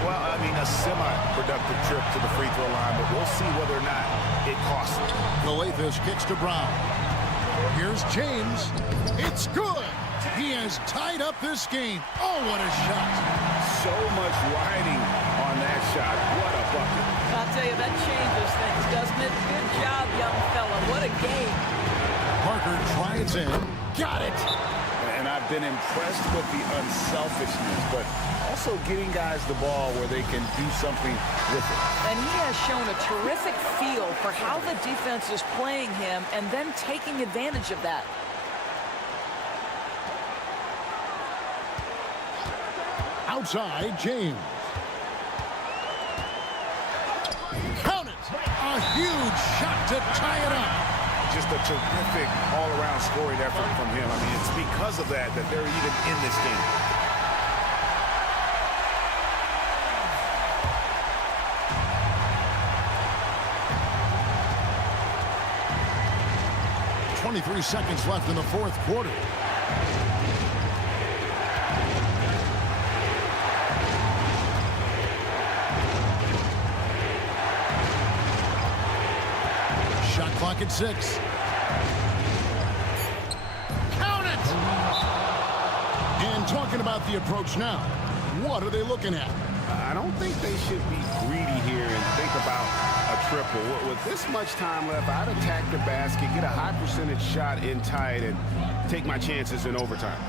Well, I mean, a semi-productive trip to the free throw line, but we'll see whether or not it costs him. Galathis kicks to Brown. Here's James. It's good. He has tied up this game. Oh, what a shot. So much riding on that shot. What a bucket. I'll tell you, that changes things, doesn't it? Good job, young fella. What a game. Parker tries in. Got it. And I've been impressed with the unselfishness, but also getting guys the ball where they can do something with it. And he has shown a terrific feel for how the defense is playing him and then taking advantage of that. Outside, James. Count it! A huge shot to tie it up. Just a terrific all-around scoring effort from him. I mean, it's because of that they're even in this game. .23 seconds left in the fourth quarter. Shot clock at 6. Count it! And talking about the approach now, what are they looking at? I don't think they should be greedy here and think about a triple. With this much time left, I'd attack the basket, get a high percentage shot in tight, and take my chances in overtime.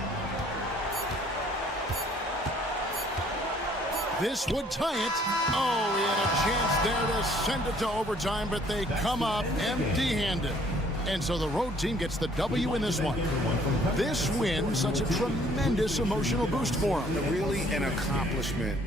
This would tie it. Oh, he had a chance there to send it to overtime, but they come up empty-handed. And so the road team gets the W in this one. This win, such a tremendous emotional boost for them. Really an accomplishment.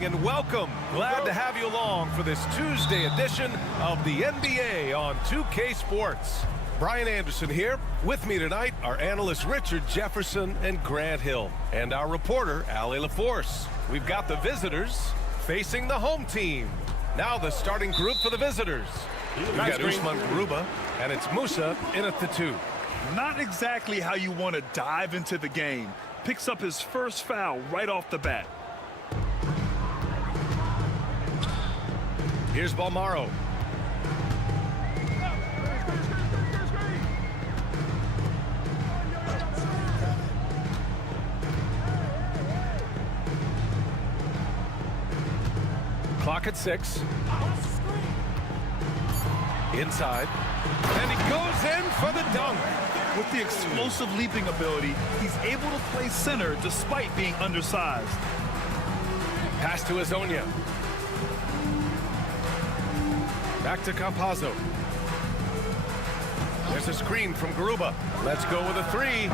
And welcome. Glad to have you along for this Tuesday edition of the NBA on 2K Sports. Brian Anderson here. With me tonight are analysts Richard Jefferson and Grant Hill, and our reporter Ali LaForce. We've got the visitors facing the home team. Now the starting group for the visitors. We've got Usman Garuba, and it's Musa in at the 2. Not exactly how you want to dive into the game. Picks up his first foul right off the bat. Here's Balmaro. Clock at 6. Inside. And he goes in for the dunk. With the explosive leaping ability, he's able to play center despite being undersized. Pass to Hezonja. Back to Campazzo. There's a screen from Garuba. Let's go with a 3.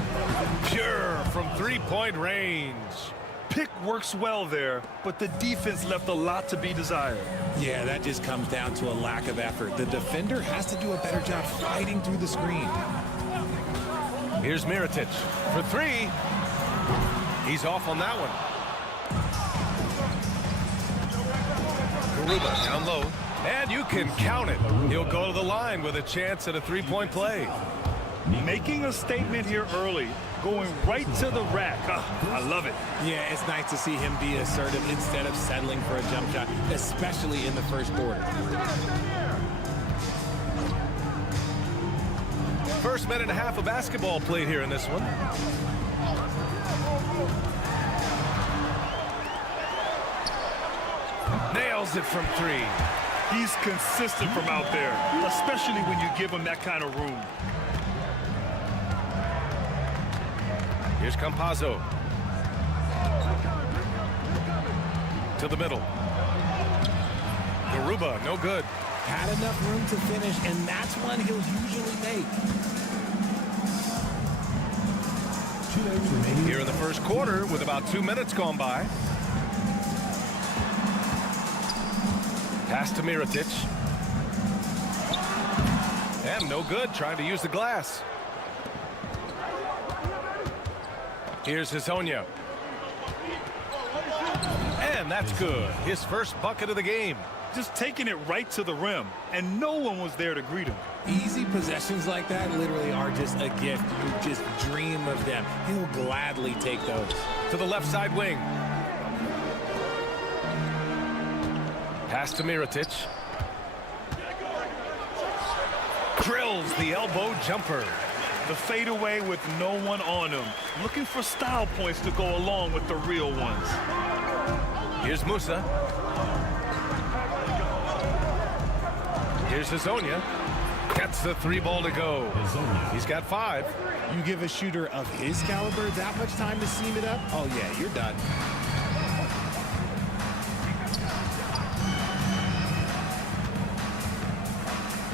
Pure from three-point range. Pick works well there, but the defense left a lot to be desired. Yeah, that just comes down to a lack of effort. The defender has to do a better job fighting through the screen. Here's Mirotic for 3. He's off on that one. Garuba down low. And you can count it. He'll go to the line with a chance at a three-point play. Making a statement here early, going right to the rack. I love it. Yeah, it's nice to see him be assertive instead of settling for a jump shot, especially in the first quarter. First minute and a half of basketball played here in this one. Nails it from 3. He's consistent from out there, especially when you give him that kind of room. Here's Campazzo. To the middle. Garuba, no good. Had enough room to finish, and that's one he'll usually make. Here in the first quarter with about 2 minutes gone by. Pass to Mirotic. And no good, trying to use the glass. Here's Hezonja. And that's good. His first bucket of the game. Just taking it right to the rim, and no one was there to greet him. Easy possessions like that literally are just a gift. You just dream of them. He'll gladly take those. To the left side wing. Pass to Mirotic. Drills the elbow jumper. The fadeaway with no one on him. Looking for style points to go along with the real ones. Here's Musa. Here's Here's Hazonia. Gets the 3-ball to go. He's got 5. You give a shooter of his caliber that much time to seam it up? Oh, yeah, you're done.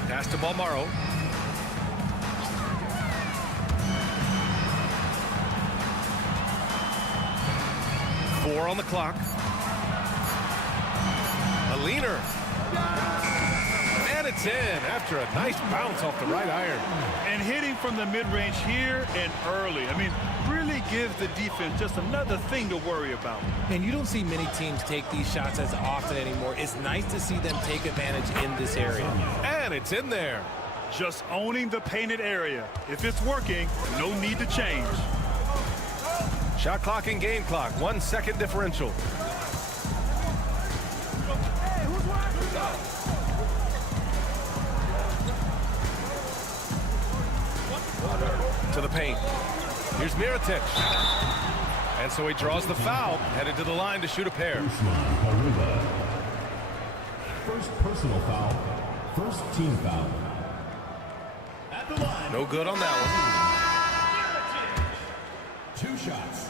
Pass to Balmaro. Four on the clock. A leaner. And it's in after a nice bounce off the right iron. And hitting from the mid-range here and early. I mean, really gives the defense just another thing to worry about. And you don't see many teams take these shots as often anymore. It's nice to see them take advantage in this area. And it's in there. Just owning the painted area. If it's working, no need to change. Shot clock and game clock. 1 second differential. To the paint. Here's Mirotic. And so he draws the foul, headed to the line to shoot a pair. First personal foul. First team foul. At the line. No good on that one. 2 shots.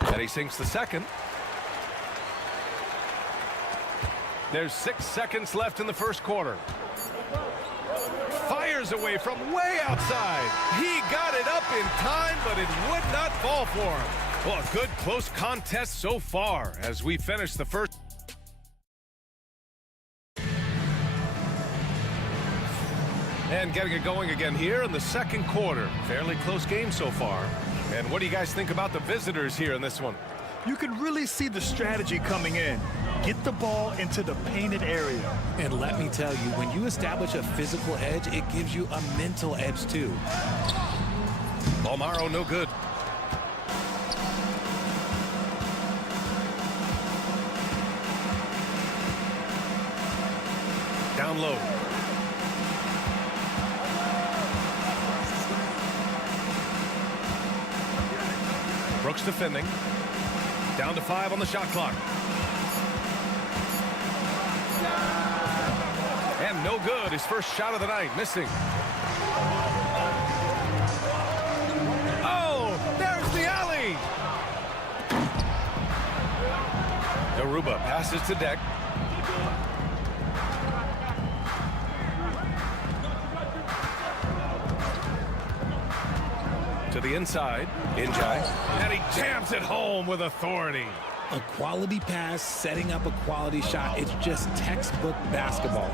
And he sinks the second. There's 6 seconds left in the first quarter. Fires away from way outside. He got it up in time, but it would not fall for him. Well, a good close contest so far as we finish the first. And getting it going again here in the second quarter. Fairly close game so far. And what do you guys think about the visitors here in this one? You can really see the strategy coming in. Get the ball into the painted area. And let me tell you, when you establish a physical edge, it gives you a mental edge too. Balmaro, no good. Down low. Brooks defending. Down to 5 on the shot clock. And no good. His first shot of the night, missing. Oh, there's the alley. Garuba passes to Deck. To the inside, Injai, and he jams it home with authority. A quality pass, setting up a quality shot. It's just textbook basketball.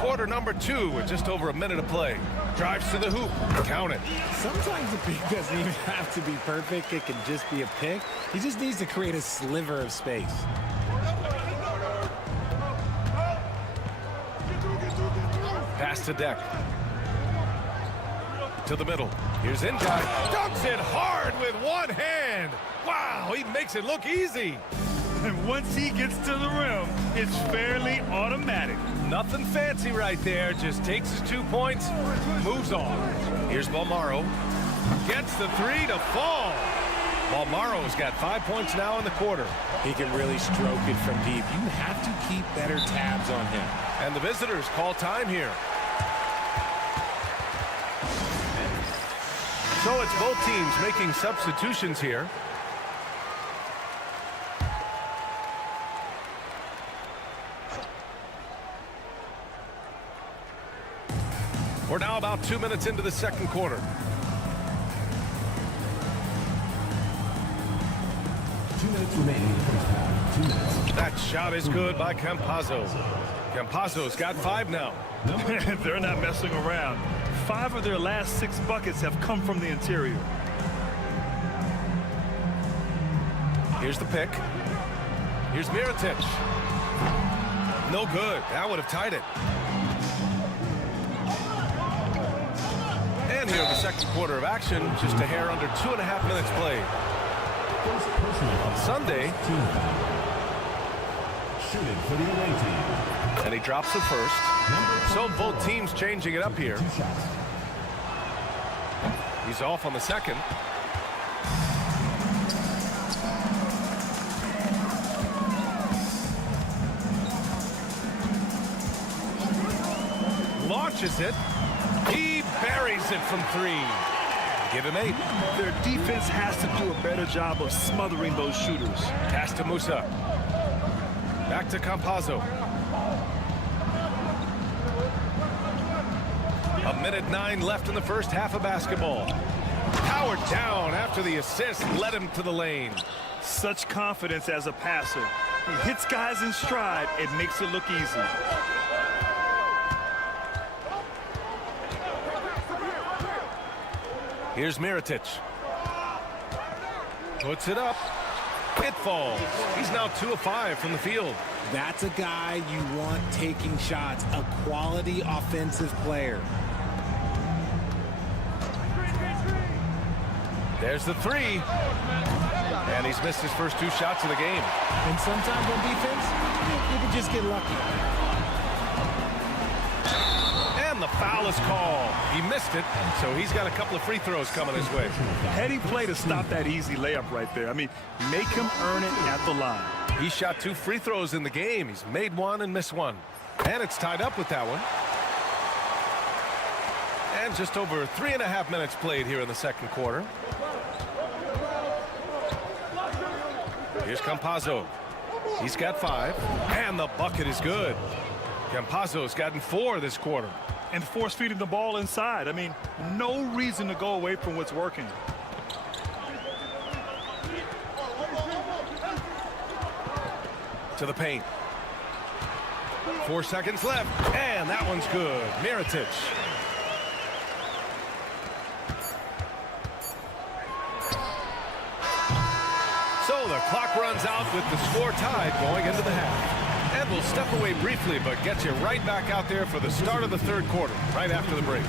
Quarter number 2 with just over a minute of play. Drives to the hoop. Count it. Sometimes the pick doesn't even have to be perfect. It can just be a pick. He just needs to create a sliver of space. Pass to Deck. To the middle. Here's Injai. Dunks it hard with one hand. Wow, he makes it look easy. And once he gets to the rim, it's fairly automatic. Nothing fancy right there. Just takes his 2 points, moves on. Here's Balmaro. Gets the 3 to fall. Balmaro's got 5 points now in the quarter. He can really stroke it from deep. You have to keep better tabs on him. And the visitors call time here. So it's both teams making substitutions here. We're now about 2 minutes into the second quarter. 2 minutes remaining in the first half. 2 minutes. That shot is good by Campazzo. Campazzo's got 5 now. They're not messing around. 5 of their last 6 buckets have come from the interior. Here's the pick. Here's Mirotic. No good. That would have tied it. And here the second quarter of action. Just a hair under 2.5 minutes played. On Sunday. Shooting for the away team. And he drops the first. So both teams changing it up here. He's off on the second. dishes it. He buries it from 3. Give him 8. Their defense has to do a better job of smothering those shooters. Pass to Musa. Back to Campazzo. 1:09 left in the first half of basketball. Powered down after the assist led him to the lane. Such confidence as a passer. He hits guys in stride. It makes it look easy. Here's Mirotic. Puts it up. It falls. He's now 2 of 5 from the field. That's a guy you want taking shots, a quality offensive player. There's the 3. And he's missed his first 2 shots of the game. And sometimes on defense, you can just get lucky. And the foul is called. He missed it, so he's got a couple of free throws coming his way. Heading play to stop that easy layup right there. I mean, make him earn it at the line. He shot 2 free throws in the game. He's made 1 and missed 1. And it's tied up with that one. And just over 3.5 minutes played here in the second quarter. Here's Campazzo. He's got 5. And the bucket is good. Campazzo's gotten 4 this quarter. And force feeding the ball inside. I mean, no reason to go away from what's working. To the paint. 4 seconds left. And that one's good. Mirotic. So the clock runs out with the score tied going into the half. And we'll step away briefly, but get you right back out there for the start of the third quarter, right after the break.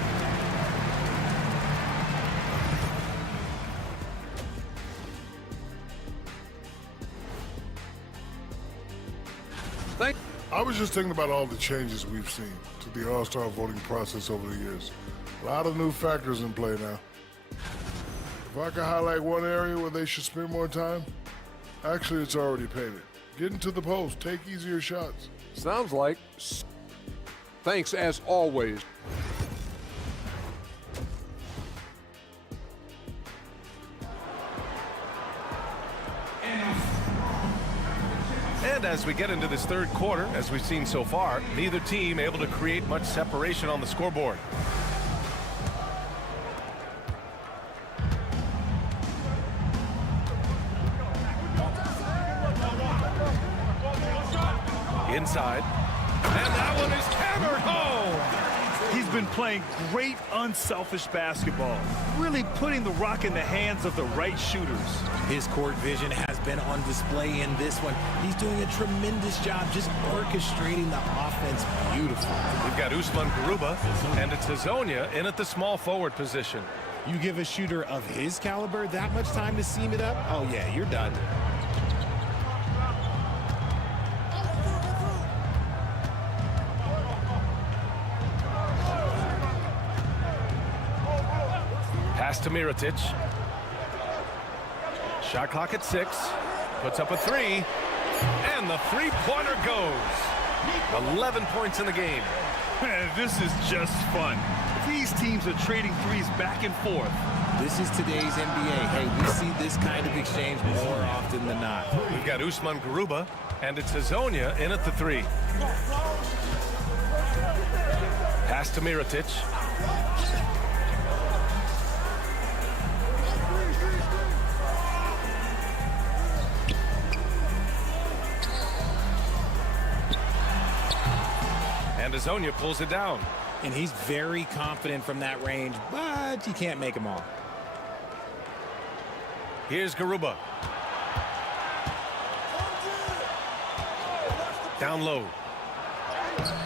I was just thinking about all the changes we've seen to the All-Star voting process over the years. A lot of new factors in play now. If I could highlight one area where they should spend more time, actually it's already painted. Get into the post, take easier shots. Sounds like. Thanks as always. And as we get into this third quarter, as we've seen so far, neither team able to create much separation on the scoreboard. Inside. And that one is hammered home. He's been playing great unselfish basketball, really putting the rock in the hands of the right shooters. His court vision has been on display in this one. He's doing a tremendous job just orchestrating the offense beautifully. We've got Usman Garuba, and it's Hazonia in at the small forward position. You give a shooter of his caliber that much time to seam it up, oh yeah, you're done. Pass to Mirotic. Shot clock at 6. Puts up a 3. And the three-pointer goes. 11 points in the game. Man, this is just fun. These teams are trading threes back and forth. This is today's NBA. Hey, we see this kind of exchange more often than not. We've got Usman Garuba, and it's Hazonia in at the 3. Pass to Mirotic. And Hazonia pulls it down. And he's very confident from that range, but you can't make them all. Here's Garuba. Down low.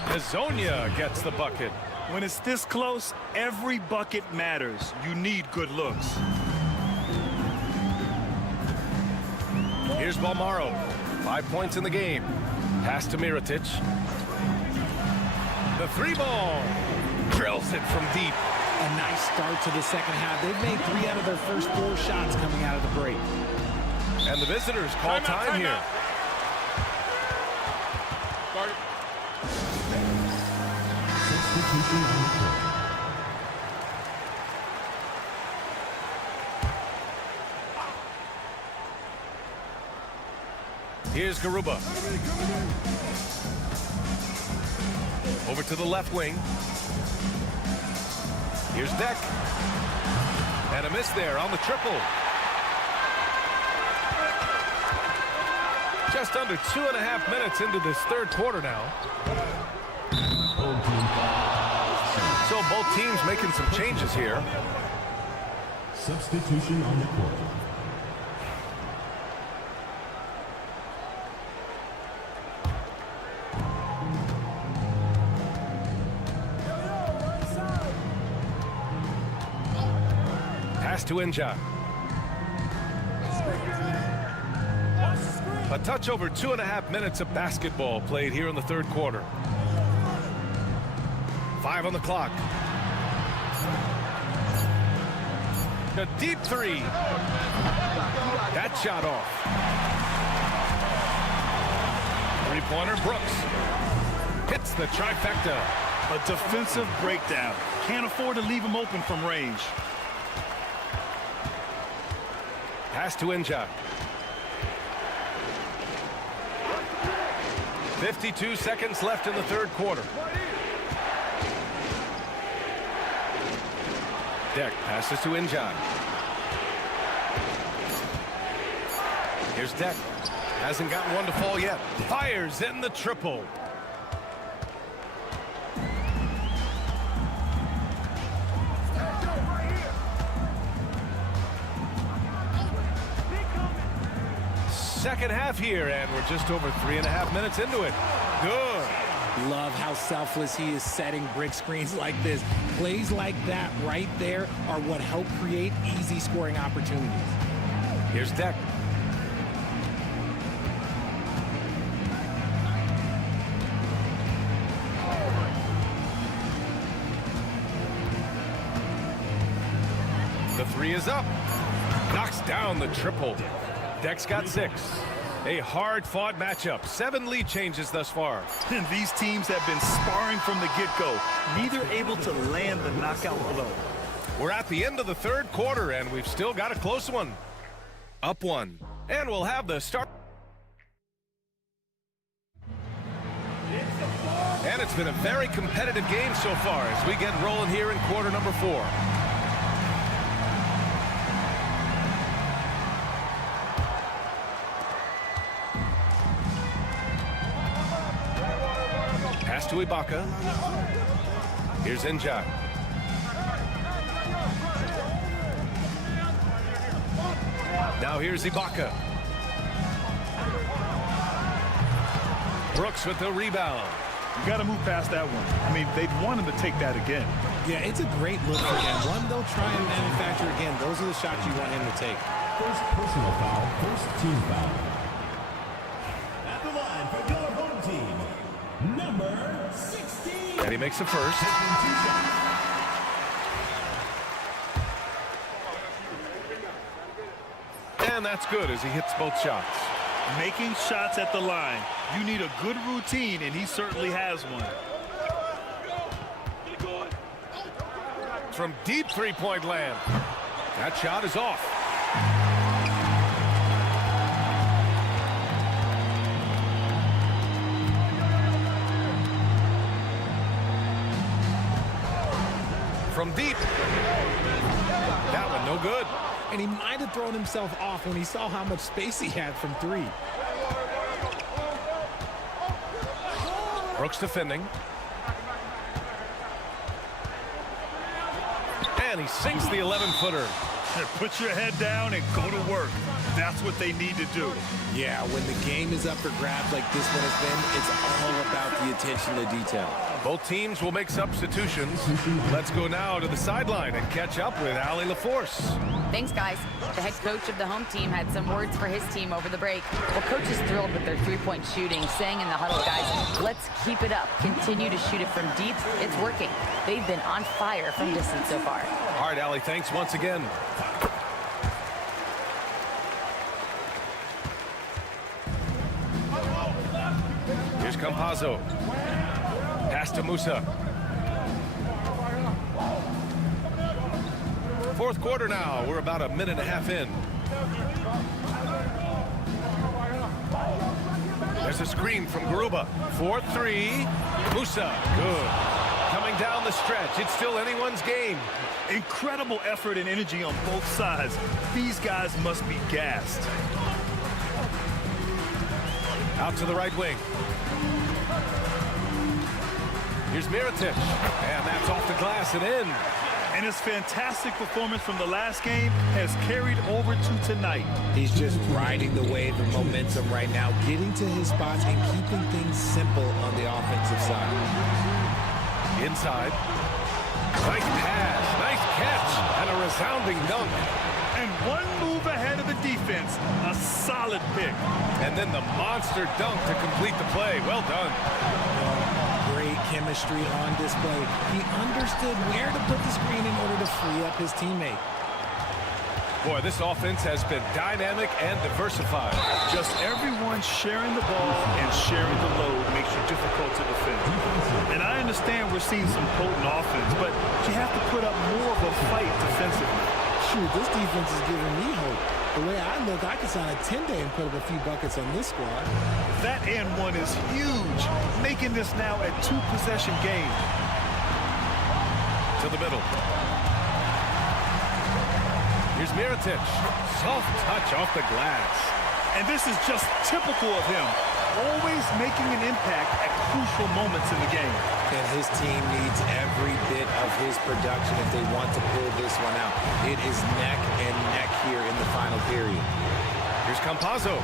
Hazonia gets the bucket. When it's this close, every bucket matters. You need good looks. Here's Balmaro. 5 points in the game. Pass to Mirotic. The 3-ball. Drills it from deep. A nice start to the second half. They've made 3 out of their first 4 shots coming out of the break. And the visitors call time here. Substitution on the court. Here's Garuba. Over to the left wing. Here's Deck. And a miss there on the triple. Just under 2.5 minutes into this third quarter now. So both teams making some changes here. Substitution on the court. Pass to Inja. A touch over 2.5 minutes of basketball played here in the third quarter. 5 on the clock. A deep three. That shot off. Three-pointer, Brooks. Hits the trifecta. A defensive breakdown. Can't afford to leave him open from range. Pass to Inja. 52 seconds left in the third quarter. Deck passes to Inja. Here's Deck. Hasn't gotten one to fall yet. Fires in the triple. Second half here, and we're just over 3.5 minutes into it. Good. Love how selfless he is setting brick screens like this. Plays like that right there are what help create easy scoring opportunities. Here's Deck. The three is up. Knocks down the triple. Deck's got 6. A hard-fought matchup. 7 lead changes thus far. And these teams have been sparring from the get-go. Neither able to land the knockout blow. We're at the end of the third quarter, and we've still got a close one. Up 1. And we'll have the start. And it's been a very competitive game so far as we get rolling here in quarter number 4. Pass to Ibaka. Here's Inja. Now here's Ibaka. Brooks with the rebound. You got to move past that one. I mean, they'd want him to take that again. Yeah, it's a great look for him. One they'll try and manufacture again. Those are the shots you want him to take. First personal foul, first team foul. At the line for your home team, number 16. And he makes the first. And that's good as he hits both shots. Making shots at the line. You need a good routine, and he certainly has one. From deep three-point land. That shot is off. From deep. That one no good. And he might have thrown himself off when he saw how much space he had from 3. Brooks defending. And he sinks the 11-footer. Put your head down and go to work. That's what they need to do. Yeah, when the game is up for grabs like this one has been, it's all about the attention to detail. Both teams will make substitutions. Let's go now to the sideline and catch up with Allie LaForce. Thanks, guys. The head coach of the home team had some words for his team over the break. Well, coach is thrilled with their three-point shooting, saying in the huddle, guys, let's keep it up. Continue to shoot it from deep. It's working. They've been on fire from distance so far. All right, Allie, thanks once again. Here's Campazzo. Pass to Musa. Fourth quarter now. We're about a minute and a half in. There's a screen from Garuba. 4-3. Musa. Good. Coming down the stretch. It's still anyone's game. Incredible effort and energy on both sides. These guys must be gassed. Out to the right wing. Here's Mirotic. And that's off the glass and in. And his fantastic performance from the last game has carried over to tonight. He's just riding the wave of momentum right now, getting to his spots and keeping things simple on the offensive side. Inside. Nice pass, nice catch, and a resounding dunk. And one move ahead of the defense, a solid pick. And then the monster dunk to complete the play. Well done. Great chemistry on display. He understood where to put the screen in order to free up his teammate. Boy, this offense has been dynamic and diversified. Just everyone sharing the ball and sharing the load makes you difficult to defend. And I understand we're seeing some potent offense, but you have to put up more of a fight defensively. Shoot, this defense is giving me hope. The way I look, I could sign a 10-day and put up a few buckets on this squad. That and one is huge, making this now a two-possession game. To the middle. Here's Mirotic. Soft touch off the glass. And this is just typical of him, always making an impact at crucial moments in the game. And his team needs every bit of his production if they want to pull this one out. It is neck and neck here in the final period. Here's Campazzo.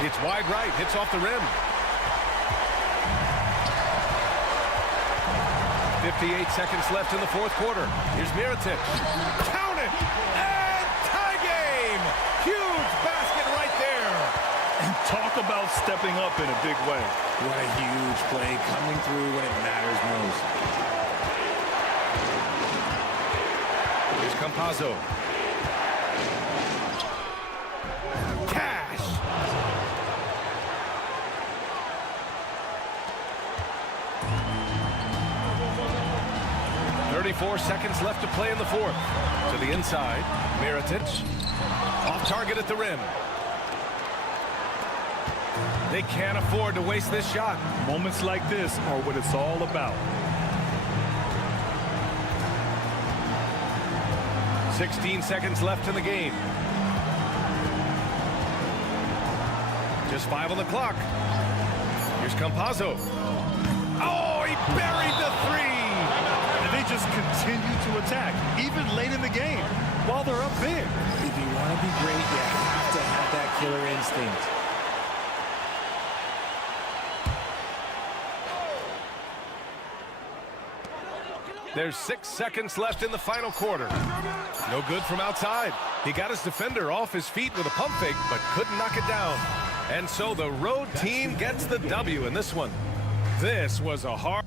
It's wide right, hits off the rim. 58 seconds left in the fourth quarter. Here's Mirotic. Count it! And tie game! Huge basket right there. And talk about stepping up in a big way. What a huge play coming through when it matters most. Here's Campazzo. Cash! 34 seconds left to play in the fourth. To the inside, Mirotic. Off target at the rim. They can't afford to waste this shot. Moments like this are what it's all about. 16 seconds left in the game. Just 5 on the clock. Here's Campazzo. Oh, he buried the three. And they just continue to attack, even late in the game, while they're up big. If you want to be great, you have to have that killer instinct. There's 6 seconds left in the final quarter. No good from outside. He got his defender off his feet with a pump fake, but couldn't knock it down. And so the road team gets the W in this one. This was a hard...